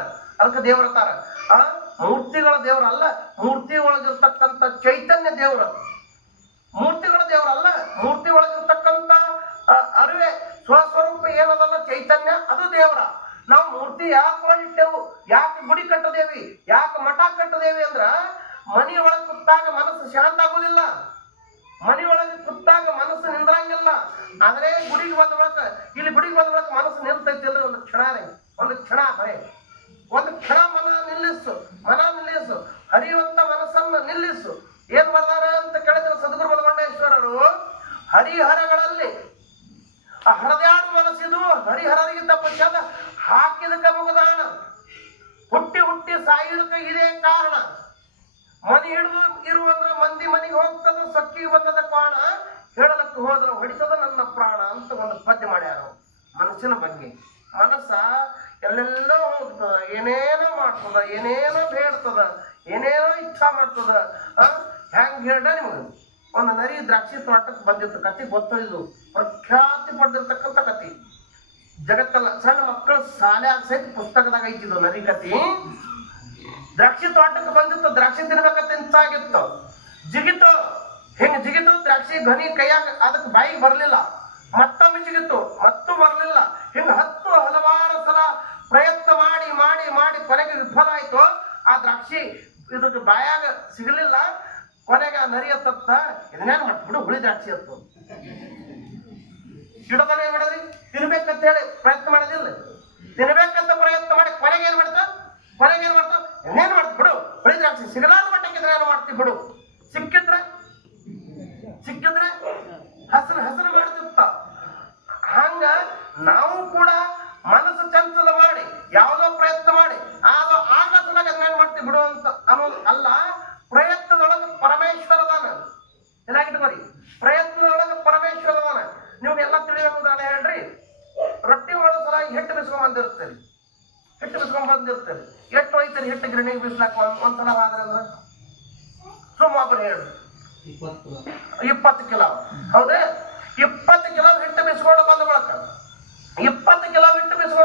ಮೂರ್ತಿಗಳ ದೇವ್ರ ಅಲ್ಲ, ಮೂರ್ತಿ ಒಳಗಿರ್ತಕ್ಕಂಥ ಚೈತನ್ಯ ದೇವ್ರ. ಮೂರ್ತಿಗಳ ದೇವ್ರಲ್ಲ, ಮೂರ್ತಿ ಒಳಗಿರ್ತಕ್ಕಂಥ ಅರಿವೆ ಸ್ವಸ್ವರೂಪ ಏನದಲ್ಲ ಚೈತನ್ಯ, ಅದು ದೇವ್ರ. ನಾವು ಮೂರ್ತಿ ಯಾಕೆ ಮಾಡಿಟ್ಟೆವು, ಯಾಕೆ ಗುಡಿ ಕಟ್ಟದೇವಿ, ಯಾಕೆ ಮಠ ಕಟ್ಟದೇವಿ ಅಂದ್ರ ಮನಿ ಒಳಗೆ ಕುತ್ತಾಗ ಮನಸ್ಸು ಶಾಂತ ಆಗುದಿಲ್ಲ. ಮನಿ ಒಳಗೆ ಕುತ್ತಾಗ ಮನಸ್ಸು ನಿಂದ್ರಂಗಿಲ್ಲ. ಆದ್ರೆ ಗುಡಿಗೆ ಬಂದ ಬಳಕ ಇಲ್ಲಿ ಗುಡಿಗೆ ಬಂದ ಬಳಕ ಮನಸ್ಸು ನಿಲ್ತೈತಿ ಅಂದ್ರೆ ಒಂದು ಕ್ಷಣ ಬರೇ ಒಂದು ಕ್ಷಣ ಮನ ನಿಲ್ಲಿಸು. ಹರಿಯುವಂತ ಮನಸ್ಸನ್ನು ನಿಲ್ಲಿಸು. ಏನ್ ಬರ್ದಾರ ಅಂತ ಕೇಳಿದ್ರೆ ಸದ್ಗುರು ಬಲಗೊಂಡೇಶ್ವರರು ಹರಿಹರಗಳಲ್ಲಿ ಹರದ್ಯಾಡು ಮನಸ್ಸಿದು ಹರಿಹರರಿಗಿಂತ ಪುಷ್ಯದ ಹಾಕಿದಕ್ಕೆ ಮುಗದಾಣ. ಹುಟ್ಟಿ ಸಾಯುದಕ್ಕೆ ಇದೇ ಕಾರಣ. ಮನಿ ಹಿಡಿದು ಇರುವಂದ್ರ ಮಂದಿ ಮನಿಗೆ ಹೋಗ್ತದ, ಸೊಕ್ಕಿಗೆ ಬಂದದ ಕಾಣ, ಹೇಳಲಕ್ಕೆ ಹೋದ್ರ ಹೊಡಿತದ ನನ್ನ ಪ್ರಾಣ ಅಂತ ಒಂದು ಪದ್ಯ ಮಾಡ್ಯಾರ ಮನಸ್ಸಿನ ಬಗ್ಗೆ. ಮನಸ್ಸ ಎಲ್ಲೆಲ್ಲೋ ಹೋಗ್ತದ, ಏನೇನೋ ಮಾಡ್ತದ, ಏನೇನೋ ಬೇಡ್ತದ, ಏನೇನೋ ಇಚ್ಛಾ ಮಾಡ್ತದ. ಹೆಂಗ್ ಹೇಳ್ದ ನಿಮ್ಗೆ? ಒಂದು ನರಿ ದ್ರಾಕ್ಷಿ ತೋಟಕ್ಕೆ ಬಂದಿತ್ತು. ಕತೆ ಗೊತ್ತಿದ್ದು ಪ್ರಖ್ಯಾತಿ ಪಡೆದಿರ್ತಕ್ಕಂಥ ಕತೆ. ಜಗತ್ತಲ್ಲ, ಸಣ್ಣ ಮಕ್ಕಳು ಶಾಲೆ ಸಹಿತ ಪುಸ್ತಕದಾಗ ಐತಿದ್ದು ನರಿ ಕತಿ. ದ್ರಾಕ್ಷಿ ತೋಟಕ್ಕೆ ಬಂದಿತ್ತು, ದ್ರಾಕ್ಷಿ ತಿನ್ಬೇಕಂತ ಇಂತಾಗಿತ್ತು. ಜಿಗಿತು ದ್ರಾಕ್ಷಿ ಘನಿ ಕೈಯಾಗ, ಅದಕ್ಕೆ ಬಾಯಿಗೆ ಬರ್ಲಿಲ್ಲ. ಮತ್ತೊಮ್ಮೆ ಜಿಗಿತು, ಮತ್ತೂ ಬರ್ಲಿಲ್ಲ. ಹಿಂಗ ಹಲವಾರು ಸಲ ಪ್ರಯತ್ನ ಮಾಡಿ ಮಾಡಿ ಮಾಡಿ ಕೊನೆಗೆ ವಿಫಲ ಆಯ್ತು. ಆ ದ್ರಾಕ್ಷಿ ಇದಕ್ಕೆ ಬಾಯಾಗ ಸಿಗಲಿಲ್ಲ. ಕೊನೆಗೆ ಆ ನರಿ ಹತ್ತ ಇದನ್ನೇನ್ ಮಾಡ್ಬಿಡು, ಹುಳಿ ದ್ರಾಕ್ಷಿ ಹತ್ತು ಗಿಡದನ್ನ ಏನ್ ಮಾಡೋದ್ರಿ, ತಿನ್ಬೇಕಂತ ಹೇಳಿ ಪ್ರಯತ್ನ ಮಾಡೋದಿಲ್ಲ. ತಿನ್ಬೇಕಂತ ಪ್ರಯತ್ನ ಮಾಡಿ ಕೊನೆಗೆ ಏನ್ ಮಾಡ್ತ ಇನ್ನೇನ್ ಮಾಡ್ತಿ ಬಿಡು, ಹುಳಿ ದ್ರಾಕ್ಷಿ ಸಿಗಲಾದ ಮಟ್ಟಕ್ಕಿದ್ರೆ ಏನು ಮಾಡ್ತಿ ಬಿಡು. ಸಿಕ್ಕಿದ್ರೆ ಹಸರು ಮಾಡ್ತಿರ್ತ. ಹಂಗ ನಾವು ಕೂಡ ಮನಸ್ಸು ಚಂಚಲ ಮಾಡಿ ಯಾವುದೋ ಪ್ರಯತ್ನ ಮಾಡಿ ಆಗಸಲಾಗ ಅದನ್ನೇನ್ ಮಾಡ್ತೀವಿ ಬಿಡು ಅಂತ ಅನ್ನೋದು ಅಲ್ಲ. ಪ್ರಯತ್ನದೊಳಗೆ ಪರಮೇಶ್ವರದಾನ. ಚೆನ್ನಾಗಿಟ್ಕೋರಿ, ಪ್ರಯತ್ನದೊಳಗೆ ಪರಮೇಶ್ವರದಾನ. ನಿಮ್ಗೆಲ್ಲ ತಿಳಿಯೋದು ನಾನು ಹೇಳ್ರಿ. ರೊಟ್ಟಿ ಮಾಡೋ ಸಲ ಹಿಟ್ಟು ಬಿಸ್ಕೊಂಡ್ ಬಂದಿರ್ತೇನೆ. ಎಷ್ಟು ಒಯ್ತಾರೆ ಹಿಟ್ಟು ಗಿರಣಿಗೆ ಬಿಸ್ಲಾಕ ಒಂದ್ಸಲ ಆದ್ರೆ ಸುಮ್ಮನೆ ಹೇಳಿ 20 ಕಿಲೋ. ಹೌದೇ? 20 ಕಿಲೋ ಹಿಟ್ಟು ಬಿಸ್ಕೊಂಡು ಬಂದ ಬಳಕ 20 ಕಿಲೋ ಹಿಟ್ಟು ಬಿಸ್ಕೊಂಡು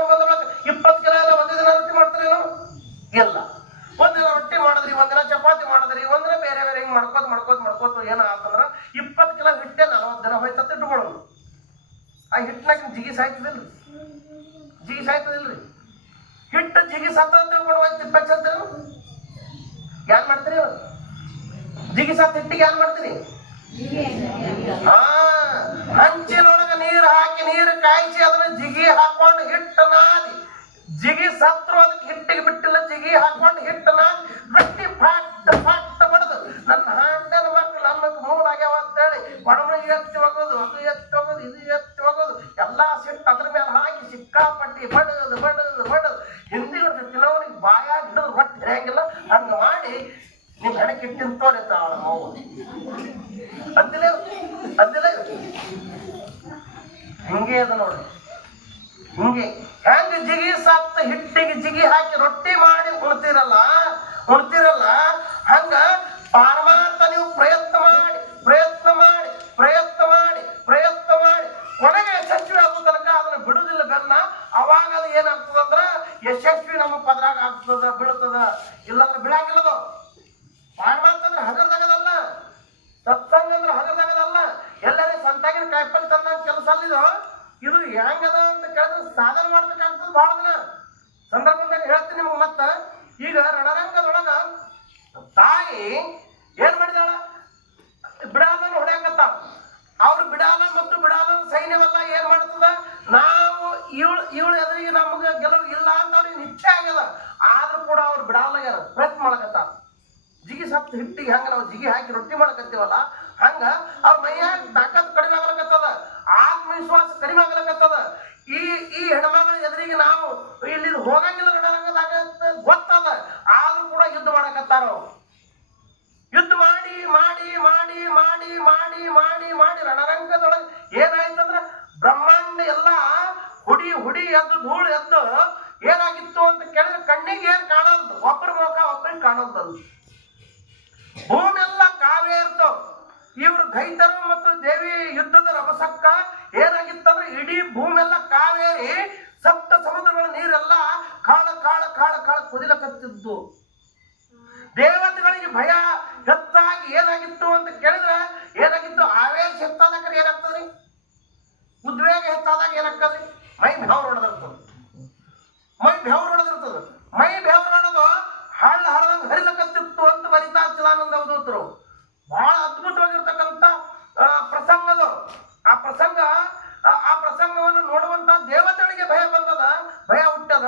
ಸಾಯ್ತದಿಲ್ರಿ? ಜಿಗಿ ಸಾಯ್ತದಿಲ್ರಿ? ಹಿಟ್ಟು ಜಿಗಿ ಸತ್ತ ತಿಳ್ಕೊಂಡು ಹೋಯ್ತು ತಿಪ್ಪಚ್ಚಂತೀರ ಏನ್ ಮಾಡ್ತೀರಿ? ಜಿಗಿ ಸತ್ತ ಹಿಟ್ಟಿಗೆ ಏನ್ ಮಾಡ್ತೀರಿ? ಹಂಚಿನೊಳಗ ನೀರು ಹಾಕಿ ನೀರು ಕಾಯಿಸಿ ಅದನ್ನ ಜಿಗಿ ಹಾಕೊಂಡು ಹಿಟ್ಟು ನಾದಿ, ಜಿಗಿ ಸತ್ರು ಅದಕ್ಕೆ ಹಿಟ್ಟಿಗೆ ಬಿಟ್ಟಿಲ್ಲ, ಜಿಗಿ ಹಾಕೊಂಡು ಹಿಟ್ಟು ನಾದಿ ಗಟ್ಟಿ ಫಟ್ ಫಟ್ ಬಡದು ನನ್ನ ಹಾಂಡನ ಮಕ್ಕಳು ನನ್ನಕ್ಕೆ ಮೂಲಾಗ್ಯಾವ ಅಂತೇಳಿ ಒಡಮಣಿಗೆ ಎತ್ತಿ ಹೋಗೋದು, ಅದು ಎತ್ತಿ ಹೋಗೋದು, ಇದು ಎತ್ತಿ ಹೋಗೋದು, ಎಲ್ಲಾ ಸಿಟ್ಟು ಅದ್ರ ಮೇಲೆ ಹಾಕಿ ಸಿಕ್ಕಾಪಟ್ಟಿ ಬಡದು ಬಡದು ಬಡದು ಹಿಂದಿ ತಿನ್ನೋನಿಗೆ ಬಾಯಾಗಿ ಹಿಡಿದು ಹೊಟ್ಟೆ ಹಿಡಿಯಂಗಿಲ್ಲ ಹಂಗ ಮಾಡಿ ನಿಮ್ ಹೆಣಕ್ಕೆ ಇಟ್ಟಿರ್ತೋನೆ ನೋವು ಅಂದಿಲ್ಲ ಅಂದಿಲ್ಲ. ಹಿಂಗೆ ಅದ ನೋಡ್ರಿ, ಹಿಂಗೆ ಹೆಂಗ ಜಿಗಿ ಸತ್ತ ಹಿಟ್ಟಿಗೆ ಜಿಗಿ ಹಾಕಿ ರೊಟ್ಟಿ ಮಾಡಿ ಉಣ್ತಿರಲ್ಲ ಹಂಗ ಪರಮಾರ್ಥ ನೀವು ಪ್ರಯತ್ನ ಮಾಡಿ ಪ್ರಯತ್ನ ಮಾಡಿ ಪ್ರಯತ್ನ ಮಾಡಿ ಪ್ರಯತ್ನ ಮಾಡಿ ಕೊನೆಗೆ ಯಶಸ್ವಿ ಆಗೋ ತನಕ ಅದನ್ನ ಬಿಡುದಿಲ್ಲ ಬೆನ್ನ. ಅವಾಗ ಅದು ಏನಾಗ್ತದಂದ್ರ ಯಶಸ್ವಿ ನಮ್ಮ ಪದರಾಗ ಆಗ್ತದ, ಬೀಳ್ತದ. ಇಲ್ಲಾಂದ್ರೆ ಬಿಡಾಗಿಲ್ಲದು. ಪರಮಾರ್ಥ ಅಂದ್ರೆ ಹಗರ್ದಾಗದಲ್ಲ, ಸತ್ಸಂಗ ಅಂದ್ರೆ ಹಗರ್ದಾಗದಲ್ಲ. ಎಲ್ಲರೇ ಸಂತಾಗಿನ ಕಾಯಿಪಲ್ಲೆ ತಂದಾಗ ಕೆಲಸ ಅಲ್ಲಿದು. ಇದು ಹೆಂಗದ ಅಂತ ಕೇಳಿದ್ರೆ ಸಾಧನೆ ಮಾಡ್ಬೇಕಾಗ್ತದ ಬಹಳ ದಿನ. ಸಂದರ್ಭದಾಗ ಹೇಳ್ತೀನಿ ನಿಮ್ಗೆ. ಮತ್ತ ಈಗ ರಣರಂಗದೊಳಗ ತಾಯಿ ಏನ್ ಮಾಡಿದಾಳ? ಬಿಡಾಲನ್ನು ಹೊಡ್ಯಾಕತ್ತ. ಅವ್ರು ಬಿಡಾಲ ಮತ್ತು ಬಿಡಾಲ ಸೈನ್ಯವೆಲ್ಲ ಏನ್ ಮಾಡ್ತದ? ನಾವು ಇವಳು ಎದುರಿಗೆ ನಮ್ಗೆ ಗೆಲುವು ಇಲ್ಲ ಅಂತ ಅವ್ರಿಗೆ ನಿಶ್ಚಯ ಆಗ್ಯದ. ಆದ್ರೂ ಕೂಡ ಅವ್ರು ಬಿಡಾಲಾಗ್ಯಾರ, ಪ್ರಯತ್ನ ಮಾಡಕತ್ತ. ಜಿಗಿ ಸತ್ತು ಹಿಟ್ಟಿಗೆ ಹಂಗ ನಾವು ಜಿಗಿ ಹಾಕಿ ರೊಟ್ಟಿ ಮಾಡಕತ್ತೀವಲ್ಲ, ಹಂಗ ಅವ್ರ ಮೈಯಾಗ ತಾಕತ್ ಕಡಿಮೆ ಆಗ್ಲಕತ್ತದ, ಆತ್ಮವಿಶ್ವಾಸ ಕಡಿಮೆ ಆಗ್ಲಕತ್ತದ. ಈ ಹೆಣ್ಮಗಳ ಎದುರಿಗೆ ನಾವು ಇಲ್ಲಿ ಹೋಗಂಗಿಲ್ಲ ರಣರಂಗದಾಗ ಗೊತ್ತದ. ಆದ್ರೂ ಕೂಡ ಯುದ್ಧ ಮಾಡಕತ್ತಾರ. ಯುದ್ಧ ಮಾಡಿ ಮಾಡಿ ಮಾಡಿ ಮಾಡಿ ಮಾಡಿ ಮಾಡಿ ಮಾಡಿ ರಣರಂಗದೊಳಗೆ ಏನಾಯ್ತಂದ್ರ ಬ್ರಹ್ಮಾಂಡ ಎಲ್ಲ ಹುಡಿ ಎದ್ದು ಧೂಳು ಎದ್ದು ಏನಾಗಿತ್ತು ಅಂತ ಕೇಳಿದ್ರೆ ಕಣ್ಣಿಗೆ ಏನ್ ಕಾಣಲ್ದು, ಒಬ್ಬರ ಮುಖ ಒಬ್ಬರಿಗೆ ಕಾಣಲ್ದು. ಭೂಮಿ ಎಲ್ಲ ಕಾವೇ ಇರ್ತಾವ. ಇವ್ರು ದೈತರು ಮತ್ತು ದೇವಿ ಯುದ್ಧದ ರಭಸಕ್ಕ ಏನಾಗಿತ್ತಂದ್ರೆ ಇಡೀ ಭೂಮಿ ಎಲ್ಲ ಕಾವೇರಿ ಸಪ್ತ ಸಮುದ್ರಗಳ ನೀರೆಲ್ಲ ಕಾಳ ಕಾಳ ಕಾಳ ಕಾಳ ಕುದಿಲಕತ್ತಿದ್ದು. ದೇವತೆಗಳಿಗೆ ಭಯ ಹೆಚ್ಚಾಗಿ ಏನಾಗಿತ್ತು ಅಂತ ಕೇಳಿದ್ರೆ ಏನಾಗಿತ್ತು? ಆವೇಶ ಹೆಚ್ಚಾದಾಗ ಏನಾಗ್ತದ್ರಿ? ಉದ್ವೇಗ ಹೆಚ್ಚಾದಾಗ ಏನಾಗ್ತದ್ರಿ? ಮೈ ಬೆವರು ಹೊಡೆದಿರ್ತದ. ಮೈ ಬೆವರು ಹೊಡೆದು ಹಳ್ಳ ಹರದಂಗ ಹರಿಲಕತ್ತಿತ್ತು ಅಂತ ಬರಿತಾ ಚಿದಾನಂದ ಅವಧೂತರು. ಬಹಳ ಅದ್ಭುತವಾಗಿರ್ತಕ್ಕಂಥ ಪ್ರಸಂಗದು. ಆ ಪ್ರಸಂಗವನ್ನು ನೋಡುವಂತ ದೇವತೆಗಳಿಗೆ ಭಯ ಹುಟ್ಟದ.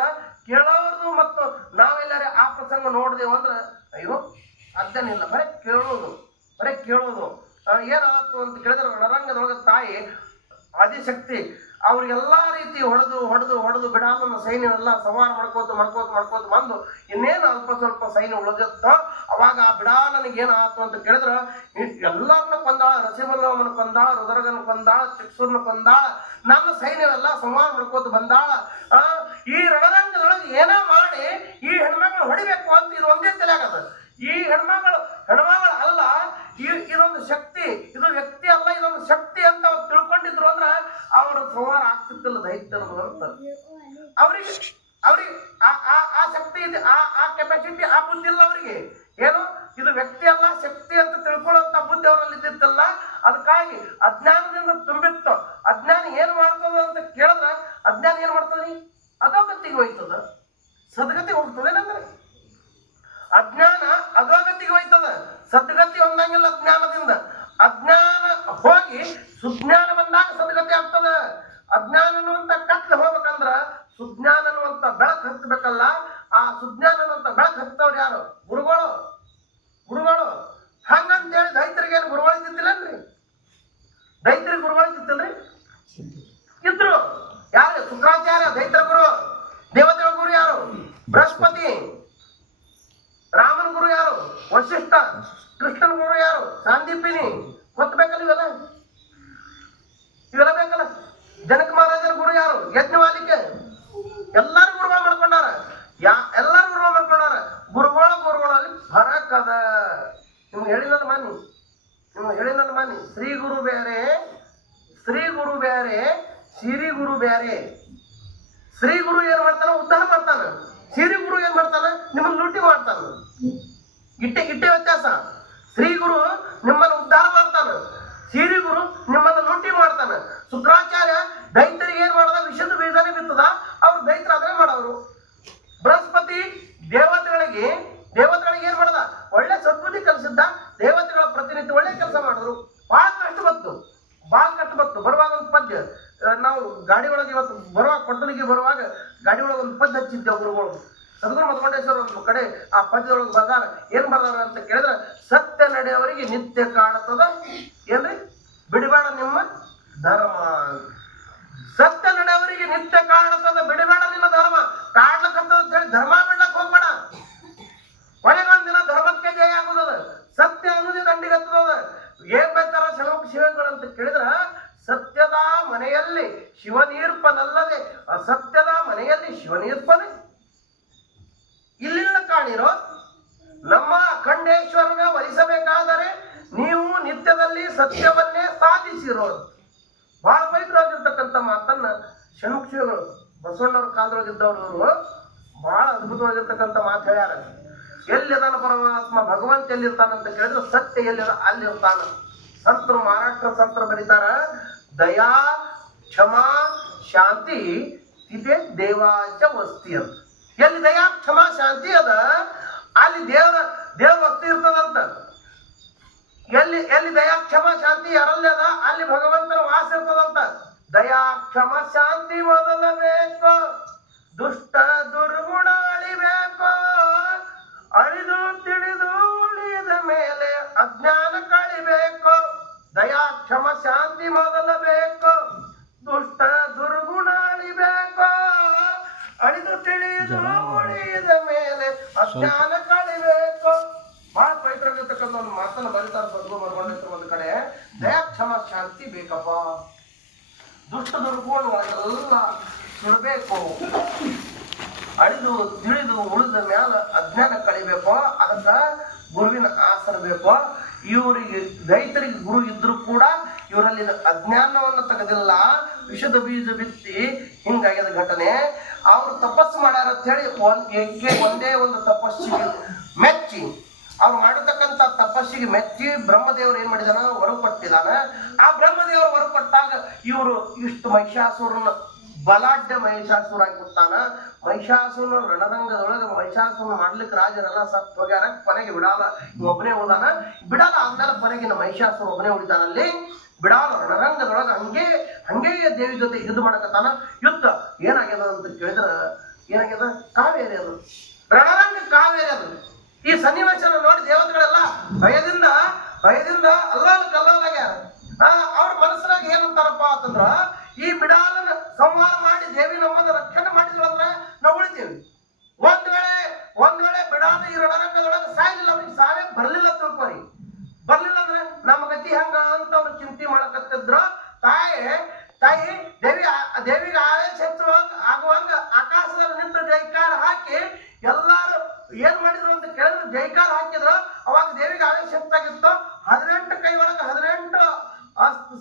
ಕೇಳೋದು ಮತ್ತು ನಾವೆಲ್ಲರೇ ಆ ಪ್ರಸಂಗ ನೋಡಿದೆವು ಅಂದ್ರೆ ಅಯ್ಯೋ ಅದೇನಿಲ್ಲ, ಬರೀ ಕೇಳೋದು ಏನಾಯ್ತು ಅಂತ ಕೇಳಿದ್ರೆ ರಣರಂಗದೊಳಗ ತಾಯಿ ಆದಿಶಕ್ತಿ ಅವ್ರಿಗೆಲ್ಲಾ ರೀತಿ ಹೊಡೆದು ಬಿಡಾಲನ್ನ ಸೈನ್ಯವೆಲ್ಲ ಸಂಹಾರ ಮಾಡ್ಕೋತ ಬಂದು ಇನ್ನೇನು ಅಲ್ಪ ಸ್ವಲ್ಪ ಸೈನ್ಯ ಉಳಿದಿತ್ತೋ ಅವಾಗ ಆ ಬಿಡಾಲನಿಗೆ ಏನಾಯ್ತು ಅಂತ ಕೇಳಿದ್ರ ಎಲ್ಲರನ್ನ ಕೊಂದಾಳ. ರಸಿಮಲ್ಲವನ್ನ ಕೊಂದಾಳ, ರುದ್ರಗನ ಕೊಂದಾಳ, ಚಿಕ್ಸೂರ್ನ ಕೊಂದಾಳ. ನಮ್ಮ ಸೈನ್ಯವೆಲ್ಲ ಸಂಹಾರ ಮಾಡ್ಕೋತ ಬಂದಾಳ. ಈ ರಣರಂಗದೊಳಗೆ ಏನೋ ಮಾಡಿ ಈ ಹೆಣ್ಮಕ್ಳು ಹೊಡಿಬೇಕು ಅಂತ ಇದು ಒಂದೇ ತಲೆಯಾಗದ. ಈ ಹೆಣ್ಮಗಳು ಅಲ್ಲ, ಇದೊಂದು ಶಕ್ತಿ, ಇದು ವ್ಯಕ್ತಿ ಅಲ್ಲ, ಇದೊಂದು ಶಕ್ತಿ ಅಂತ ಅವ್ರು ತಿಳ್ಕೊಂಡಿದ್ರು ಅಂದ್ರ ಅವ್ರ ಸಂಹಾರ ಆಗ್ತಿತ್ತಿಲ್ಲ ದೈತ್ಯರ ಹೊರತ. ಅವ್ರಿಗೆ ಆ ಶಕ್ತಿ ಇದೆ, ಆ ಕೆಪಾಸಿಟಿ, ಆ ಬುದ್ಧಿ ಇಲ್ಲ ಅವ್ರಿಗೆ. ಏನು ಇದು ವ್ಯಕ್ತಿ ಅಲ್ಲ ಶಕ್ತಿ ಅಂತ ತಿಳ್ಕೊಳ್ಳುವಂತ ಬುದ್ಧಿ ಅವರಲ್ಲಿ ಇದ್ದಿತ್ತಲ್ಲ. ಅದಕ್ಕಾಗಿ ಅಜ್ಞಾನದಿಂದ ತುಂಬಿತ್ತು. ಅಜ್ಞಾನ ಏನ್ ಮಾಡ್ತದ ಅಂತ ಕೇಳಿದ್ರ ಅಜ್ಞಾನ ಏನ್ ಮಾಡ್ತದ್ರಿ? ಅಧೋಗತಿಗೆ ಹೋಯ್ತದ, ಸದ್ಗತಿ ಹೋಗ್ತದೆ. ಅಂದ್ರೆ ಅಜ್ಞಾನ ಅಧೋಗತಿಗೆ ಹೋಯ್ತದ, ಸದ್ಗತಿ ಹೊಂದಂಗಿಲ್ಲ ಅಜ್ಞಾನದಿಂದ. ಅಜ್ಞಾನ ಹೋಗಿ ಸುಜ್ಞಾನ ಬಂದಾಗ ಸದ್ಗತಿ ಆಗ್ತದ. ಅಜ್ಞಾನ ಅನ್ನುವಂತ ಕತ್ಲೆ ಹೋಗ್ಬೇಕಂದ್ರ ಸುಜ್ಞಾನ ಅನ್ನುವಂತ ಬೆಳಕು ಹತ್ತಬೇಕಲ್ಲ. ಆ ಸುಜ್ಞಾನ ಅನ್ನುವಂತ ಬೆಳಕು ಹತ್ತವ್ರು ಯಾರು? ಗುರುಗಳು. ಹಂಗಂತೇಳಿ ದೈತರಿಗೆ ಏನು ಗುರುಗಳು ಇದ್ದಿತ್ತಿಲ್ಲನ್ರಿ? ದೈತರಿಗೆ ಗುರುಗಳು ಇದ್ದಿತ್ತಿಲ್ರಿ? ಇದ್ರು. ಯಾರು? ಶುಕ್ರಾಚಾರ್ಯ ದೈತರ ಗುರು. ದೇವತೆಗಳ ಗುರು ಯಾರು? ಬೃಹಸ್ಪತಿ. ರಾಮನ ಗುರು ಯಾರು? ವಶಿಷ್ಠ. ಕೃಷ್ಣನ ಗುರು ಯಾರು? ಸಾಂದೀಪಿನಿ. ಗೊತ್ತಬೇಕಲ್ಲ ಇವೆಲ್ಲ ಬೇಕಲ್ಲ. ಜನಕ ಮಹಾರಾಜನ ಗುರು ಯಾರು? ಯಜ್ಞವಾಲಿಕೆ. ಎಲ್ಲಾರು ಗುರುಗಳು ಮಾಡ್ಕೊಂಡಾರ. ಎಲ್ಲಾರು ಗುರುಗಳು ಮಾಡ್ಕೊಂಡಾರ. ಗುರುಗಳಲ್ಲಿ ಫರಕ್ ಅದ. ನಿಮ್ಗೆ ಹೇಳಿನಲ್ಲ ಮಾನಿ, ಶ್ರೀ ಗುರು ಬೇರೆ, ಸಿರಿ ಗುರು ಬೇರೆ. ಶ್ರೀ ಗುರು ಏನ್ ಮಾಡ್ತಾನ? ಉದ್ಧಾರ ಮಾಡ್ತಾನ. ಸಿರಿ ಗುರು ಏನ್ ಮಾಡ್ತಾನ? ನಿಮ್ಮನ್ನ ಲೂಟಿ ಮಾಡ್ತಾನ. ಇಟ್ಟೆ ವ್ಯತ್ಯಾಸ. ಶ್ರೀ ಗುರು ನಿಮ್ಮನ್ನು ಉದ್ಧಾರ ಮಾಡ್ತಾನ, ಸಿರಿ ಗುರು ನಿಮ್ಮನ್ನು ಲೂಟಿ ಮಾಡ್ತಾನ. ಶುಕ್ರಾಚಾರ್ಯ ದೈತ್ಯರಿಗೆ ಏನ್ ಮಾಡದ ವಿಷದ ಬೀಜನೇ ಬಿತ್ತದ, ಅವ್ರು ದೈತ್ಯ ಅದನ್ನೇ ಮಾಡೋರು. ಬೃಹಸ್ಪತಿ ದೇವತೆಗಳಿಗೆ ಏನ್ ಮಾಡದ ಒಳ್ಳೆ ಸದ್ಬುದ್ಧಿ ಕಲಿಸಿದ್ದ, ದೇವತೆಗಳ ಪ್ರತಿನಿತ್ಯ ಒಳ್ಳೆ ಕೆಲಸ ಮಾಡಿದ್ರು. ಬಹಳ ಕಷ್ಟ ಬತ್ತು. ಬರುವಾಗ ಒಂದು ಪದ್ಯ ನಾವು ಗಾಡಿ ಒಳಗೆ ಇವತ್ತು ಬರುವಾಗ ಕೊಟ್ಟಲಿಗೆ ಬರುವಾಗ ಗಾಡಿ ಒಳಗೆ ಒಂದು ಪದ್ಯ ಹಚ್ಚಿದ್ದೇವೆ ಗುರುಗಳು. ಸದ್ಗುರು ಮಧುಮಂಡೇಶ್ವರ ಒಂದು ಕಡೆ ಆ ಪದ್ಯದೊಳಗೆ ಬರ್ದಾರ. ಏನ್ ಬರ್ದಾರ ಅಂತ ಕೇಳಿದ್ರೆ, ಸತ್ಯ ನಡೆಯವರಿಗೆ ನಿತ್ಯ ಕಾಣುತ್ತದ ಏನ್ರಿ ಬಿಡಬೇಡ ನಿಮ್ಮ ಧರ್ಮ. ಸತ್ಯ ನಡೆಯವರಿಗೆ ನಿತ್ಯ ಕಾಣುತ್ತದ ಬಿಡಬೇಡ ನಿನ್ನ ಧರ್ಮ. ಕಾಡ್ಲಕ್ಕಂತ ಹೇಳಿ ಧರ್ಮ ಬಿಡ್ಲಕ್ ಹೋಗ್ಬೇಡ. ಕೊನೆಗೊಂದಿನ ಧರ್ಮಕ್ಕೆ ಜಯ ಆಗುದದ. ಸತ್ಯ ಅನ್ನೋದೇ ದಂಡಿಗತ್ತದ. ಏನ್ ಬೈತಾರ ಶರಣು ಶಿವಗಳಂತ ಕೇಳಿದ್ರ, ಸತ್ಯದ ಮನೆಯಲ್ಲಿ ಶಿವನೀರ್ಪನಲ್ಲದೆ ಅಸತ್ಯದ ಮನೆಯಲ್ಲಿ ಶಿವನೀರ್ಪನೆ ಇಲ್ಲಿಲ್ಲ ಕಾಣಿರೋ. ನಮ್ಮ ಅಖಂಡೇಶ್ವರನ ವರಿಸಬೇಕಾದರೆ ನೀವು ನಿತ್ಯದಲ್ಲಿ ಸತ್ಯವನ್ನೇ ಸಾಧಿಸಿರೋರು. ಬಹಳ ಪವಿತ್ರವಾಗಿರ್ತಕ್ಕಂಥ ಮಾತನ್ನ ಷಣ್ಮುಖಿಗಳು ಬಸವಣ್ಣವ್ರ ಕಾಲದೊಳಗಿದ್ದವರು ಬಹಳ ಅದ್ಭುತವಾಗಿರ್ತಕ್ಕಂಥ ಮಾತು ಹೇಳ್ಯಾರ. ಎಲ್ಲಿದಾನ ಪರಮಾತ್ಮ ಭಗವಂತ ಎಲ್ಲಿರ್ತಾನಂತ ಕೇಳಿದ್ರೆ, ಸತ್ಯ ಎಲ್ಲಿದ ಅಲ್ಲಿರ್ತಾನ. ಸಂತರು ಮಹಾರಾಷ್ಟ್ರ ಸಂತರು ಬರೀತಾರ, ದಯಾ ಕ್ಷಮಾ ಶಾಂತಿ ಇದೇ ದೇವಾಚ ವಸ್ತಿ ಅಂತ. ಎಲ್ಲಿ ದಯಾ ಕ್ಷಮಾ ಶಾಂತಿ ಅದ ಅಲ್ಲಿ ದೇವ ವಸ್ತಿ ಇರ್ತದಂತ. ಎಲ್ಲಿ ದಯಾ ಕ್ಷಮಾ ಶಾಂತಿ ಯಾರಲ್ಲಿ ಅದ ಅಲ್ಲಿ ಭಗವಂತನ ವಾಸ ಇರ್ತದಂತ. ದಯಾ ಕ್ಷಮ ಶಾಂತಿ ಮೊದಲಬೇಕು, ದುಷ್ಟ ದುರ್ಗುಣ ಅಳಿಬೇಕು, ಅಳಿದು ತಿಳಿದು ಉಳಿದ ಮೇಲೆ ಅಜ್ಞಾನ ಕಳಿಬೇಕು. ದಯಾ ಕ್ಷಮ ಶಾಂತಿ ಮೊದಲಬೇಕು, ದುಷ್ಟ ದುರ್ಗುಣ ಅಳಿಬೇಕು, ಅಳಿದು ತಿಳಿದು ಉಳಿದ ಮೇಲೆ ಅಜ್ಞಾನ ಕಳಿಬೇಕು. ಬಹಳ ಪವಿತ್ರವಾಗಿರ್ತಕ್ಕಂಥ ಒಂದು ಮಾತನ್ನು ಬರೀತಾರೆ ಸದ್ಗುರು ಮಧುಮಂಡೇಶ್ವರ. ಒಂದು ಕಡೆ ದಯಾ ಕ್ಷಮ ಶಾಂತಿ ಬೇಕಪ್ಪ, ದುಷ್ಟ ದುರ್ಗುಣಗಳೆಲ್ಲ ಸುಡಬೇಕು, ಅಳಿದು ತಿಳಿದು ಉಳಿದ ಮ್ಯಾಲ ಅಜ್ಞಾನ ಕಳಿಬೇಕು. ಅದಕ್ಕ ಗುರುವಿನ ಆಸರ ಬೇಕು. ಇವರಿಗೆ ರೈತರಿಗೆ ಗುರು ಇದ್ರು ಕೂಡ ಇವರಲ್ಲಿ ಅಜ್ಞಾನವನ್ನು ತೆಗೆದಿಲ್ಲ, ವಿಷದ ಬೀಜ ಬಿತ್ತಿ ಹಿಂಗಾಗ್ಯದ ಘಟನೆ. ಅವ್ರು ತಪಸ್ಸು ಮಾಡ್ಯಾರ ಅಂತ ಹೇಳಿ ಒಂದೇ ಒಂದು ತಪಸ್ಸಿಗೆ ಮೆಚ್ಚಿ, ಅವ್ರು ಮಾಡಿರ್ತಕ್ಕಂಥ ತಪಸ್ಸಿಗೆ ಮೆಚ್ಚಿ ಬ್ರಹ್ಮದೇವರು ಏನ್ ಮಾಡಿದಾನ ಹೊರ ಕೊಟ್ಟಿದಾನ. ಆ ಬ್ರಹ್ಮದೇವರು ಹೊರ ಕೊಟ್ಟಾಗ ಇವರು ಇಷ್ಟು ಮಹಿಷಾಸುರನ ಬಲಾಢ್ಯ ಮಹಿಷಾಸುರ ಆಗಿಬಿಡ್ತಾನ. ಮಹಿಷಾಸುರನ ರಣರಂಗದೊಳಗೆ ಮಹಿಷಾಸುರನ ಮಾಡ್ಲಿಕ್ಕೆ ರಾಜರೆಲ್ಲ ಸತ್ ಹೋಗ್ಯಾರ. ಕೊನೆಗೆ ಬಿಡಾಲ ಒಬ್ಬನೇ ಉಳಿದಾನ. ಬಿಡಾಲ ಆದ್ಮೇಲೆ ಕೊನೆಗಿನ ಮಹಿಷಾಸುರ ಒಬ್ಬನೇ ಉಳಿದಾನಲ್ಲಿ. ಬಿಡಾಲ ರಣರಂಗದೊಳಗೆ ಹಂಗೆ ದೇವಿ ಜೊತೆ ಯುದ್ಧ ಮಾಡಕತ್ತಾನ. ಯುದ್ಧ ಏನಾಗ್ಯದ ಅಂತ ಕೇಳಿದ್ರ ಏನಾಗ್ಯದ, ಕಾವೇರಿ ಅದು ರಣರಂಗ, ಕಾವೇರಿ ಅದು. ಈ ಸನ್ನಿವೇಶನ ನೋಡಿ ದೇವತೆಗಳೆಲ್ಲ ಭಯದಿಂದ ಅಲ್ಲಾಗ್ಯಾರ. ಅವ್ರ ಮನಸ್ಸಿನಾಗ ಏನಂತಾರಪ್ಪ ಅಂತಂದ್ರ, ಈ ಬಿಡಾಲನ ಸಂಹಾರ ಮಾಡಿ ದೇವಿ ನಮ್ಮನ್ನ ರಕ್ಷಣೆ ಮಾಡಿದ್ರಂದ್ರೆ ನಾವು ಉಳಿತೀವಿ. ಒಂದ್ ವೇಳೆ ಬಿಡಾಲ ಈ ರಣರಂಗದೊಳಗೆ ಸಾಯ್ಲಿಲ್ಲ, ಅವ್ರಿಗೆ ಸಾವೇ ಬರ್ಲಿಲ್ಲ ತಿಳ್ಕೊರಿ. ಬರ್ಲಿಲ್ಲ ಅಂದ್ರೆ ನಮ್ಮ ಗತಿ ಹಂಗ ಅಂತ ಅವ್ರು ಚಿಂತೆ ಮಾಡಕತ್ತಿದ್ರ. ತಾಯಿ ದೇವಿಗೆ ಆವೇಶ ಹೆಚ್ಚುವಂಗ ಆಗುವಂಗ ಆಕಾಶದಲ್ಲಿ ನಿಂತ ಜೈಕಾರ ಹಾಕಿ ಎಲ್ಲಾರು ಏನ್ ಮಾಡಿದ್ರು ಅಂತ ಕೇಳಿದ್ರು. ಜೈಕಾರ ಹಾಕಿದ್ರು. ಅವಾಗ ದೇವಿಗೆ ಆವೇಶ ಹೆಚ್ಚಾಗಿತ್ತು. 18 ಕೈ ಒಳಗೆ 18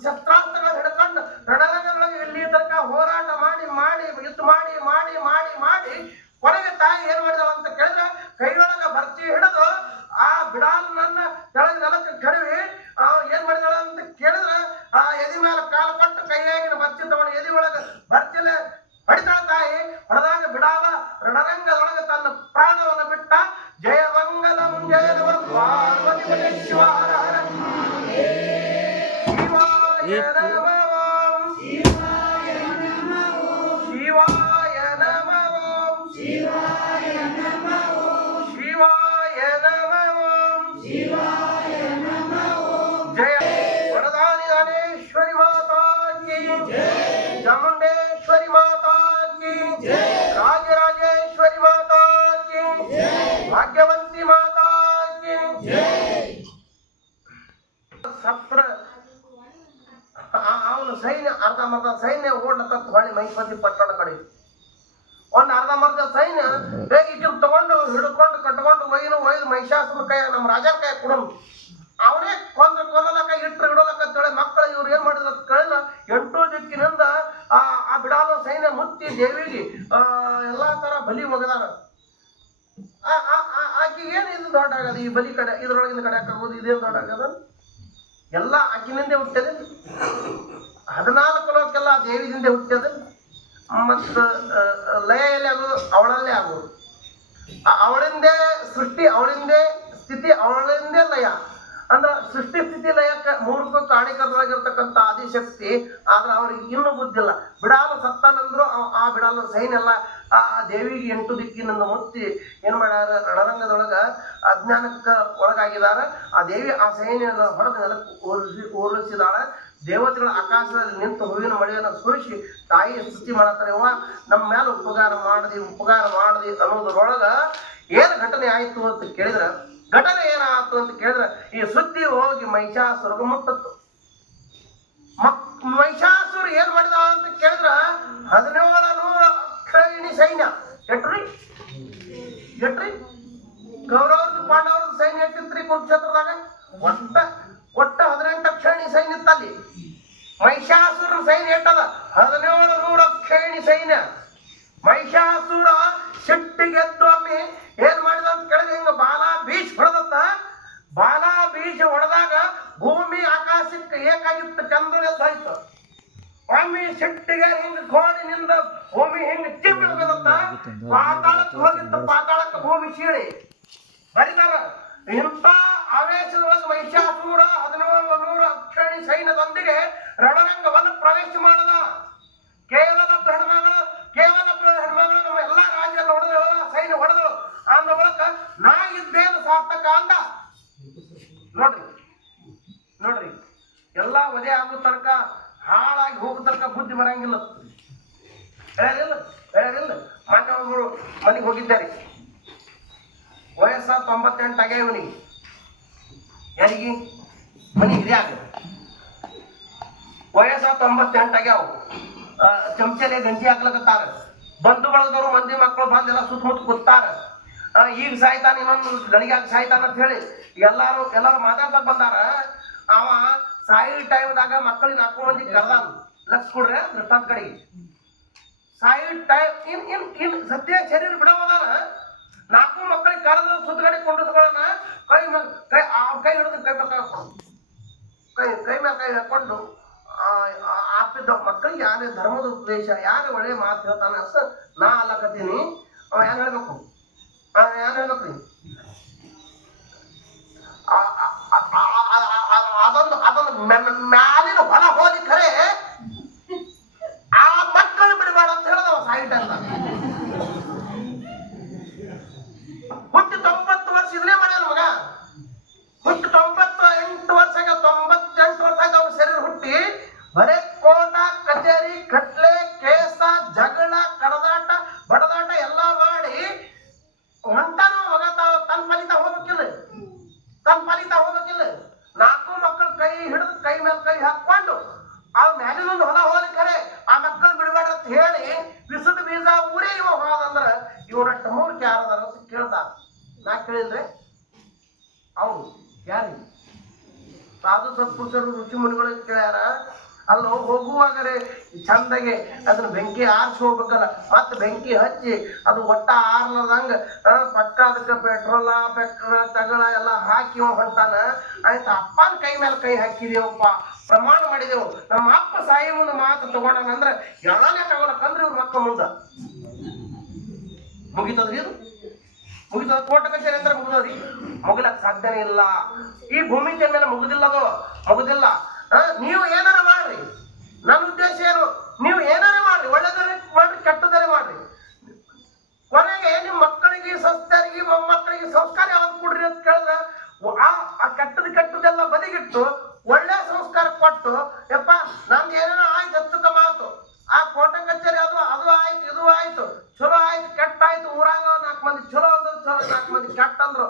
ಶಸ್ತ್ರಾಸ್ತ್ರಗಳು ಹಿಡ್ಕೊಂಡು ರಣರಂಗದೊಳಗೆ ಇಲ್ಲಿ ತನಕ ಹೋರಾಟ ಮಾಡಿ ಯುದ್ಧ ಮಾಡಿ ಕೊನೆಗೆ ತಾಯಿ ಏನ್ ಮಾಡಿದಳ ಅಂತ ಕೇಳಿದ್ರೆ, ಕೈಯೊಳಗ ಬರ್ಚಿ ಹಿಡಿದು ಆ ಬಿಡಾಲನ್ನ ಕೆಳಗೆ ನೆಲಕ್ಕೆ ಕಡಿವಿ ಏನ್ ಮಾಡಿದಳ ಅಂತ ಕೇಳಿದ್ರೆ, ಆ ಎದಿ ಮೇಲೆ ಕಾಲು ಕೊಟ್ಟು ಕೈಯಾಗಿನ ಬರ್ಚಿ ತಗೊಂಡು ಎದಿ ಒಳಗೆ ಬರ್ಚಿಲೆ ಹೊಡಿತಾಳ ತಾಯಿ. ಹೊಡೆದಾಗ ಬಿಡಾಲ ರಣರಂಗದೊಳಗೆ ತನ್ನ ಪ್ರಾಣವನ್ನು ಬಿಟ್ಟ. ಜಯ ಮಂಗಲಂ ಜಯ ನಮ ಪಾರ್ವತಿ ಶಿವ ಹರ ಹರ ಶಿವಾಯ ನಮಃ ಶಿವಾಯ ನಮಃ ಶಿವಾಯ ನಮಃ ಜಯ ವರದಾನಿ ದಾನೇಶ್ವರಿ ಮಾತಾ ಕಿ ಚಾಮುಂಡೇಶ್ವರಿ ಮಾತಾ ಕಿ ರಾಜರಾಜೇಶ್ವರಿ ಮಾತಾ ಕಿ ಭಾಗ್ಯವಂತಿ ಮಾತಾ ಕಿ. ಸತ್ರ ಅವನು ಸೈನ್ಯ ಅರ್ಧಂಬರ್ಧ ಸೈನ್ಯ ಓಡ್ಲತ್ತ ಹೊಳಿ ಮೈಪತಿ ಪಟ್ಟಣ ಕಡೆ. ಒಂದ್ ಅರ್ಧಂಬರ್ಧ ಸೈನ್ಯ ಬೇಗ ತಗೊಂಡು ಹಿಡ್ಕೊಂಡು ಕಟ್ಕೊಂಡು ಒಯ್ದು ಮಹಿಷಾಸುರ ಕೈ ನಮ್ಮ ರಾಜನ ಕೈ ಕೊಡೋನು. ಅವನೇ ಕೊಲ್ಲಲಕ್ಕ ಇಡೋಲಕ್ಕಂತೇಳಿ ಮಕ್ಕಳು ಇವ್ರು ಏನ್ ಮಾಡಿದ್ರು ಅಂತ ಕೇಳಿದ್ರ, 8 ದಿಕ್ಕಿನಿಂದ ಆ ಬಿಡಾಲ ಸೈನ್ಯ ಮುತ್ತಿ ದೇವಿಗೆ ಎಲ್ಲಾ ತರ ಬಲಿ ಒಗದಾರ. ಆಕಿ ಏನ್ ಇದು ದೊಡ್ಡ ಆಗದ, ಈ ಬಲಿ ಕಡೆ ಇದ್ರೊಳಗಿನ ಕಡೆ ಹಾಕೋದು ಇದೇನ್ ದೊಡ್ಡ ಆಗದ, ಎಲ್ಲ ಆಕಿನಿಂದೆ ಹುಟ್ಟದೆ. 14 ಲೋಕಕ್ಕೆಲ್ಲ ದೇವಿದಿಂದ ಹುಟ್ಟ್ಯದ. ಮತ್ತು ಲಯ ಎಲ್ಲಿ ಆಗೋದು? ಅವಳಲ್ಲೇ ಆಗೋದು. ಅವಳಿಂದೇ ಸೃಷ್ಟಿ, ಅವಳಿಂದೇ ಸ್ಥಿತಿ, ಅವಳಿಂದೇ ಲಯ. ಅಂದ್ರೆ ಸೃಷ್ಟಿ ಸ್ಥಿತಿ ಲಯಕ್ಕೆ ಮೂರಕ್ಕೂ ಕಾಣಿಕರವಾಗಿರ್ತಕ್ಕಂಥ ಆದಿಶಕ್ತಿ. ಆದ್ರೆ ಅವ್ರಿಗೆ ಇನ್ನೂ ಬುದ್ಧಿಲ್ಲ. ಬಿಡಾಲು ಸತ್ತಾನಂದ್ರು ಆ ಬಿಡಾಲು ಸೈನ್ ಎಲ್ಲ ಆ ದೇವಿಗೆ 8 ದಿಕ್ಕಿನಿಂದ ಮುತ್ತಿ ಏನ್ ಮಾಡ್ಯಾರ, ರಣರಂಗದೊಳಗ ಅಜ್ಞಾನಕ್ಕೆ ಒಳಗಾಗಿದಾರ. ಆ ದೇವಿ ಆ ಸೈನ್ಯ ಹೊಡೆದ ನೆಲಕ್ಕೆ ಓರಿಸಿದಾಳ. ದೇವತೆಗಳ ಆಕಾಶದಲ್ಲಿ ನಿಂತು ಹೂವಿನ ಮಳೆಯನ್ನು ಸುರಿಸಿ ತಾಯಿ ಸ್ತುತಿ ಮಾಡತ್ತಾರೆ. ನಮ್ಮ ಮೇಲೆ ಉಪಕಾರ ಮಾಡದಿ ಅನ್ನೋದ್ರೊಳಗ ಏನು ಘಟನೆ ಆಯ್ತು ಅಂತ ಕೇಳಿದ್ರ, ಘಟನೆ ಏನಾಯ್ತು ಅಂತ ಕೇಳಿದ್ರೆ, ಈ ಸುದ್ದಿ ಹೋಗಿ ಮಹಿಷಾಸುರಗ ಮುಟ್ಟತ್ತು. ಮಹಿಷಾಸುರ ಏನ್ ಮಾಡಿದ ಅಂತ ಕೇಳಿದ್ರ 1700 ಅಕ್ಷಯಿಣಿ ಸೈನ್ಯ. ಎಟ್ರಿ ಕೌರವ್ರದ್ದು ಪಾಂಡವ್ರದ್ದು ಸೈನ್ಯ ಎಟ್ಟಿತ್ರಿ ಕುರುಕ್ಷೇತ್ರದಾಗ? ಒಟ್ಟ 18 ಅಕ್ಷಯಿಣಿ ಸೈನ್ಯ ಇತ್ತಲ್ಲಿ. ಮಹಿಷಾಸುರ ಸೈನ್ಯ ಎಟ್ಟದ 1700 ಅಕ್ಷಯಿಣಿ ಸೈನ್ಯ. ಮಹಿಷಾಸುರ ಸಿಟ್ಟಿಗೆದ್ದು ಒಮ್ಮೆ ಏನ್ ಮಾಡಿದ ಅಂತ ಕೇಳಿದ್ರೆ, ಹಿಂಗ ಬಾಲ ಬೀಚ್ ಹೊಡೆದತ್ತ. ಬಾಲ ಬೀಚ್ ಹೊಡೆದಾಗ ಭೂಮಿ ಆಕಾಶಕ್ಕೆ ಏಕಾಗಿತ್ತು, ಚಂದ್ರ ಎದ್ದಾಯ್ತು. ಒಮ್ಮೆ ಸಿಟ್ಟಿಗೆ ಹಿಂಗ ಕೋಡಿನಿಂದ ಭೂಮಿ ಹಿಂಗ ಚಿಮ್ಮಿಡ್ಬೇಕಂತ ಪಾತಾಳಕ್ಕೆ ಹೋಗಿತ್ತು. ಪಾತಾಳಕ್ಕೆ ಭೂಮಿ ಸೀಳಿ ಬರೀತಾರ. ಇಂಥ ಆವೇಶದೊಳಗೆ ಮಹಿಷಾಸುರ 1700 ಅಕ್ಷರಣಿ ಸೈನ್ಯದೊಂದಿಗೆ ರಣರಂಗವನ್ನು ಪ್ರವೇಶ ಮಾಡದ. ಕೇವಲ ಹೆಣ್ಮಗಳು ನಮ್ಮ ಎಲ್ಲಾ ರಾಜ್ಯದಲ್ಲಿ ಹೊಡೆದ ಸೈನ್ಯ ಹೊಡೆದಳು. ಅಂದ ಮೂಲಕ ನಾ ಇದ್ದೇನು ಸಾರ್ಥಕ ಅಂದ. ನೋಡ್ರಿ ಎಲ್ಲಾ ವಧೆ ಆಗೋ ತನಕ, ಹಾಳಾಗಿ ಹೋಗೋ ತನಕ ಬುದ್ಧಿ ಬರಂಗಿಲ್ಲ. ಹೇಳ್ಯಾರಿಲ್ಲ. ಮೊನ್ನೆ ಒಬ್ಬರು ಮನೆಗೆ ಹೋಗಿದ್ದಾರೆ. ವಯಸ್ಸ 98 ಆಗ್ಯಾವ ಇವನಿಗೆ. ಯಾರಿಗೆ? ಮನೆ ಹಿರಿಯಾಗ ವಯಸ್ಸ 98 ಆಗ್ಯಾವ. ಚಮಚಲೆ ಗಂಜಿ ಹಾಕ್ಲಕತ್ತಾರ. ಬಂಧು ಬಳಗದವ್ರು ಮಂದಿ ಮಕ್ಕಳು ಬಂದೆಲ್ಲ ಸುತ್ತಮುತ್ತ ಕೂತಾರ. ಈಗ ಸಾಯ್ತಾನ, ಇನ್ನೊಂದು ಗಳಿಗಾಗ ಸಾಯ್ತಾನ ಅಂತ ಹೇಳಿ ಎಲ್ಲಾರು ಮಾತಾಡ್ಸಕ್ ಬಂದಾರ. ಅವ ಸಾಯಿ ಟೈಮ್ದಾಗ ಮಕ್ಕಳಿಗೆ 4 ಮಂದಿ ಕರ್ದಾನ. ಲಕ್ಷ ಕೊಡ್ರೆ ದೃಷ್ಟಾಂತ ಕಡೆಗೆ ಸಾಯಿ ಟೈಮ್ ಇನ್ ಸದ್ಯ ಶರೀರ ಬಿಡೋದಾನ. 4 ಮಕ್ಕಳಿಗೆ ಕರೆದು ಸುತ್ತಗಡೆ ಕೊಂಡಿಸ್ಕೊಳ್ಳೋಣ. ಕೈ ಹಿಡಿದು ಕೈ ಮೇಲೆ ಕೈ ಹಾಕೊಂಡು ಆಪಿದ್ದ ಮಕ್ಕಳಿಗೆ ಯಾರೇ ಧರ್ಮದ ಉಪದೇಶ, ಯಾರು ಒಳ್ಳೆ ಮಾತು ಹೇಳ್ತಾನೆ ಅಂತ ನಾ ಅಲ್ಲಕತ್ತೀನಿ. ಅವ ಏನ್ ಹೇಳ್ಬೇಕು? ಹೇಳ್ಬೇಕ್ರಿ, ಅದೊಂದು ಮ್ಯಾಲಿನ ಹೊಲ ಹೋಗಿ ಖರೆ ಆ ಮಕ್ಕಳು ಬಿಡಬೇಡ ಅಂತ ಹೇಳದವ ಸಾಯಿಟ್ ಅಂತ. ಹುಟ್ಟು 90 ವರ್ಷ ಇದನ್ನೇ ಮಾಡ್ಯಾನ ಮಗ. ಹುಟ್ಟು 98 ವರ್ಷ 98 ವರ್ಷ ಆಯ್ತು ಅವ್ರ ಶರೀರ ಹುಟ್ಟಿ. ಬರೇ ಕೋಟ ಕಚೇರಿ ಕಟ್ಲೆ ಕೇಸ ಜಗಳ ಕಡದಾಟ ಬಡದಾಟ ಎಲ್ಲಾ ಮಾಡಿ ಹೊಂಟಾನ ಮಗ. ತನ್ನ ಫಲಿತ ಹೋಗ್ಬೇಕಿಲ್ಲ. 4 ಮಕ್ಕಳು ಕೈ ಹಿಡಿದು ಕೈ ಮೇಲೆ ಕೈ ಹಾಕೊಂಡು ಆ ಮ್ಯಾಲಿನೊಂದು ಹೊಲ ಹೋಲಿ ಖರೆ ಆ ಮಕ್ಕಳು ಬಿಡಬೇಡ ಅಂತ ಹೇಳಿ ವಿಸುದ ಬೀಜ ಊರೇ ಇವ ಹೋದಂದ್ರ ಇವರಟ್ಟ ಮೂರ್ಖ ಯಾರದಾರ ಅಂತ ಕೇಳ್ತಾರ. ನಾ ಕೇಳಿದ್ರೆ ಅವ್ರು ಯಾರಿ ಸಾಧು ಸತ್ಪುರುಷರು ಋಷಿ ಮುನಿಗಳು ಕೇಳ್ಯಾರ. ಅಲ್ಲೋ ಹೋಗುವಾಗರೆ ಚಂದಗೆ ಅದನ್ನ ಬೆಂಕಿ ಆರಿಸಿ ಹೋಗ್ಬೇಕಲ್ಲ. ಮತ್ತೆ ಬೆಂಕಿ ಹಚ್ಚಿ ಅದು ಒಟ್ಟ ಆರ್ಲದಂಗ ಪಕ್ಕ ಅದಕ್ಕೆ ಪೆಟ್ರೋಲ ತಗಳ ಎಲ್ಲ ಹಾಕಿ ಹೊಂಟಾನ. ಆಯ್ತು, ಅಪ್ಪನ ಕೈ ಮೇಲೆ ಕೈ ಹಾಕಿದೇವಪ್ಪ, ಪ್ರಮಾಣ ಮಾಡಿದೆವು. ನಮ್ಮ ಅಪ್ಪ ಸಾಯಿ ಮುಂದೆ ಮಾತು ತಗೊಂಡಂದ್ರೆ ಎಳನೇ ತಗೊಳಕಂದ್ರೆ ಇವ್ರ ಮಕ್ಕಳ ಮುಂದ ಮುಗಿತದ್ರಿ. ಇದು ಮುಗಿತದ. ಕೋಟ ಕಚೇರಿ ಅಂದ್ರೆ ಮುಗಿದದ್ರಿ? ಮುಗಿಲಕ್ ಸಾಧ್ಯನೇ ಇಲ್ಲ. ಈ ಭೂಮಿ ಮೇಲೆ ಮುಗುದಿಲ್ಲ. ನೀವು ಏನಾರ ಮಾಡ್ರಿ, ನನ್ನ ಉದ್ದೇಶ ಏನು, ನೀವು ಏನಾರ ಮಾಡ್ರಿ, ಒಳ್ಳೆದರೆ ಮಾಡ್ರಿ, ಕೆಟ್ಟದರೆ ಮಾಡ್ರಿ. ಕೊನೆಗೆ ನಿಮ್ಮ ಮಕ್ಕಳಿಗೆ ಸಸ್ಯರಿಗೆ ಮೊಮ್ಮಕ್ಕಳಿಗೆ ಸಂಸ್ಕಾರ ಯಾವಾಗ ಕೊಡ್ರಿ ಅಂತ ಕೇಳಿದ್ರೆ ಆ ಕೆಟ್ಟದೆಲ್ಲ ಬದಿಗಿಟ್ಟು ಒಳ್ಳೆ ಸಂಸ್ಕಾರ ಕೊಟ್ಟು, ಯಪ್ಪ ನಮ್ದು ಏನೇನೋ ಆಯ್ತು ಹತ್ತುಕ ಮಾತು, ಆ ಕೋಟ ಕಚೇರಿ ಅದು ಆಯ್ತು, ಇದು ಆಯ್ತು, ಚಲೋ ಆಯ್ತು, ಕೆಟ್ಟ ಆಯ್ತು, ಊರಾಗ 4 ಮಂದಿ ಚಲೋ ಅಂದ್ರು, 4 ಮಂದಿ ಕೆಟ್ಟ ಅಂದ್ರು.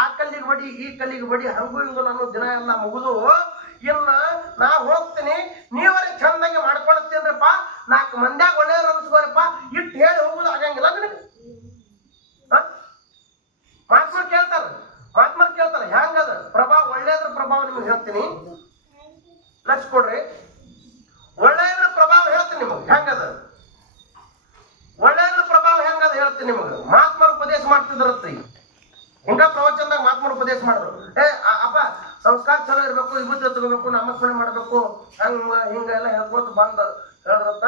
ಆ ಕಲ್ಲಿಗೆ ಬಡಿ ಈ ಕಲ್ಲಿಗೆ ಬಡಿ ಹಂಗು ಹಿಂಗು ಅನ್ನೋ ದಿನ ಎಲ್ಲ ಮುಗಿದು ಇನ್ನ ನಾ ಹೋಗ್ತೀನಿ, ನೀವರೇ ಚಂದಾಗಿ ಮಾಡ್ಕೊಳ್ತೀನ್ರಪ್ಪ, 4 ಮಂದ್ಯಾಗ ಒಳ್ಳೆಯವ್ರು ಅನ್ಸ್ಕೋರಪ್ಪ ಇಟ್ಟು ಹೇಳಿ ಹೋಗುದು ಆಗಂಗಿಲ್ಲ ನಿನಗೆ. ಮಹಾತ್ಮರು ಕೇಳ್ತಾರ ಹೆಂಗದ ಪ್ರಭಾವ, ಒಳ್ಳೆಯದ್ರ ಪ್ರಭಾವ ನಿಮ್ಗೆ ಹೇಳ್ತೀನಿ, ಲಕ್ಷ ಕೊಡ್ರಿ. ಒಳ್ಳೆಯದ್ರ ಪ್ರಭಾವ ಹೇಳ್ತೀನಿ ನಿಮಗೆ ಹೆಂಗದ, ಒಳ್ಳೆಯದ್ರ ಪ್ರಭಾವ ಹೆಂಗದ ಹೇಳ್ತೀನಿ ನಿಮಗೆ. ಮಹಾತ್ಮರು ಉಪದೇಶ ಮಾಡ್ತಿದ್ರತ್ರಿ, ಹಿಂಗ ಪ್ರವಚನದಾಗ ಮಹಾತ್ಮರು ಉಪದೇಶ ಮಾಡಿದ್ರು. ಅಪ್ಪ ಸಂಸ್ಕಾರ ಚಲೋ ಇರ್ಬೇಕು, ವಿಭೂತಿ ಹಚ್ಕೋಬೇಕು, ನಾಮಸ್ಮರಣೆ ಮಾಡ್ಬೇಕು, ಹಿಂಗೆಲ್ಲ ಹೇಳ್ಕೊತ ಬಂದ ಹೇಳ್ರತ್ತ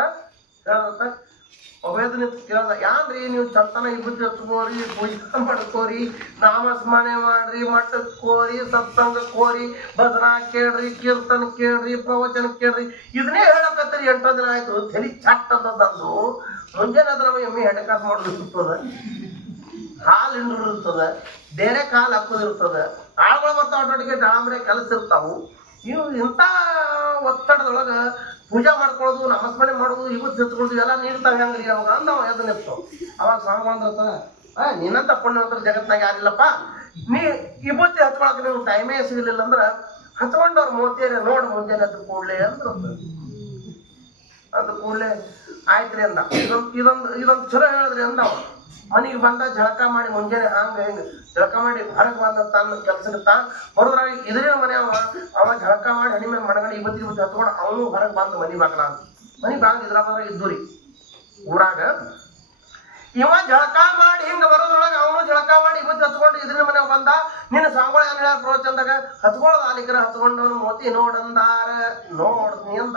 ಒಬೇದ ನಿಂತು ಕೇಳ್ದ, ಯಾನ್ರಿ ನೀವು ಚಂತನ ವಿಭೂತಿ ಹಚ್ಕೋರಿ, ಪೂಜೆ ಮಾಡ್ಕೋರಿ, ನಾಮಸ್ಮರಣೆ ಮಾಡ್ರಿ, ಮಠಕ್ಕೆ ಕೋರಿ, ಸತ್ಸಂಗಕ್ಕೆ ಕೋರಿ, ಭಜನಾ ಕೇಳ್ರಿ, ಕೀರ್ತನ ಕೇಳ್ರಿ, ಪ್ರವಚನ ಕೇಳ್ರಿ, ಇದನ್ನೇ ಹೇಳಕತ್ತೀರಿ 8 ದಿನ ಆಯ್ತು. ತಲೆ ಚಟ್ ಅಂತಂದು ಮುಂಜಾನೆ ಅದ್ರ ಎಮ್ಮೆ ಹೆಣಕಾಸು ಮಾಡೋದು ಇರ್ತದ, ಹಾಲು ಹಿಂಡು ಇರ್ತದ, ಬೇರೆ ಕಾಲು ಹಾಕೋದಿರ್ತದ, ಆಳುಗಳು ಬರ್ತಾವ, ಒಟ್ಟೊಟ್ಟಿಗೆ ಡಾಂಬ್ರೆ ಕೆಲಸ ಇರ್ತಾವು. ಇವು ಇಂಥ ಒತ್ತಡದೊಳಗ ಪೂಜಾ ಮಾಡ್ಕೊಳ್ಳೋದು, ನಮಸ್ಮರಣೆ ಮಾಡೋದು, ಇವತ್ತು ಹಚ್ಕೊಳ್ಳೋದು ಎಲ್ಲ ನೀಡ್ತಾವೆ ಹೆಂಗ್ರಿ ಅವಾಗ ಅಂದವ ಎದ್ದು ನಿಂತು. ಅವಾಗ ಸ್ವಾಮಿ ಅಂದ್ರತ, ನಿನ್ನಂತ ಪುಣ್ಯವಂತರ ಜಗತ್ನಾಗ ಯಾರಿಲ್ಲಪ್ಪ, ನೀ ವಿಭೂತಿ ಹಚ್ಕೊಳಕ್ಕೆ ನೀವು ಟೈಮೇ ಸಿಗಲಿಲ್ಲ ಅಂದ್ರೆ ಹಚ್ಕೊಂಡವ್ರು ಮೋತಿಯರೇ ನೋಡಿ ಮುಂಜಾನೆ ಹತ್ರ ಕೂಡ್ಲೆ ಅಂದ್ರು. ಅಂದ ಕೂಡ್ಲೆ ಆಯ್ತ್ರಿ ಅಂದ. ಇದೊಂದು ಚಲೋ ಹೇಳಿದ್ರಿ ಅಂದವ. ಮನೆಗೆ ಬಂದ ಜಳಕ ಮಾಡಿ ಮುಂಜಾನೆ ಹಿಂಗ ಜಳಕ ಮಾಡಿ ಹೊರಗೆ ಬಂದ ತನ್ನ ಕೆಲ್ಸಕ್ಕೆ ಬರೋದ್ರಾಗ ಇದ್ರಿನ ಮನೆ ಅವ ಜಳಕ ಮಾಡಿ ಹಣಿ ಮೇಲೆ ಮಣಗಡಿ ಇವತ್ತಿ ಹತ್ಕೊಂಡು ಅವನು ಹೊರಗೆ ಬಂದು ಮನಿ ಬಾಗ್ಲ ಇದ್ರಾಗ ಇದ್ದೂರಿ ಊರಾಗ. ಇವ ಜಳಕ ಮಾಡಿ ಹಿಂಗ ಬರೋದ್ರೊಳಗೆ ಅವನು ಜಳಕ ಮಾಡಿ ಇವತ್ತು ಹತ್ಕೊಂಡು ಇದ್ರಿನ ಮನೆ ಬಂದ. ನಿನ್ನ ಸಾಂಗೋಳ ಏನ್ ಹೇಳ ಪ್ರವಚನದಾಗ ಹತ್ಕೊಳ್ಳೋದು ಆಲಿಕರ ಹತ್ಕೊಂಡವನು ಮೋತಿ ನೋಡಂದಾರ ನೋಡ್ನಿ ಅಂದ.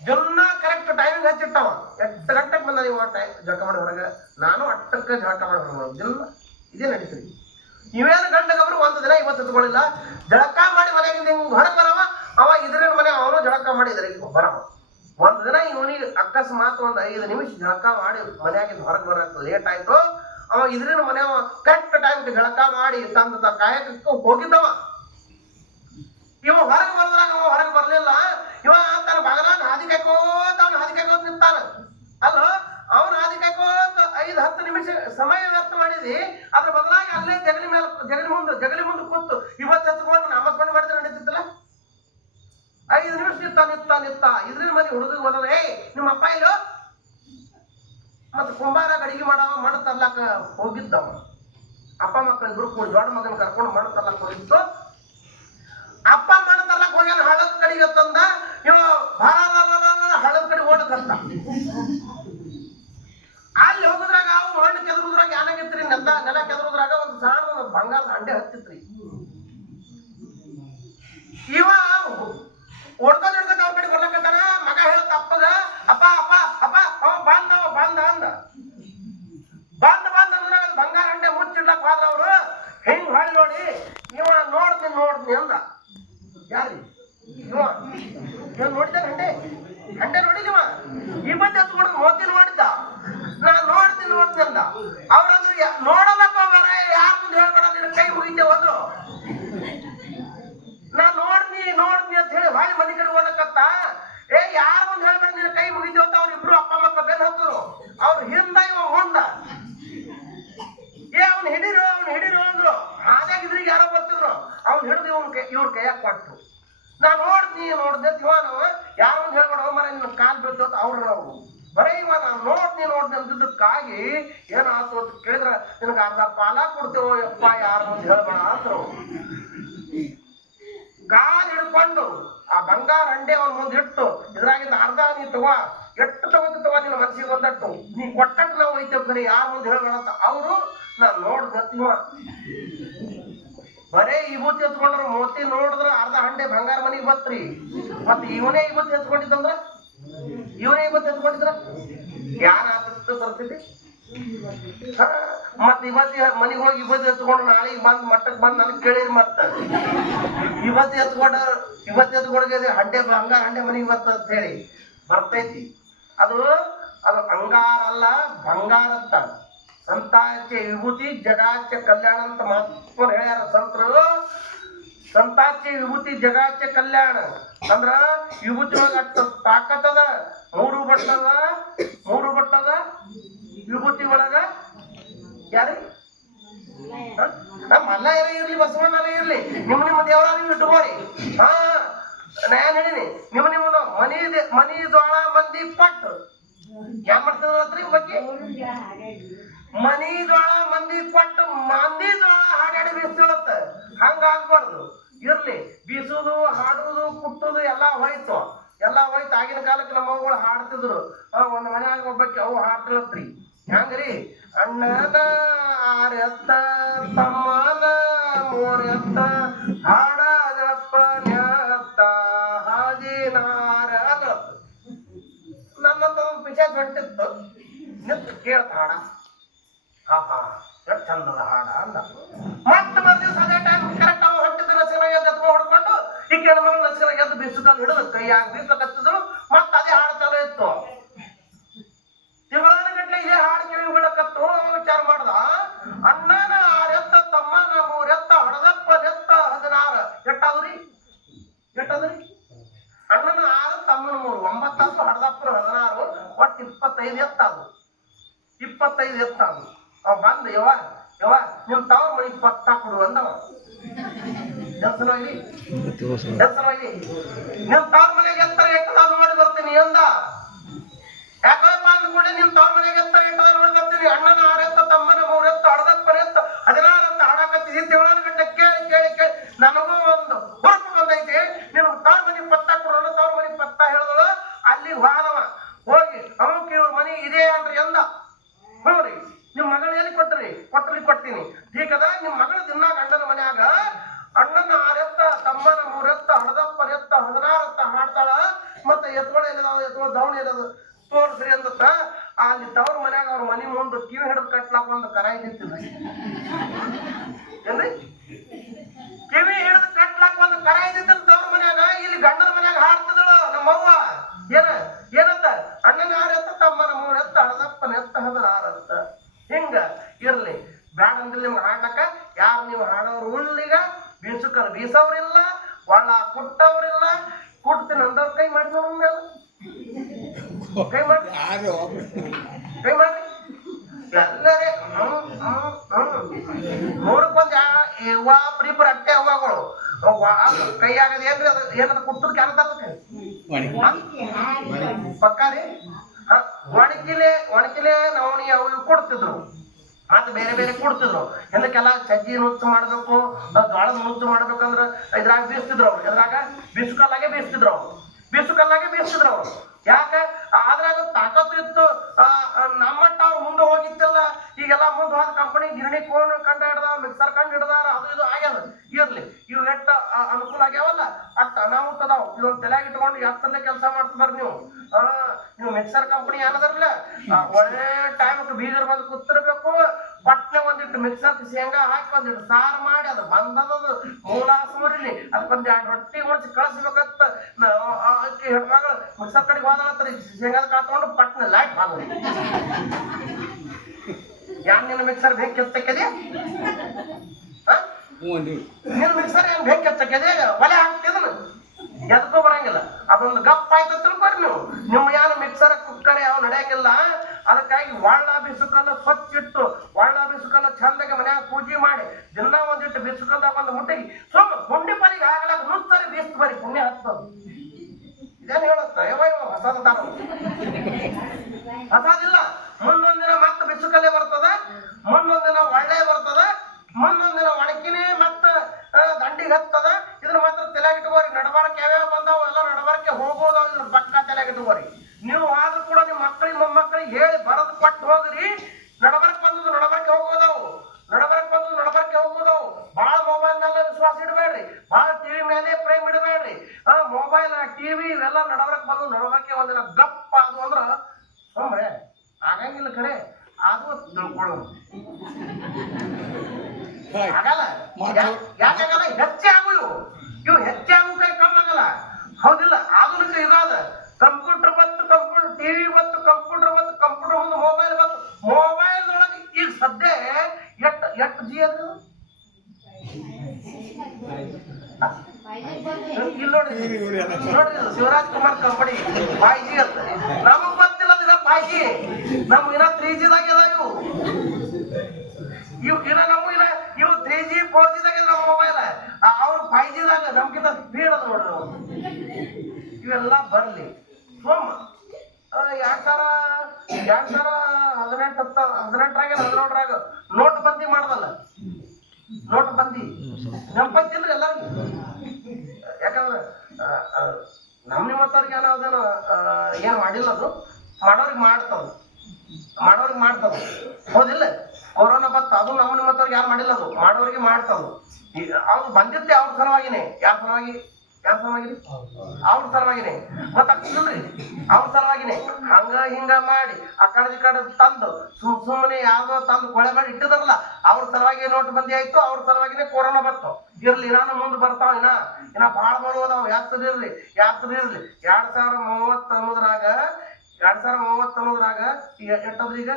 ಜನ್ನ ಕರೆಕ್ಟ್ ಟೈಮಿಂಗ್ ಹಚ್ಚಿಟ್ಟವ. 8 ಗಂಟೆಗೆ ಬಂದ ನೀವು ಜಳಕ ಮಾಡಿ ಹೊರಗೆ, ನಾನು 8ಕ್ಕೆ ಜಳಕ ಮಾಡಿ ಹೊರಗೆ ಜನ್ನ ಇದೇ ನಡೀತೀರಿ. ಇವೇನು ಗಂಡಗಬ್ರು 1 ದಿನ ಇವತ್ತು ಹತ್ಕೊಳ್ಳಿಲ್ಲ. ಜಳಕ ಮಾಡಿ ಮನೆಗಿಂದ ಹಿಂಗೆ ಹೊರಗೆ ಬರವ, ಅವ ಇದ್ರಿನ ಮನೆ ಅವನು ಜಳಕ ಮಾಡಿ ಇದ್ರಿಗೆ ಬರವ. 1 ದಿನ ಇವನಿಗೆ ಅಕಸ್ಮಾತ್ 5 ನಿಮಿಷ ಜಳಕ ಮಾಡಿ ಮನೆಯಾಗಿಂದ ಹೊರಗೆ ಬರಕ್ಕೆ ಲೇಟ್ ಆಯ್ತು. ಅವ ಇದ್ರಿನ ಮನೆ ಕರೆಕ್ಟ್ ಟೈಮ್ಗೆ ಜಳಕ ಮಾಡಿ ತಂದ ಕಾಯಕಕ್ಕೆ ಹೋಗಿದ್ದವ. ಇವ ಹೊರಗೆ ಬರ್ದ್ರಾಗ ಅವ ಹೊರಗೆ ಬರ್ಲಿಲ್ಲ. ಇವ ತನ್ನ ಬಗಲಾಗ ಹಾದಿ ಕಾಯ್ಕೋತ ಅವ್ನು ಹಾದಿ ಕಾಯ್ಕೋತ ನಿಂತಾನ. ಅಲ್ಲ ಅವ್ನು ಹಾದಿ ಕಾಯ್ಕೋತ 5-10 ನಿಮಿಷ ಸಮಯ ವ್ಯರ್ಥ ಮಾಡಿದಿ. ಅದ್ರ ಬದಲಾಗಿ ಅಲ್ಲೇ ಜಗಲಿ ಮುಂದೆ ಕೂತು ಇವತ್ತು ಹಚ್ಕೊಂಡು ನಾಮಸ್ಮರಣೆ ಮಾಡಿದ್ರೆ ನಡೀತಿತ್ತಲ್ಲ. 5 ನಿಮಿಷ ನಿತ್ತ ಇದ್ರಿನ ಮನೆ ಹುಡುಗ ಹೋದ, ನಿಮ್ಮ ಅಪ್ಪ ಇಲ್ಲೋ ಮತ್ತ ಕುಂಬಾರ ಅಡಿಗೆ ಮಾಡವ ಮಣ್ಣು ತರ್ಲಾಕ ಹೋಗಿದ್ದವ. ಅಪ್ಪ ಮಕ್ಕಳ ಇಬ್ರು ಕೂಡಿ ದೊಡ್ಡ ಮಗನ ಕರ್ಕೊಂಡು ಮಣ್ಣು ತರ್ಲಾಕ ಹೋಗಿತ್ತು. ಅಪ್ಪ ಮಣ್ಣು ತರ್ಲಾಕ ಹೋಗ್ಯಾನ ಹಳ್ಳದ ಕಡೆಗೆ ತಂದ. ಇವ ಹಳ್ಳದ ಕಡೆ ಓಡಕಂತ ಅಲ್ಲಿ ಹೋಗುದ್ರಾಗ ಅವು ಮಣ್ಣು ಕೆದರುದ್ರಾಗ ಏನಾಗಿತ್ರಿ, ನೆಲ ಕೆದರುದ್ರಾಗ ಒಂದು ಸಣ್ಣ ಬಂಗಾರದ ಹಂಡೆ ಹತ್ತಿತ್ರಿ. ಇವ ಓಡ್ಕೊಂಡ್ ಅವ್ರ ಕಡೆ ಬರ್ಲಕತ್ತಾನ. ಮಗ ಹೇಳ್ತ ಅಪ್ಪಗ, ಅಪ್ಪ ಅಪ್ಪ ಅಪ್ಪ ಅವ ಬಂದ ಅಂದ. ಬಂಗಾರ ಹಂಡೆ ಮುಚ್ಚಿಡ್ಲಕ್ ಹೋದ್ರ ಅವ್ರು ಹೆಂಗ್ ಹೊಳ್ ನೋಡಿ ಇವ ನೋಡ್ತೀನಿ ಅಂದ. ಯಾರಿ ಇವ ನೋಡಿದ ಹಂಡೆ ನೋಡಿದಿವ ಈ ಮಧ್ಯೆ ಹತ್ಕೊಂಡು ಮೋತಿ ನೋಡಿದ್ದ. ನಾ ನೋಡ್ತೀನಿ ಅಂದ. ಅವ್ರಂದ್ರು ನೋಡಲಕ್ಕ ಹೋಗಾರ ಯಾರ ಮುಂದೆ ಹೇಳ್ಬೇಡ, ನಿನ್ನ ಕೈ ಮುಗಿತೇವ ಅಂದ್ರು. ನಾ ನೋಡ್ನಿ ಅಂತ ಹೇಳಿ ಹೊಳ್ಳಿ ಮನೆ ಕಡೆ ಓಡಕತ್ತ. ಯಾರ ಮುಂದೆ ಹೇಳ್ಬೇಡ, ನಿನ್ನ ಕೈ ಮುಗಿತೇವ ಅಂತ ಅವ್ರಿಬ್ರು ಅಪ್ಪ ಮಕ್ಕಳ ಬೆನ್ ಹತ್ತರು. ಅವ್ರು ಹಿಂದ ಇವ ಮುಂದ. ಅವ್ನು ಹಿಡೀರು ಅಂದ್ರು. ಹಾಗಾಗಿದ್ರಿಗೆ ಯಾರೋ ಬರ್ತಿದ್ರು. ಅವ್ನು ಹಿಡಿದು ಇವ್ರ ಕೈಯಾಗ ಕೊಟ್ರು. ನಾ ನೋಡ್ದೆ ತಿವಾನವ ಯಾರ ಮುಂದೆ ಹೇಳ್ಬೇಡ ಮರ ನಿನ್ನ ಕಾಲ್ ಬೀಳ್ತೇವ ಅವ್ರು ನಾವು ಬರೀ ಇವಾಗ ನೋಡ್ನಿ ಅಂದಿದ್ದಕ್ಕಾಗಿ ಏನಾಯ್ತು ಅಂತ ಕೇಳಿದ್ರ ನಿನಗೆ ಅರ್ಧ ಪಾಲ ಕೊಡ್ತೇವೋ ಯಪ್ಪ, ಯಾರ ಮುಂದೆ ಹೇಳ್ಬೇಡ ಅಂದ್ರು. ಕಾಲ್ ಹಿಡ್ಕೊಂಡು ಆ ಬಂಗಾರ ಹಂಡೆ ಅವನ ಮುಂದೆ ಇಟ್ಟು ಇದ್ರಾಗಿಂದ ಅರ್ಧ ನೀ ತಗೋ, ಎಷ್ಟು ತಗೋ ನಿನ್ನ ಮನಸ್ಸಿಗೆ ಬಂದಟ್ಟು ನೀ ಕೊಟ್ಟಟ್ಟು ನಾವು ಒಯ್ತೇವ್ ಕರೆ, ಯಾರ ಮುಂದೆ ಹೇಳ್ಬೇಡ ಅಂತ. ಅವರು ನಾನ್ ನೋಡ್ದತ್ತಿವ ಬರೇ ವಿಭೂತಿ ಹತ್ಕೊಂಡ್ರ ಮೋತಿ ನೋಡಿದ್ರ ಅರ್ಧ ಹಂಡೆ ಬಂಗಾರ ಮನೆಗೆ ಬತ್ರಿ. ಮತ್ತೆ ಇವನೇ ವಿಭೂತಿ ಹತ್ಕೊಂಡಿದ್ದಂದ್ರ ಯಾರ ಆತ ಪರಿಸ್ಥಿತಿ. ಮತ್ ಇವತ್ತಿ ಮನೆಗೆ ಹೋಗಿ ವಿಭೂತಿ ಹತ್ಕೊಂಡು ನಾಳೆಗೆ ಬಂದ್ ಮಟ್ಟಕ್ಕೆ ಬಂದ್ ನನಗೆ ಕೇಳಿರಿ. ಮತ್ತ ಇವತ್ತಿ ಹತ್ಕೊಂಡ್ಗೆ ಹಂಡೆ ಬಂಗಾರ ಹಂಡೆ ಮನೆಗೆ ಬರ್ತದ ಅಂತ ಹೇಳಿ ಬರ್ತೈತಿ. ಅದು ಅಂಗಾರ ಅಲ್ಲ, ಬಂಗಾರತ್ತ. ಸಂತಾಚೆ ವಿಭೂತಿ ಜಗಾಚೆ ಕಲ್ಯಾಣ ಅಂತ ಮಹತ್ವ ಹೇಳ್ಯಾರ ಸಂತರು. ಸಂತಾಚೆ ವಿಭೂತಿ ಜಗಾಚೆ ಕಲ್ಯಾಣ ಅಂದ್ರ ವಿಭೂತಿ ಒಳಗ ಅಷ್ಟ ತಾಕತ್ತದ. 3 ಬಟ್ಟದ ವಿಭೂತಿ ಒಳಗ. ಯಾರಿ ಮಲ್ಲ ಇರ್ಲಿ, ಬಸವಣ್ಣರೇ ಇರ್ಲಿ, ನಿಮ್ಮ ದೇವರ ನೀವು ಇಟ್ಕೋರಿ. ನಾ ಏನ್ ಹೇಳಿನಿ, ನಿಮ್ಮ ಮನಿ ಜೋಳ ಮಂದಿ ಪಟ್ಟು ಏನ್ ಮಾಡ್ತದ್ರಿ ಬಗ್ಗೆ. ಮನಿ ಜೋಳ ಮಂದಿ ಕೊಟ್ಟು ಮಂದಿ ಜೋಳ ಹಾಡಾಡಿ ಬೀಸ್ತಳತ್ತ. ಹಂಗಾಗ್ಬಾರ್ದು. ಇರ್ಲಿ, ಬೀಸುದು ಹಾಡುದು ಕುಟ್ಟುದು ಎಲ್ಲಾ ಹೋಯ್ತು. ಆಗಿನ ಕಾಲಕ್ಕೆ ನಮ್ಮ ಅವುಗಳು ಹಾಡ್ತಿದ್ರು. ಒಂದ್ ಮನ್ಯಾಗ ಒಬ್ಬಕ್ಕೆ ಅವು ಹಾಡ್ತಿಳತ್ರಿ. ಹೆಂಗ್ರಿ, ಅಣ್ಣನ ಆರ್ಯತ್ತ ತಮ್ಮನ ಮೂರೆತ್ತ ಹಾಡದಪ್ಪನ್ಯತ್ತ ಹಾಜಿನಾರ ಅದು ನನ್ನಂತ ಒಂದು ಪಿಚೆ ಹೊಂಟಿತ್ತು ನಿಂತು ಕೇಳ್ತ ಹಾಡ ಹಾ ಎಷ್ಟು ಚಂದದ ಹಾಡ ಅಂದ ಮತ್ತೆ ಮರುದಿವ್ಸ ಅದೇ ಟೈಮ್ ಕರೆಕ್ಟ್ ಅವ ಹೊಂಟಿದ್ದು ಲಸಿಕನ ಎದ್ದು ಎತ್ಕೊಂಡು ಹೊಡ್ಕೊಂಡು ಈ ಕೆಳಮಗ ಲಸಿಕನ ಎದ್ದು ಬಿಸುಕಲ್ಲಿ ಹಿಡಿದು ಕೈಯಾಗ ಬೀಸಕತ್ತಿದ್ರು ಮತ್ತೆ ಅದೇ ಹಾಡು ಚಲೋ ಇತ್ತು ತಿಂಗಳ ಗಂಟೆ ಇದೇ ಹಾಡು ಕಿವಿ ಬೀಳಕತ್ತು ವಿಚಾರ ಮಾಡ್ದ ಅಣ್ಣನ 6 ಎತ್ತ ತಮ್ಮನ 3 ಎತ್ತ ಹಡದಪ್ಪ ನೆತ್ತ 16 ಎಷ್ಟಾದ್ರಿ ಅಣ್ಣನ 6 ತಮ್ಮನ 3 9 ಆದ್ರು ಹಡದಪ್ಪನ 16 ಒಟ್ಟು 25 ಎತ್ತಾದ್ರು 25 ಎತ್ತಾದ್ರು ಅವ್ ಬಂದ ಯವ್ವ ನಿಮ್ ತವ್ರ ಮನಿ ಪತ್ತ ಕೊಡು ಅಂದವ ಹೆಸರಾಗಿ ನಿಮ್ ತವ್ರ ಮನೆಗೆ ಎತ್ತರ ಎಟ್ಟದ ನೋಡಿ ಬರ್ತೀನಿ ಅಂದ ಯಾಕಪ್ಪ ಅಂದ್ಕೊಂಡೆ ನಿಮ್ ತವ್ರ ಮನೆಗೆ ಎತ್ತರ ಎಟ್ಟದ ನೋಡಿ ಬರ್ತೀನಿ ಅಣ್ಣನ 6 ಎತ್ತ ತಮ್ಮನ 3 ಎತ್ತ ಹಡದಪ್ಪನ ಎತ್ತ 16 ಅಂತ ಹಾಡಾಕತ್ತಿ ತಿಂಗಳ ಗಂಟೆ ಕೇಳಿ ನನಗೂ ಒಂದು ಹೊರಟು ಬಂದೈತಿ ನೀನು ತವ್ರ ಮನಿ ಪತ್ತ ಕೊಡು ತವ್ರ ಮನಿ ಪತ್ತ ಹೇಳಿದಳು ಅಲ್ಲಿ ಹೋದವ ಹೋಗಿ ಅಮುಕ್ ಇವ್ರ ಮನಿ ಇದೆ ಅಂದ್ರಿ ಅಂದ ಹೋಗ್ರಿ ನಿಮ್ ಮಗಳು ಎಲ್ಲಿ ಕೊಟ್ಟಿನಿ ಹೀಗದ ನಿಮ್ ಮಗಳು ದಿನ ಗಂಡನ ಮನ್ಯಾಗ ಅಣ್ಣನ 6 ಎತ್ತ ತಮ್ಮನ 3 ಎತ್ತ ಹಡದಪ್ಪನ ಎತ್ತ 16 ಎತ್ತ ಹಾಡ್ತಾಳ ಮತ್ತೆ ಎತ್ಗಳು ಎತ್ಗಳು ದವಣಿ ಇರೋದು ತೋರ್ಸ್ರಿ ಅಂದತ್ತ ಅಲ್ಲಿ ತವ್ರ ಮನ್ಯಾಗ ಅವ್ರ ಮನಿ ಮುಂದೆ ಕಿವಿ ಹಿಡಿದು ಕಟ್ಲಾಕ ಒಂದು ಕರಾಯಿ ನಿಂತಿಲ್ಲ ಏನ್ರಿ ಕಿವಿ ಹಿಡಿದು ಕಟ್ಲಾಕ ಒಂದು ಕರಾಯಿ ನಿಂತಿಲ್ಲ ತವ್ರ ಮನ್ಯಾಗ ಇಲ್ಲಿ ಗಂಡನ ಮನ್ಯಾಗ ಹಾಡ್ತಿದಳು ನಮ್ಮವ್ವ ಏನಂತ ಅಣ್ಣನ 6 ಎತ್ತ ತಮ್ಮನ 3 ಎತ್ತ ಹಡದಪ್ಪನ ಎತ್ತ 16 ಎತ್ತ ಹಿಂಗ ಇರ್ಲಿ ಬ್ಯಾಡ ಅಂದ್ರೆ ನಿಮ್ಗೆ ಹಾಡ್ಲಕ್ಕ ಯಾರು ನೀವು ಹಾಡೋರು ಉಳ್ಳಿಗ ಬೀಸುಕಲ್ ಬೀಸವ್ರಿಲ್ಲ ಒಳ ಕುಟ್ಟವ್ರಿಲ್ಲ ಕುಟ್ತೀನಿ ಅಂದವ್ರ ಕೈ ಮಾಡಿ ನೋಡ ಕೈ ಮಾಡ್ರಿ ಎಲ್ಲರೇ ನೋಡಕ್ಕೊಂದ್ ಇವ ಪ್ರೀಪರ್ ಅಟ್ಟೆ ಹೂವಗಳು ಕೈ ಆಗದ ಏನ್ರಿ ಅದು ಏನದ ಕುಟ್ಟದ ಕ್ಯಾರತ ಪಕ್ಕಾರಿ ಒಣಕಿಲೆ ನವಣಿ ಅವು ಕೊಡ್ತಿದ್ರು ಮತ್ತೆ ಬೇರೆ ಕೊಡ್ತಿದ್ರು ಎಲ್ಲಕ್ಕೆಲ್ಲ ಸಜ್ಜಿ ನುಚ್ಚು ಮಾಡ್ಬೇಕು ಜೋಳದ ನುಚ್ಚು ಮಾಡ್ಬೇಕಂದ್ರ ಇದ್ರಾಗ ಬೀಸ್ತಿದ್ರು ಅವ್ರು ಎದ್ರಾಗ ಬೀಸುಕಲ್ಲಾಗೆ ಬೀಸ್ತಿದ್ರು ಅವ್ರು ಯಾಕೆ ಅದ್ರಾಗ ತಾಕತ್ತು ಇತ್ತು ನಮ್ಮಟ್ಟ ಅವ್ರು ಮುಂದೆ ಹೋಗಿತ್ತಲ್ಲ ಈಗೆಲ್ಲ ಮುಂದೆ ಹೋದ ಕಂಪನಿ ಗಿರಣಿ ಕೋನ್ ಕಂಡು ಹಿಡ್ದ ಮಿಕ್ಸರ್ ಕಂಡು ಹಿಡ್ದಾರ ಅದು ಇದು ಆಗ್ಯದ ಇರ್ಲಿ ಇವು ಎಷ್ಟ ಅನುಕೂಲ ಆಗ್ಯಾವಲ್ಲ ಅಷ್ಟ ಅನಾಹುತ ಅದಾವ ಇದೊಂದು ತಲೆಯಾಗ ಇಟ್ಕೊಂಡು ಎತ್ತಲ್ಲೇ ಕೆಲಸ ಮಾಡ್ತಿದಾರ ನೀವು ಮಿಕ್ಸರ್ ಕಂಪನಿ ಏನದರ್ಲ ಒಳ್ಳೆ ಟೈಮ್ಗೆ ಬೀಗರ್ ಬಂದು ಕೂತಿರ್ಬೇಕು ಪಟ್ನೆ ಒಂದಿಟ್ಟು ಮಿಕ್ಸರ್ ಶೇಂಗಾ ಹಾಕಿ ಒಂದಿಟ್ಟು ಸಾರು ಮಾಡಿ ಅದು ಬಂದದದು ಮೂಲಾಸ ಮುರಿಲಿ ಅದಕ್ಕೊಂದ್ 2 ರೊಟ್ಟಿ ಹೊಡ್ಸಿ ಕಳಿಸ್ಬೇಕಂತ ಅಕ್ಕಿ ಹೆಣ್ಮಗಳು ಮಿಕ್ಸರ್ ಕಡೆಗೆ ಹೋದಳತ್ತರ ಶೇಂಗಾದ ಕಾತ್ಕೊಂಡು ಪಟ್ನೆ ಲೈಟ್ ಬಂದ ಯಾನ್ ನಿನ್ನ ಮಿಕ್ಸರ್ ಬೆಂಕಿ ಹತ್ತಕ್ಕಿದೆ ನಿನ್ನ ಮಿಕ್ಸರ್ ಏನ್ ಬೆಂಕಿ ಹತ್ತಕ್ಕಿದೆ ಒಲೆ ಹಾಕ್ತಿದನು ಎದಕ್ಕೂ ಬರಂಗಿಲ್ಲ ಅದೊಂದು ಗಪ್ಪ ಆಯ್ತು ತಿಳ್ಕೊರಿ ನೀವು ನಿಮ್ಮ ಯಾರು ಮಿಕ್ಸರ್ ಕುಕ್ಕರ್ ಯಾವ ನಡೆಯಕಿಲ್ಲ ಅದಕ್ಕಾಗಿ ಒಳ್ಳ ಬಿಸುಕಲ್ಲ ಸ್ವಚ್ಛ ಇಟ್ಟು ಒಳ್ಳ ಬಿಸುಕಲ್ಲ ಚಂದಾಗಿ ಮನ್ಯಾಗ ಪೂಜೆ ಮಾಡಿ ದಿನ ಒಂದಿಟ್ಟು ಬಿಸುಕಲ್ದಾಗ ಒಂದು ಮುಟ್ಟಿಗೆ ಸುಮ್ಮ ಗುಂಡಿ ಪರಿಗೆ ಆಗಲಾಗ ನುತ್ತರಿ ಬೀಸ್ತು ಬರಿ ಪುಣ್ಯ ಹತ್ತದು ಇದೇನು ಹೇಳುತ್ತ ಹೊಸದ ಹೊಸದಿಲ್ಲ ಮುಂದೊಂದಿನ ಮತ್ತೆ ಬಿಸುಕಲ್ಲೇ ಬರ್ತದ ಮುಂದೊಂದಿನ ಒಳ್ಳೆ ಬರ್ತದ ಮುಂದೊಂದಿನ ಒಣಕಿನೇ ಮತ್ತೆ ದಂಡಿಗೆ ಹತ್ತದ ಇದನ್ನ ಮಾತ್ರ ತಲೆಗಿಟ್ಕೋರಿ ನಡಬಾರಕ್ಕೆ ಯಾವ್ಯಾವ ಬಂದಾವ ಎಲ್ಲ ನಡಬಾರಕ್ಕೆ ಹೋಗೋದಾವ ಇದ್ರ ಪಕ್ಕ ತಲೆಗಿಟ್ಕೋರಿ ನೀವು ಆದ್ರೂ ಕೂಡ ನಿಮ್ಮ ಮಕ್ಕಳಿಗೆ ಮೊಮ್ಮಕ್ಕಳಿಗೆ ಹೇಳಿ ಬರದ್ ಪಟ್ಟು ಹೋಗ್ರಿ ನಡಬಾರಕ್ ಬಂದದ್ದು ನಡಬಾರಕ್ಕೆ ಹೋಗೋದಾವು ಬಹಳ ಮೊಬೈಲ್ ಮೇಲೆ ವಿಶ್ವಾಸ ಇಡಬೇಡ್ರಿ ಬಹಳ ಟಿವಿ ಮೇಲೆ ಪ್ರೇಮ್ ಇಡಬೇಡ್ರಿ ಮೊಬೈಲ್ ಟಿವಿ ಇವೆಲ್ಲ ನಡಬಾರಕ್ ಬಂದು ನಡಬಾರಕ್ಕೆ ಒಂದಿನ ಗಪ್ಪ ಅದು ಅಂದ್ರ ಸೋಮ್ರೆ ಆಗಂಗಿಲ್ಲ ಕರೆ ಅದು ತಿಳ್ಕೊಳ್ಳೋದು ಆಗಲ್ಲ ಯಾಕಾಗಲ್ಲ ಹೆಚ್ಚೆ ಆಗು ಇವು ಹೆಚ್ಚೆ ಆಗು ಕೈ ಕಮ್ಮಿ ಆಗಲ್ಲ ಹೌದಿಲ್ಲ ಆಧುನಿಕ ಇದಾದ ಕಂಪ್ಯೂಟರ್ ಟಿವಿ ಬಂತು ಕಂಪ್ಯೂಟರ್ ಒಂದು ಮೊಬೈಲ್ ಬಂತು ಮೊಬೈಲ್ ಒಳಗೆ ಈಗ ಸದ್ಯ ಎಷ್ಟು ಜಿ ಅದು ಇಲ್ಲಿ ನೋಡ್ರಿ ಶಿವರಾಜ್ ಕುಮಾರ್ ಕಂಪನಿ 5G ಅಂತ ನಮಗ್ ಗೊತ್ತಿಲ್ಲ 5G ನಮ್ಗೆ ಇನ್ನ 3G ದಾಗ ಇದಾವ ಇವು ಇವು 3G 4G ದಾಗ ನಮ್ಮ ಮೊಬೈಲ್ ಅವ್ರು 5G ದಾಗ ನಮ್ಗಿಂತ ಸ್ಪೀಡ್ ಅದ ನೋಡ್ರಿ ಇವೆಲ್ಲ ಬರ್ಲಿ ಸೋಮ 2018 ನೋಟ್ ಬಂದಿ ಮಾಡ್ದಲ್ಲ ನೋಟ್ ಬಂದಿ ನೆನಪೈತಿಲ್ರಿ ಎಲ್ಲರಿಗೂ ಯಾಕಂದ್ರೆ ನಿಮ್ಮತ್ತವ್ರಿಗೆ ಏನೋ ಅದನ್ನ ಏನ್ ಮಾಡಿಲ್ಲ ಅದು ಮಾಡೋರಿಗೆ ಮಾಡ್ತಾವ ಮಾಡೋರಿಗೆ ಮಾಡ್ತದ, ಹೌದಿಲ್ಲ? ಕೊರೋನಾ ಬತ್ತ ಅದು ನಮ್ಮ ನಿಮ್ಮತ್ತವ್ರಿಗೆ ಯಾರು ಮಾಡಿಲ್ಲ, ಅದು ಮಾಡೋರಿಗೆ ಮಾಡ್ತದ. ಅವ್ರು ಬಂದಿದ್ದೆ ಅವ್ರ ಸಲುವಾಗಿನೇ. ಯಾರ ಸಲುವಾಗಿ? ಯಾರ ಸಲುವಾಗಿರಿ? ಅವ್ರ ಸಲುವಾಗಿನೇ. ಮತ್ತ ಆಗ್ತದಲ್ರಿ, ಅವ್ರ ಸಲುವಾಗಿನೇ. ಹಂಗ ಹಿಂಗ ಮಾಡಿ ಆ ಕಡೆ ತಂದು ಸುಮ್ಮನೆ ಯಾವ್ದೋ ತಂದು ಕೊಳೆ ಮಾಡಿ ಇಟ್ಟಿದಾರಲ್ಲ, ಅವ್ರ ಸಲುವಾಗಿ ನೋಟ್ ಬಂದಿ ಆಯ್ತು. ಅವ್ರ ಸಲುವಾಗಿನೇ ಕೊರೋನಾ ಬತ್ತು. ಇರ್ಲಿ, ನಾನು ಮುಂದೆ ಬರ್ತಾವ, ಇನ್ನ ಬಾಳ ಬರುವುದಾವ. ಯಾತ್ರಿರ್ಲಿ 2030 ಅನ್ನೋದ್ರಾಗ 2030 ಅನ್ನೋದ್ರಾಗ ಈಗ ಎಷ್ಟದ್ರಿ? ಈಗ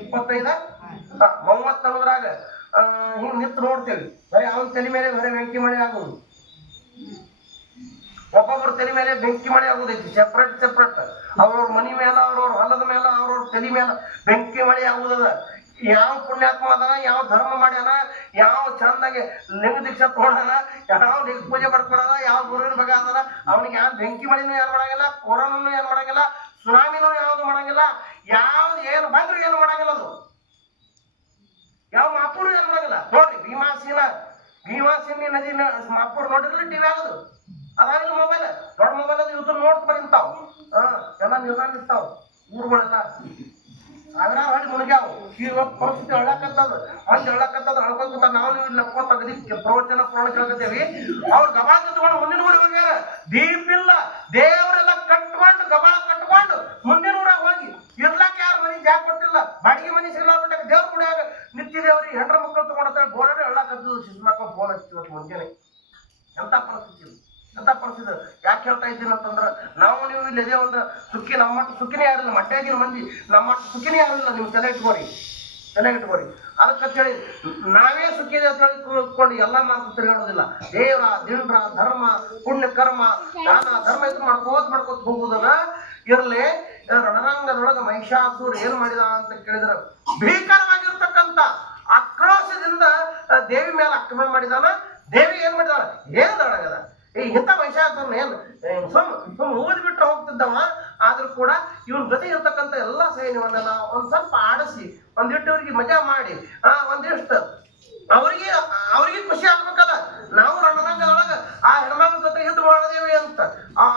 25 30 ಅನ್ನೋದ್ರಾಗ ಹಿಂಗ್ ನಿಂತು ನೋಡ್ತೇವಿ. ಬರೀ ಅವನ ತಲೆ ಮೇಲೆ ಬರೀ ಬೆಂಕಿ ಮಳೆ ಆಗುದು, ಒಬ್ಬೊಬ್ರ ತಲೆ ಮೇಲೆ ಬೆಂಕಿ ಮಳೆ ಆಗುದೈತಿ. ಸೆಪ್ರೇಟ್ ಅವ್ರವ್ರ ಮನಿ ಮೇಲೆ, ಅವ್ರವ್ರ ಹೊಲದ ಮೇಲೆ, ಅವ್ರವ್ರ ತಲೆ ಮೇಲೆ ಬೆಂಕಿ ಮಳೆ ಆಗುದದ. ಯಾವ ಪುಣ್ಯಾತ್ಮ ಅದ, ಯಾವ ಧರ್ಮ ಮಾಡ್ಯಾನ, ಯಾವ ಚಂದಾಗಿ ಲಿಂಗ ದೀಕ್ಷೆ ತೋಡಾನ, ಯಾವ ಲಿಂಗ ಪೂಜೆ ಮಾಡ್ಕೊಳದ, ಯಾವ ಗುರುವಿನ ಬಗ್ಗೆ ಅದಾರ, ಅವನಿಗೆ ಯಾವ ಬೆಂಕಿ ಮಳೆನೂ ಏನ್ ಮಾಡಂಗಿಲ್ಲ, ಕೊರೋನಾನು ಏನ್ ಮಾಡಂಗಿಲ್ಲ, ಸುನಾಮಿನೂ ಯಾವ್ದು ಮಾಡಂಗಿಲ್ಲ, ಯಾವ್ದು ಏನು ಬಂದ್ರು ಏನು ಮಾಡಂಗಿಲ್ಲ. ಅದು ಯಾವ ಮಾಪೂರು ಏನ್ ಮಾಡಂಗಿಲ್ಲ. ನೋಡ್ರಿ, ಭೀಮಾಸಿನಿ ನದಿ ಮಾಪೂರ್ ನೋಡಿರ್ಲಿ, ಟಿವಿ ಆಗೋದು ಅದಾಗಿಲ್ಲ. ಮೊಬೈಲ್, ದೊಡ್ಡ ಮೊಬೈಲ್ ಅದು ಯೂಟ್ಯೂಬ್ ನೋಡ್ತಾ ನಿಂತಾವ್. ಎಲ್ಲ ನಿರ್ಧಾರ ಇರ್ತಾವ. ಊರುಗಳೆಲ್ಲ ಸಾವಿರಾರು ಹಳ್ಳಿ ಮುಳುಗ್ಯಾವ. ಈಗ ಪರಿಸ್ಥಿತಿ ಹಳ್ಳಕತ್ತದ, ಮಂದಿ ಹಳ್ಕೊಂತ ನಾವು ಇಲ್ಲ ತಗದಿ ಪ್ರವಚನ ಪುರಾಣ ಕೇಳ್ಕತ್ತೇವಿ. ಅವ್ರು ಗಬಾಳ ಕಟ್ಕೊಂಡು ಮುಂದಿನ ಊರಿಗೆ ಹೋಗ್ಯಾರ. ದೀಪ ಇಲ್ಲ, ದೇವರೆಲ್ಲ ಕಟ್ಕೊಂಡು ಗಬಾಳ ಕಟ್ಕೊಂಡು ಮುಂದಿನ ಊರಾಗ ಹೋಗಿ ಇರ್ಲಾಕ ಯಾರು ಮನೆ ಜಾಗ ಕೊಟ್ಟಿಲ್ಲ, ಬಾಡಿಗೆ ಮನೆ ಸಿಗ್ಲಾಬಿಟ್ಟಾಗ ದೇವ್ರ ಗುಡಿಯಾಗ ನಿಂತಿದೇವ್ರಿಗೆ ಹೆಂಡ್ರ ಮಕ್ಕಳು ತಗೊಂಡ ಬೋರ್ಡ್ ಹಳ್ಳಕತ್ತದ. ಶಿಶುಮಕ್ಕಳು ಫೋನ್ ಹಚ್ಚಿವತ್ತು ಮುಂಜಾನೆ. ಎಂತ ಪರಿಸ್ಥಿತಿ ಯಾಕೆ ಹೇಳ್ತಾ ಇದ್ದೀನಿ ಅಂತಂದ್ರ, ನಾವು ನೀವು ಇಲ್ಲಿ ಇದೇವ ಅಂದ್ರ ಸುಖಿ, ನಮ್ಮ ಮಟ್ಟ ಸುಖಿನೇ ಯಾರಿಲ್ಲ. ಮಟ್ಟಾಗಿನ ಮಂದಿ ನಮ್ಮ ಮಟ್ಟ ಸುಖಿನೇ ಯಾರಿಲ್ಲ. ನೀವು ತಲೆ ಇಟ್ಕೋರಿ. ಅದಕ್ಕೆ ಹೇಳಿ ನಾವೇ ಸುಖಿ ಇದೆ ಅಂತ ತಿಳ್ಕೊಂಡು ಎಲ್ಲಾ ಮಾತು ತಿರುಗಾಡೋದಿಲ್ಲ. ದೇವ್ರ, ದಿಂಡ್ರ, ಧರ್ಮ, ಪುಣ್ಯ, ಕರ್ಮ, ದಾನ, ಧರ್ಮ ಇದು ಮಾಡ್ಕೋತ ಹೋಗುದಲ್ಲ ಇರ್ಲಿ. ರಣರಂಗದೊಳಗ ಮಹಿಷಾಸುರ ಏನ್ ಮಾಡಿದ ಅಂತ ಕೇಳಿದ್ರ, ಭೀಕರವಾಗಿರ್ತಕ್ಕಂಥ ಆಕ್ರೋಶದಿಂದ ದೇವಿ ಮೇಲೆ ಆಕ್ರಮಣ ಮಾಡಿದಾನ. ದೇವಿ ಏನ್ ಮಾಡಿದಾಳ? ಏನದ ಇಂಥ ಮಹಿಷಾಸುರನ ಏನ್ ಸುಮ್ ಊದಿ ಬಿಟ್ಟು ಹೋಗ್ತಿದ್ದವ. ಆದ್ರೂ ಕೂಡ ಇವನ್ ಜೊತೆ ಇರ್ತಕ್ಕಂಥ ಎಲ್ಲಾ ಸೈನ್ಯವನ್ನೆಲ್ಲ ಒಂದ್ ಸ್ವಲ್ಪ ಆಡಿಸಿ, ಒಂದಿಟ್ಟವ್ರಿಗೆ ಮಜಾ ಮಾಡಿ, ಒಂದಿಷ್ಟು ಅವ್ರಿಗೆ ಖುಷಿ ಆಗ್ಬೇಕಲ್ಲ. ನಾವು ರಣರಂಗದೊಳಗ ಆ ಹೆಣ್ಮಕ್ಳ ಜೊತೆ ಯುದ್ಧ ಮಾಡಿದೇವಿ ಅಂತ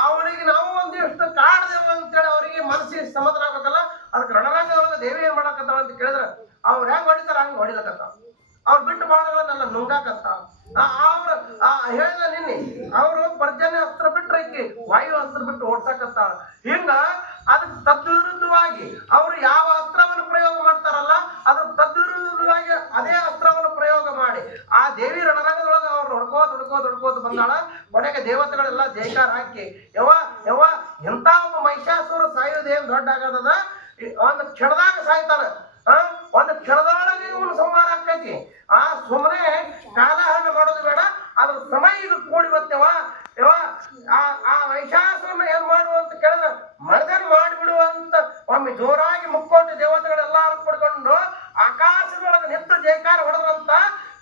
ಅವಳಿಗೆ ನಾವು ಒಂದಿಷ್ಟು ಕಾಡ್ದೇವ ಅಂತೇಳಿ ಅವರಿಗೆ ಮನಸ್ಸಿಗೆ ಸಮಾಧಾನ ಆಗ್ಬೇಕಲ್ಲ. ಅದಕ್ಕೆ ರಣರಂಗದೊಳಗ ದೇವಿ ಏನ್ ಮಾಡಕತ್ತಾವ ಅಂತ ಕೇಳಿದ್ರ, ಅವ್ರು ಹೆಂಗ್ ಹೊಡಿತಾರ ಹಂಗ ಹೊಡಿಲಕತ್ತಾವ. ಅವ್ರು ಬಿಟ್ಟು ಮಾಡೋದನ್ನೆಲ್ಲ ನುಂಗಾಕತ್ತ. ಅವ್ರು ಹೇಳಿದ ನಿನ್ನೆ ಅವರು ಪರ್ಜನ್ಯ ಅಸ್ತ್ರ ಬಿಟ್ರೆ ಈಕಿ ವಾಯು ಅಸ್ತ್ರ ಬಿಟ್ಟು ಓಡ್ಸಕತ್ತಾಳ. ಹಿಂಗ ಅದಕ್ಕೆ ತದ್ವಿರುದ್ಧವಾಗಿ ಅವರು ಯಾವ ಅಸ್ತ್ರವನ್ನು ಪ್ರಯೋಗ ಮಾಡ್ತಾರಲ್ಲ, ಅದ್ರ ತದ್ವಿರುದ್ಧವಾಗಿ ಅದೇ ಅಸ್ತ್ರವನ್ನು ಪ್ರಯೋಗ ಮಾಡಿ ಆ ದೇವಿ ರಣರಂಗದೊಳಗೆ ಅವ್ರು ಹೊಡ್ಕೋತ ಬಂದಾಳ. ಕೊನೆಗೆ ದೇವತೆಗಳೆಲ್ಲ ಜೈಕಾರ ಹಾಕಿ ಯವ್ವ ಎಂತ ಒಬ್ಬ ಮಹಿಷಾಸುರ ಸಾಯೋದೇನ್ ದೊಡ್ಡ ಆಗದ, ಒಂದು ಕ್ಷಣದಾಗ ಸಾಯ್ತಾನ. ಒಂದು ಕ್ಷಣದೊಳಗೆ ಇವನು ಸಂಹಾರ ಆಕೈತಿ. ಸುಮ್ಮನೆ ಕಾಲಹರಣ ಮಾಡೋದು ಬೇಡ, ಅದ್ರ ಸಮಯ ಇದು ಕೂಡಿ ಬರ್ತೇವ. ಆ ಮಹಿಷಾಸುರನ ಏನ್ ಮಾಡುವ ಅಂತ ಕೇಳಿದ್ರೆ ಮರ್ದನ್ ಮಾಡಿಬಿಡುವಂತ ಒಮ್ಮೆ ಜೋರಾಗಿ ಮುಕ್ಕೋಟಿ ದೇವತೆಗಳೆಲ್ಲಾರು ಪಡ್ಕೊಂಡು ಆಕಾಶದೊಳಗೆ ನಿಂತು ಜೈಕಾರ ಹೊಡೆದ್ರಂತ.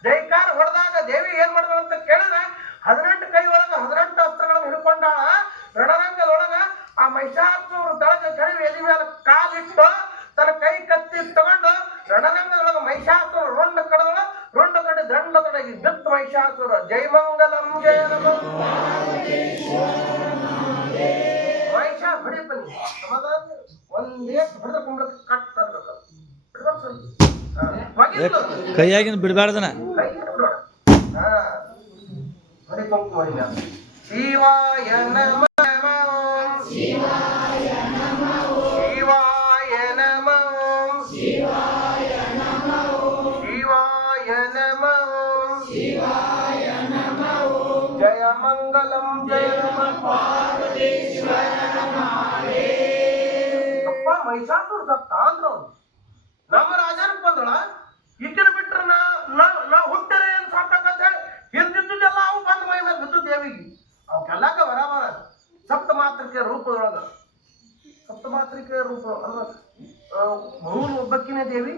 ಜೈಕಾರ ಹೊಡೆದಾಗ ದೇವಿ ಏನ್ ಮಾಡಿದ್ರಂತ ಕೇಳಿದ್ರೆ 18 ಕೈ ಒಳಗ 18 ಅಸ್ತ್ರಗಳನ್ನು ಹಿಡ್ಕೊಂಡಾಳ. ರಣರಂಗದೊಳಗ ಆ ಮಹಿಷಾಸುರ ತಳಗ ಕಡಿಮೆ ಎದಿ ಮೇಲೆ ಕಾಲಿಟ್ಟು ತನ್ನ ಕೈ ಕತ್ತಿ ತಗೊಂಡು ರಣರಂಗದೊಳಗ ಮಹಿಷಾಸುರ ರುಂಡ ಕಡದೊಳ ರುಂಡ ಕಡೆ ದಂಡ ತೊಡಗಿ ಬಿತ್ತು ಮಹಿಷಾಸುರ. ಜೈಮಂಗಲಂ ಜಯ ನಮಃ. ಮಹಿಷ ಹೊಡಿಪನಿ ಸಮಾಧಾನ ಒಂದೇ ಹೊಡೆದ ಕುಂಬಳಕ್ಕೆ ಕಟ್ ತರಬೇಕು. ಕೈಯಾಗಿನ ಬಿಡಬಾರ್ದನ. ಹೊಡಿ ಕುಂಕು ಮಾಡಿ ಶಿವಾಯ ನಮಃ. ಜಯ ಮಂಗಲಂ ಜಯ ನಮಃ. ಅಪ್ಪ ಮಹಿಷಾಸುರ ಸತ್ತ ಅಂದ್ರು. ನಮ್ಮ ರಾಜನ ಬಂದಳ ಈಕಿನ ಬಿಟ್ರೆ ನಾ ಹುಟ್ಟರೆ ಏನ್ ಸಾಕಂತ ಹೇಳಿ ಹಿಂದಿದ್ದೆಲ್ಲ ಅವು ಬಂದ ಮೈ ಮೇಲೆ ಬಿದ್ದು ದೇವಿಗೆ. ಅವಕ್ಕೆಲ್ಲಕ ಬರಾಬರ ಸಪ್ತಮಾತ್ರಿಕೆಯ ರೂಪದೊಳಗ, ಸಪ್ತಮಾತ್ರಿಕೆಯ ರೂಪ ಅಲ್ಲ, ಮೂರು ಒಬ್ಬಕ್ಕಿನೇ ದೇವಿ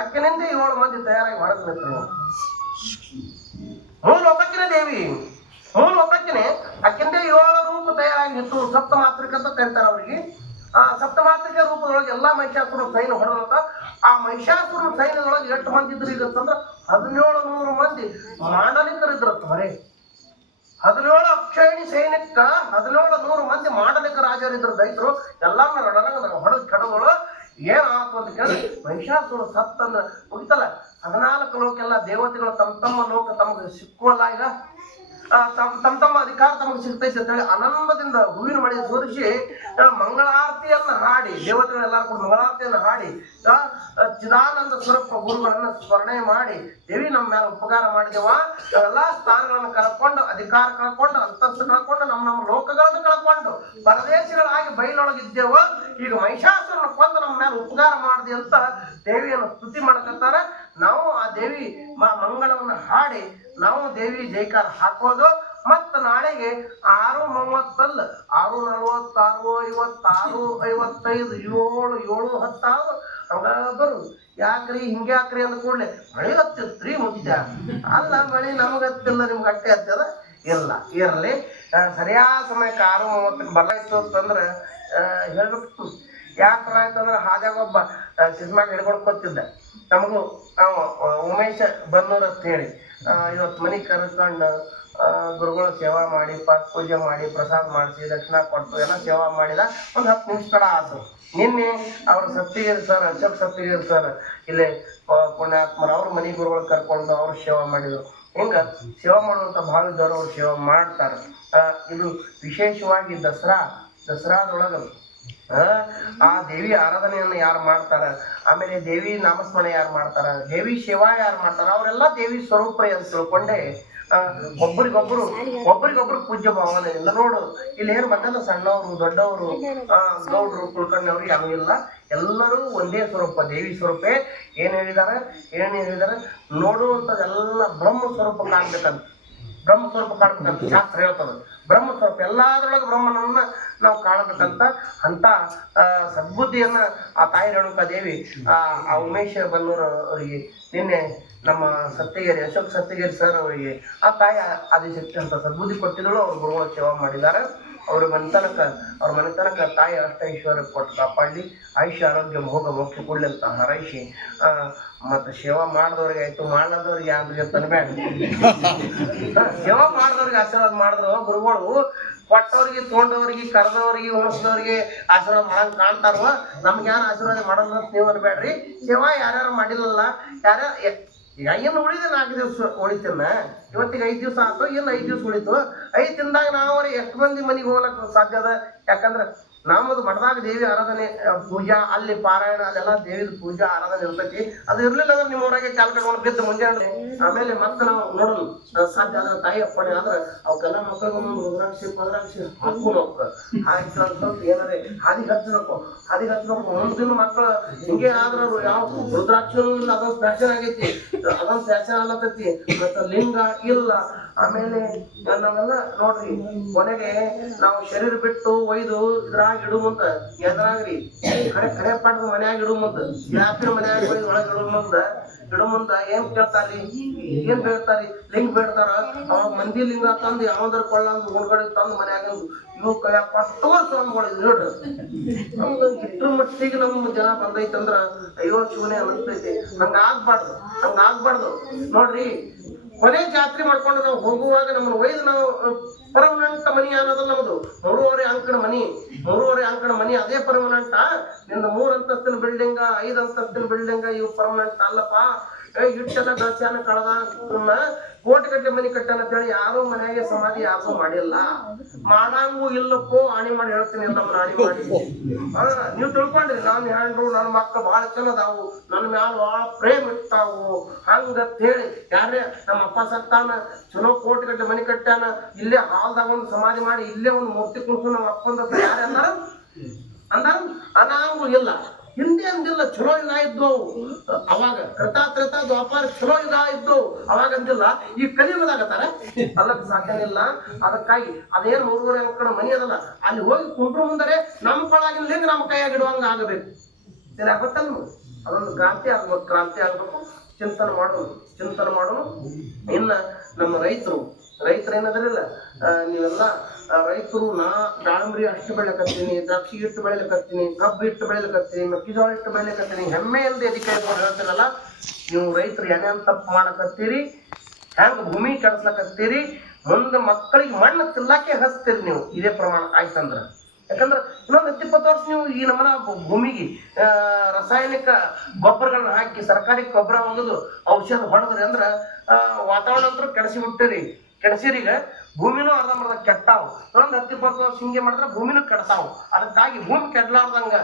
ಅಕ್ಕಿನಿಂದ 7 ಮಂದಿ ತಯಾರಾಗಿ ಹೊರಗೆ ಮೂಲ ಒಬ್ಬಕ್ಕಿನೇ ದೇವಿ, ಮೂಲ ಒಬ್ಬಕ್ಕಿನೇ ಅಕ್ಕಿಂದ 7 ರೂಪ ತಯಾರಾಗಿ ನಿಂತು ಸಪ್ತಮಾತ್ರಿಕ ಅಂತ ಕರೀತಾರ ಅವ್ರಿಗೆ. ಆ ಸಪ್ತಮಾತ್ರಿಕ ರೂಪದೊಳಗೆ ಎಲ್ಲಾ ಮಹಿಷಾಸುರ ಸೈನ್ಯ ಹೊಡೆದಂತ. ಆ ಮಹಿಷಾಸುರ ಸೈನ್ಯದೊಳಗೆ 8 ಮಂದಿ ಇದ್ರು ಈಗಂತಂದ್ರ 1700 ಮಂದಿ ಮಾಂಡಲಿಕರಿದ್ರತ್ತ. ಬರೇ 17 ಅಕ್ಷಯಣಿ ಸೈನ್ಯಕ್ಕ 1700 ಮಂದಿ ಮಾಂಡಲಿಕ ರಾಜರು ಇದ್ರು ದೈತರು ಎಲ್ಲಾರನ್ನ ರಣರಂಗದಾಗ ಹೊಡೆದು ಕೆಡಗಳು ಏನಾಯ್ತು ಅಂತ ಕೇಳಿ ಮಹಿಷಾಸುರ ಸತ್ತಂದ್ರ ಮುಗಿತಲ್ಲ 14 ಲೋಕೆಲ್ಲ ದೇವತೆಗಳು ತಮ್ಮ ಲೋಕ ತಮಗೆ ಸಿಕ್ಕುವಲ್ಲ ಈಗ ತಮ್ಮ ಅಧಿಕಾರ ತಮಗೆ ಸಿಗ್ತೈತೆ ಅಂತ ಹೇಳಿ ಆನಂದದಿಂದ ಹೂವಿನ ಮಳೆ ಸುರಿಸಿ ಮಂಗಳಾರತಿಯನ್ನ ಹಾಡಿ ದೇವತೆಗಳೆಲ್ಲರೂ ಕೂಡ ಮಂಗಳಾರತಿಯನ್ನ ಹಾಡಿ ಚಿದಾನಂದ ಸ್ವರೂಪ ಗುರುಗಳನ್ನ ಸ್ಮರಣೆ ಮಾಡಿ ದೇವಿ ನಮ್ಮ ಮೇಲೆ ಉಪಕಾರ ಮಾಡಿದೆವ ಎಲ್ಲಾ ಸ್ಥಾನಗಳನ್ನು ಕಳ್ಕೊಂಡು ಅಧಿಕಾರ ಕಳ್ಕೊಂಡು ಅಂತಸ್ತು ಕಳ್ಕೊಂಡು ನಮ್ಮ ಲೋಕಗಳನ್ನು ಕಳ್ಕೊಂಡು ಪರದೇಶಗಳಾಗಿ ಬಯಲೊಳಗಿದ್ದೇವ ಈಗ ಮಹಿಷಾಸುರನ ಕೊಂದು ನಮ್ಮ ಮೇಲೆ ಉಪಕಾರ ಮಾಡಿದೆ ಅಂತ ದೇವಿಯನ್ನು ಸ್ತುತಿ ಮಾಡ್ಕೊತಾರ. ನಾವು ಆ ದೇವಿ ಮಂಗಳವನ್ನ ಹಾಡಿ ನಾವು ದೇವಿ ಜೈಕಾರ ಹಾಕೋದು. ಮತ್ತ ನಾಳೆಗೆ 6:30 6:46 56 55 7 10 ಹಂಗ ಬರುದು. ಯಾಕ್ರಿ ಹಿಂಗ್ಯಾಕ್ರಿ ಅಂದ ಕೂಡ್ಲೆ ಮಳೆ ಹತ್ತಿತ್ರಿ ಮುದ್ದೆ ಅಲ್ಲ ಮಳೆ ನಮಗತ್ತಿಲ್ಲ ನಿಮ್ಗೆ ಅಟ್ಟೆ ಹತ್ತದ ಇಲ್ಲ ಇರ್ಲಿ. ಸರಿಯಾದ ಸಮಯಕ್ಕೆ 6:30 ಬರಲಾಯ್ತು ಅಂತಂದ್ರೆ ಹೇಳ್ಬೇಕು. ಯಾಕೆ ಬರಾಯ್ತು ಅಂದ್ರೆ ಹಾದ್ಯಾಗ ಒಬ್ಬ ಸಿನಿಮಾಗ ಹಿಡ್ಕೊಂಡು ಕೂತಿದ್ದ. ನಮಗೂ ಉಮೇಶ ಬನ್ನೂರ್ ಅಂತ ಹೇಳಿ ಇವತ್ತು ಮನೆ ಕರ್ಕೊಂಡು ಗುರುಗಳು ಸೇವಾ ಮಾಡಿ ಪೂಜೆ ಮಾಡಿ ಪ್ರಸಾದ ಮಾಡಿಸಿ ದಕ್ಷಿಣ ಕೊಟ್ಟು ಎಲ್ಲ ಸೇವಾ ಮಾಡಿದ. ಒಂದು 10 ನಿಮಿಷ ತಡ ಆಯ್ತು. ನಿನ್ನೆ ಅವ್ರ ಸಪ್ತಿಗೇರಿ ಸರ್ ಅಶೋಕ್ ಸಪ್ತಿಗೇರಿ ಸರ್ ಇಲ್ಲಿ ಪುಣ್ಯಾತ್ಮರು ಅವ್ರ ಮನೆ ಗುರುಗಳು ಕರ್ಕೊಂಡು ಅವ್ರು ಸೇವಾ ಮಾಡಿದ್ರು. ಹಿಂಗ ಸೇವಾ ಮಾಡುವಂತ ಭಾಳ ಇದ್ದವರು ಅವ್ರು ಸೇವಾ ಮಾಡ್ತಾರೆ. ಇದು ವಿಶೇಷವಾಗಿ ದಸರಾದೊಳಗ ಆ ದೇವಿ ಆರಾಧನೆಯನ್ನು ಯಾರು ಮಾಡ್ತಾರ, ಆಮೇಲೆ ದೇವಿ ನಾಮಸ್ಮರಣೆ ಯಾರು ಮಾಡ್ತಾರ, ದೇವಿ ಸೇವಾ ಯಾರು ಮಾಡ್ತಾರ ಅವರೆಲ್ಲ ದೇವಿ ಸ್ವರೂಪರೇ ಅಂತ ತಿಳ್ಕೊಂಡೆ ಒಬ್ಬರಿಗೊಬ್ರು ಪೂಜ್ಯ ಭಾವನೆಯಿಂದ ನೋಡು. ಇಲ್ಲಿ ಏನು ಮೊದಲ ಸಣ್ಣವರು ದೊಡ್ಡವರು ಗೌಡ್ರು ಕುಳ್ಕೊಂಡವ್ರು ಯಾರು ಇಲ್ಲ, ಎಲ್ಲರೂ ಒಂದೇ ಸ್ವರೂಪ ದೇವಿ ಸ್ವರೂಪೇ. ಏನ್ ಹೇಳಿದಾರೆ ನೋಡುವಂಥದ್ದೆಲ್ಲ ಬ್ರಹ್ಮ ಸ್ವರೂಪ ಕಾಣ್ಬೇಕಂತ ಶಾಸ್ತ್ರ ಹೇಳ್ತದ. ಬ್ರಹ್ಮ ಸ್ವರೂಪ ಎಲ್ಲಾದ್ರೊಳಗೆ ಬ್ರಹ್ಮನನ್ನ ನಾವು ಕಾಣಬೇಕಂತ ಅಂತ ಸದ್ಬುದ್ಧಿಯನ್ನ ಆ ತಾಯಿ ರೇಣುಕಾ ದೇವಿ ಆ ಉಮೇಶ್ ಬನ್ನೂರ್ ಅವರಿಗೆ ನಿನ್ನೆ ನಮ್ಮ ಸತ್ಯಗಿರಿ ಅಶೋಕ್ ಸತ್ಯಗಿರಿ ಸರ್ ಅವರಿಗೆ ಆ ತಾಯಿ ಆದಿಶಕ್ತಿ ಅಂತ ಸದ್ಬುದ್ಧಿ ಕೊಟ್ಟಿದ್ದಳು. ಅವ್ರು ಗುರುಗಳ ಸೇವಾ ಮಾಡಿದ್ದಾರೆ. ಅವ್ರ ಮನೆತನಕ ತಾಯಿ ಅಷ್ಟೈಶ್ವರ್ಯ ಕೊಟ್ಟು ಕಾಪಾಡಲಿ, ಆಯುಷ್ಯ ಆರೋಗ್ಯ ಭೋಗ ಮೋಕ್ಷ ಕೊಡ್ಲಿ ಅಂತ ಹಾರೈಸಿ ಮತ್ತೆ ಸೇವಾ ಮಾಡಿದವ್ರಿಗೆ ಆಯ್ತು, ಮಾಡದವ್ರಿಗೆ ಯಾವ್ದು ತನಬೇಡ. ಸೇವಾ ಮಾಡಿದವ್ರಿಗೆ ಆಶೀರ್ವಾದ ಮಾಡಿದ್ರು ಗುರುಗಳು ಕೊಟ್ಟವ್ರಿಗೆ ತೊಗೊಂಡವ್ರಿಗೆ ಕರೆದವ್ರಿಗೆ ಉಣಿಸಿದವ್ರಿಗೆ ಆಶೀರ್ವಾದ ಮಾಡಂಗ್ ಕಾಣ್ತಾರವ. ನಮ್ಗೆ ಯಾರು ಆಶೀರ್ವಾದ ಮಾಡಲ್ಲ ಅಂತ ನೀವು ಅನ್ಬೇಡ್ರಿ. ಸೇವಾ ಯಾರ್ಯಾರು ಮಾಡಿಲ್ಲಲ್ಲ ಈಗ ಏನು ಉಳಿದ 4 ದಿವಸ ಉಳಿತನ್ನ ಇವತ್ತಿಗೆ 5 ದಿವಸ ಆಯ್ತು, ಇನ್ನು 5 ದಿವಸ ಉಳಿತು. 5 ದಿನದಾಗ ನಾವು ಎಷ್ಟು ಮಂದಿ ಮನೆಗೆ ಹೋಗ್ಲಕ್ಕ ಸಾಧ್ಯ ಅದ? ಯಾಕಂದ್ರೆ ನಮ್ಮದು ಮಠದಾಗ ದೇವಿ ಆರಾಧನೆ ಪೂಜಾ ಅಲ್ಲಿ ಪಾರಾಯಣ ಅಲ್ಲೆಲ್ಲ ದೇವಿ ಪೂಜಾ ಆರಾಧನೆ ಇರ್ತೈತಿ. ಅದು ಇರ್ಲಿಲ್ಲ ಅಂದ್ರೆ ನಿಮ್ಮ ಊರಾಗೆ ಕಾಲ್ ಕಟ್ಕೊಂಡು ಬಿದ್ದು ಮುಂಜಾನೆ ಆಮೇಲೆ ಮತ್ತೆ ನಾವು ನೋಡೋದು ಸಾಧ್ಯ ಆದ್ರೆ ತಾಯಿ ಅಪ್ಪಣೆ ಆದ್ರೆ ಅವಕ್ಕೆಲ್ಲ ಮಕ್ಕಳಿಗೊಂದು ರುದ್ರಾಕ್ಷಿ ಪದ್ರಾಕ್ಷಿ ಹಾಕೊಂಡು ಆಯ್ತು ಅಂತ ಸ್ವಲ್ಪ ಏನಾರೆ ಹಾದಿ ಹಚ್ಚಬೇಕು. ಒಂದ್ ದಿನ ಮಕ್ಕಳು ಹಿಂಗೆ ಆದ್ರೆ ಯಾವ ರುದ್ರಾಕ್ಷಿನೂ ಇಲ್ಲ, ಅದೊಂದು ಫ್ಯಾಷನ್ ಆಗೈತಿ, ಅದೊಂದು ಫ್ಯಾಷನ್ ಆಗತೈತಿ. ಮತ್ತೆ ಲಿಂಗ ಇಲ್ಲ, ಆಮೇಲೆ ನಾವೆಲ್ಲ ನೋಡ್ರಿ ಕೊನೆಗೆ ನಾವು ಶರೀರ ಬಿಟ್ಟು ಒಯ್ದು ಇದ್ರಾಗ ಇಡು ಮುಂದ ಎದ್ರಾಗ್ರಿ ಕಡೆ ಪಾಠದ ಮನ್ಯಾಗ ಇಡು ಮುಂದ ಯಾಪಿನ ಮನ್ಯಾಗ ಒಯ್ದು ಒಳಗೆ ಇಡು ಮುಂದ ಏನ್ ಕೇಳ್ತಾರಿ, ಏನ್ ಬೇಡ್ತಾರಿ? ಲಿಂಗ ಬೇಡ್ತಾರ. ಅವಾಗ ಮಂದಿ ಲಿಂಗ ತಂದು ಯಾವ್ದಾರ ಕೊಳ್ಳಂದು ಹೊರಗಡೆ ತಂದು ಮನ್ಯಾಗ ಇವು ಕಟ್ಟೋರ್ ಸ್ವಾಮಿಗಳು ನೋಡ್ರಿ. ಇದ್ರ ಮಟ್ಟಿಗೆ ನಮ್ಮ ಜನ ಬಂದೈತಂದ್ರ ಅಯ್ಯೋ ಶಿವನೇ ಅನಿಸ್ತೈತಿ. ಹಂಗಾಗ್ಬಾರ್ದು ನೋಡ್ರಿ. ಕೊನೆ ಜಾತ್ರೆ ಮಾಡ್ಕೊಂಡು ನಾವು ಹೋಗುವಾಗ ನಮ್ಮನ್ನು ಒಯ್ದು ನಾವು ಪರ್ಮನೆಂಟ್ ಮನಿ ಅನ್ನೋದು ನಮ್ದು 3.5 ಅಂಕಣ ಮನಿ ಅದೇ ಪರ್ಮನೆಂಟ್. ನಿಂದ 3 ಅಂತಸ್ತಿನ ಬಿಲ್ಡಿಂಗ್ 5 ಅಂತಸ್ತಿನ ಬಿಲ್ಡಿಂಗ್ ಇವು ಪರ್ಮನೆಂಟ್ ಅಲ್ಲಪ್ಪ. ಇಟ್ಟೆಲ್ಲ ಗಳಿಸ್ಯಾನ ಕಳೆದ ಕೋಟಿಗಟ್ಟಲೆ ಮನಿ ಕಟ್ಟಾನ ಅಂತೇಳಿ ಯಾರು ಮನೆಯಾಗೆ ಸಮಾಧಿ ಯಾರು ಮಾಡಿಲ್ಲ. ಮಾಡಂಗೂ ಇಲ್ಲಪ್ಪೋ ಆಣಿ ಮಾಡಿ ಹೇಳ್ತೀನಿ. ನಮ್ಮ ಆಣಿ ಮಾಡಿ ನೀವು ತಿಳ್ಕೊಂಡ್ರಿ ನಾನು ಹೇಳ್ರು ನನ್ನ ಮಕ್ಕಳು ಬಹಳ ಚೆನ್ನದಾವು, ನನ್ನ ಮ್ಯಾಲ ಬಹಳ ಪ್ರೇಮ್ ಇರ್ತಾವು ಹಂಗಂತ ಹೇಳಿ. ಯಾರೇ ನಮ್ಮ ಅಪ್ಪ ಸತ್ತಾನ ಚಲೋ ಕೋಟಿಗಟ್ಟಲೆ ಮನಿ ಕಟ್ಟಾನ, ಇಲ್ಲೇ ಹಾಲ್ದಾಗ ಒಂದು ಸಮಾಧಿ ಮಾಡಿ ಇಲ್ಲೇ ಒಂದು ಮೂರ್ತಿ ಕುಂತು ನಮ್ಮ ಅಪ್ಪಂದ ಯಾರೇ ಅಂದಾರ ಅನಾಂಗೂ ಇಲ್ಲ. ಹಿಂದೆ ಅಂದಿಲ್ಲ, ಚಲೋ ಯುಗ ಇದ್ದು ಅವಾಗ ಕೃತ ದ್ವಾಪಾರ ಚಲೋ ಯುಗ ಇದ್ದು ಅವಾಗ ಅಂದಿಲ್ಲ. ಈ ಕಲಿಯುಗದಾಗತ್ತಾರ ಅಲ್ಲಕ್ಕೆ ಸಾಧ್ಯನಿಲ್ಲ. ಅದಕ್ಕಾಗಿ ಅದೇನು 3.5 ಅಂಕಣ ಮನಿ ಅದಲ್ಲ, ಅಲ್ಲಿ ಹೋಗಿ ಕುಂಡ್ರು ಮುಂದರೆ ನಮ್ಮ ಕೊಳಾಗಿನ ಲಿಂಗ ನಮ್ಮ ಕೈಯಾಗ ಇಡುವಂಗ ಆಗಬೇಕು. ಗೊತ್ತಲ್ಲ, ಅದೊಂದು ಕ್ರಾಂತಿ ಆಗ್ಬೇಕು. ಚಿಂತನೆ ಮಾಡೋನು. ಇನ್ನ ನಮ್ಮ ರೈತರು ಏನದ್ರಿಲ್ಲ, ನೀವೆಲ್ಲ ರೈತರು ದಾಳಂಬ್ರಿ ಅಷ್ಟು ಬೆಳೆಕತ್ತೀನಿ, ದ್ರಾಕ್ಷಿ ಇಟ್ಟು ಬೆಳೆಯಲಿಕತ್ತೀನಿ, ಕಬ್ಬು ಇಟ್ಟು ಬೆಳೆಯಲಿಕತ್ತೀನಿ, ಮೆಕ್ಕೆಜೋಳ ಇಟ್ಟು ಬೆಳೆಯಲಿಕತ್ತೀನಿ, ಹೆಮ್ಮೆಯಿಂದ ಅಧಿಕಾರಿ ಹೇಳ್ತೀರಲ್ಲ, ನೀವು ರೈತರು ಏನೇನು ತಪ್ಪು ಮಾಡಕತ್ತೀರಿ, ಹೆಂಗ ಭೂಮಿ ಕೆಡಿಸ್ಲಕತ್ತೀರಿ, ಮುಂದೆ ಮಕ್ಕಳಿಗೆ ಮಣ್ಣು ತಿನ್ನಕ್ಕೆ ಹಚ್ತೀರಿ ನೀವು. ಇದೇ ಪ್ರಮಾಣ ಆಯ್ತಂದ್ರ ಯಾಕಂದ್ರೆ ಇನ್ನೊಂದು 10-20 ವರ್ಷ ನೀವು ಈ ನಮ್ಮನ ಭೂಮಿಗೆ ರಾಸಾಯನಿಕ ಗೊಬ್ಬರಗಳನ್ನ ಹಾಕಿ ಸರ್ಕಾರಿ ಗೊಬ್ಬರ ಒಗೆದು ಔಷಧ ಹೊಡೆದ್ರಿ ಅಂದ್ರ ವಾತಾವರಣ ಅಂತೂ ಕೆಡಿಸಿರೀಗ ಭೂಮಿನೂ ಅರ್ಧಂಬರ್ಧ ಕೆಟ್ಟಾವು. ಇನ್ನೊಂದು 10-20 ವರ್ಷ ಹಿಂಗೆ ಮಾಡಿದ್ರೆ ಭೂಮಿನೂ ಕೆಡ್ತಾವು. ಅದಕ್ಕಾಗಿ ಭೂಮಿ ಕೆಡ್ಲಾರ್ದಂಗ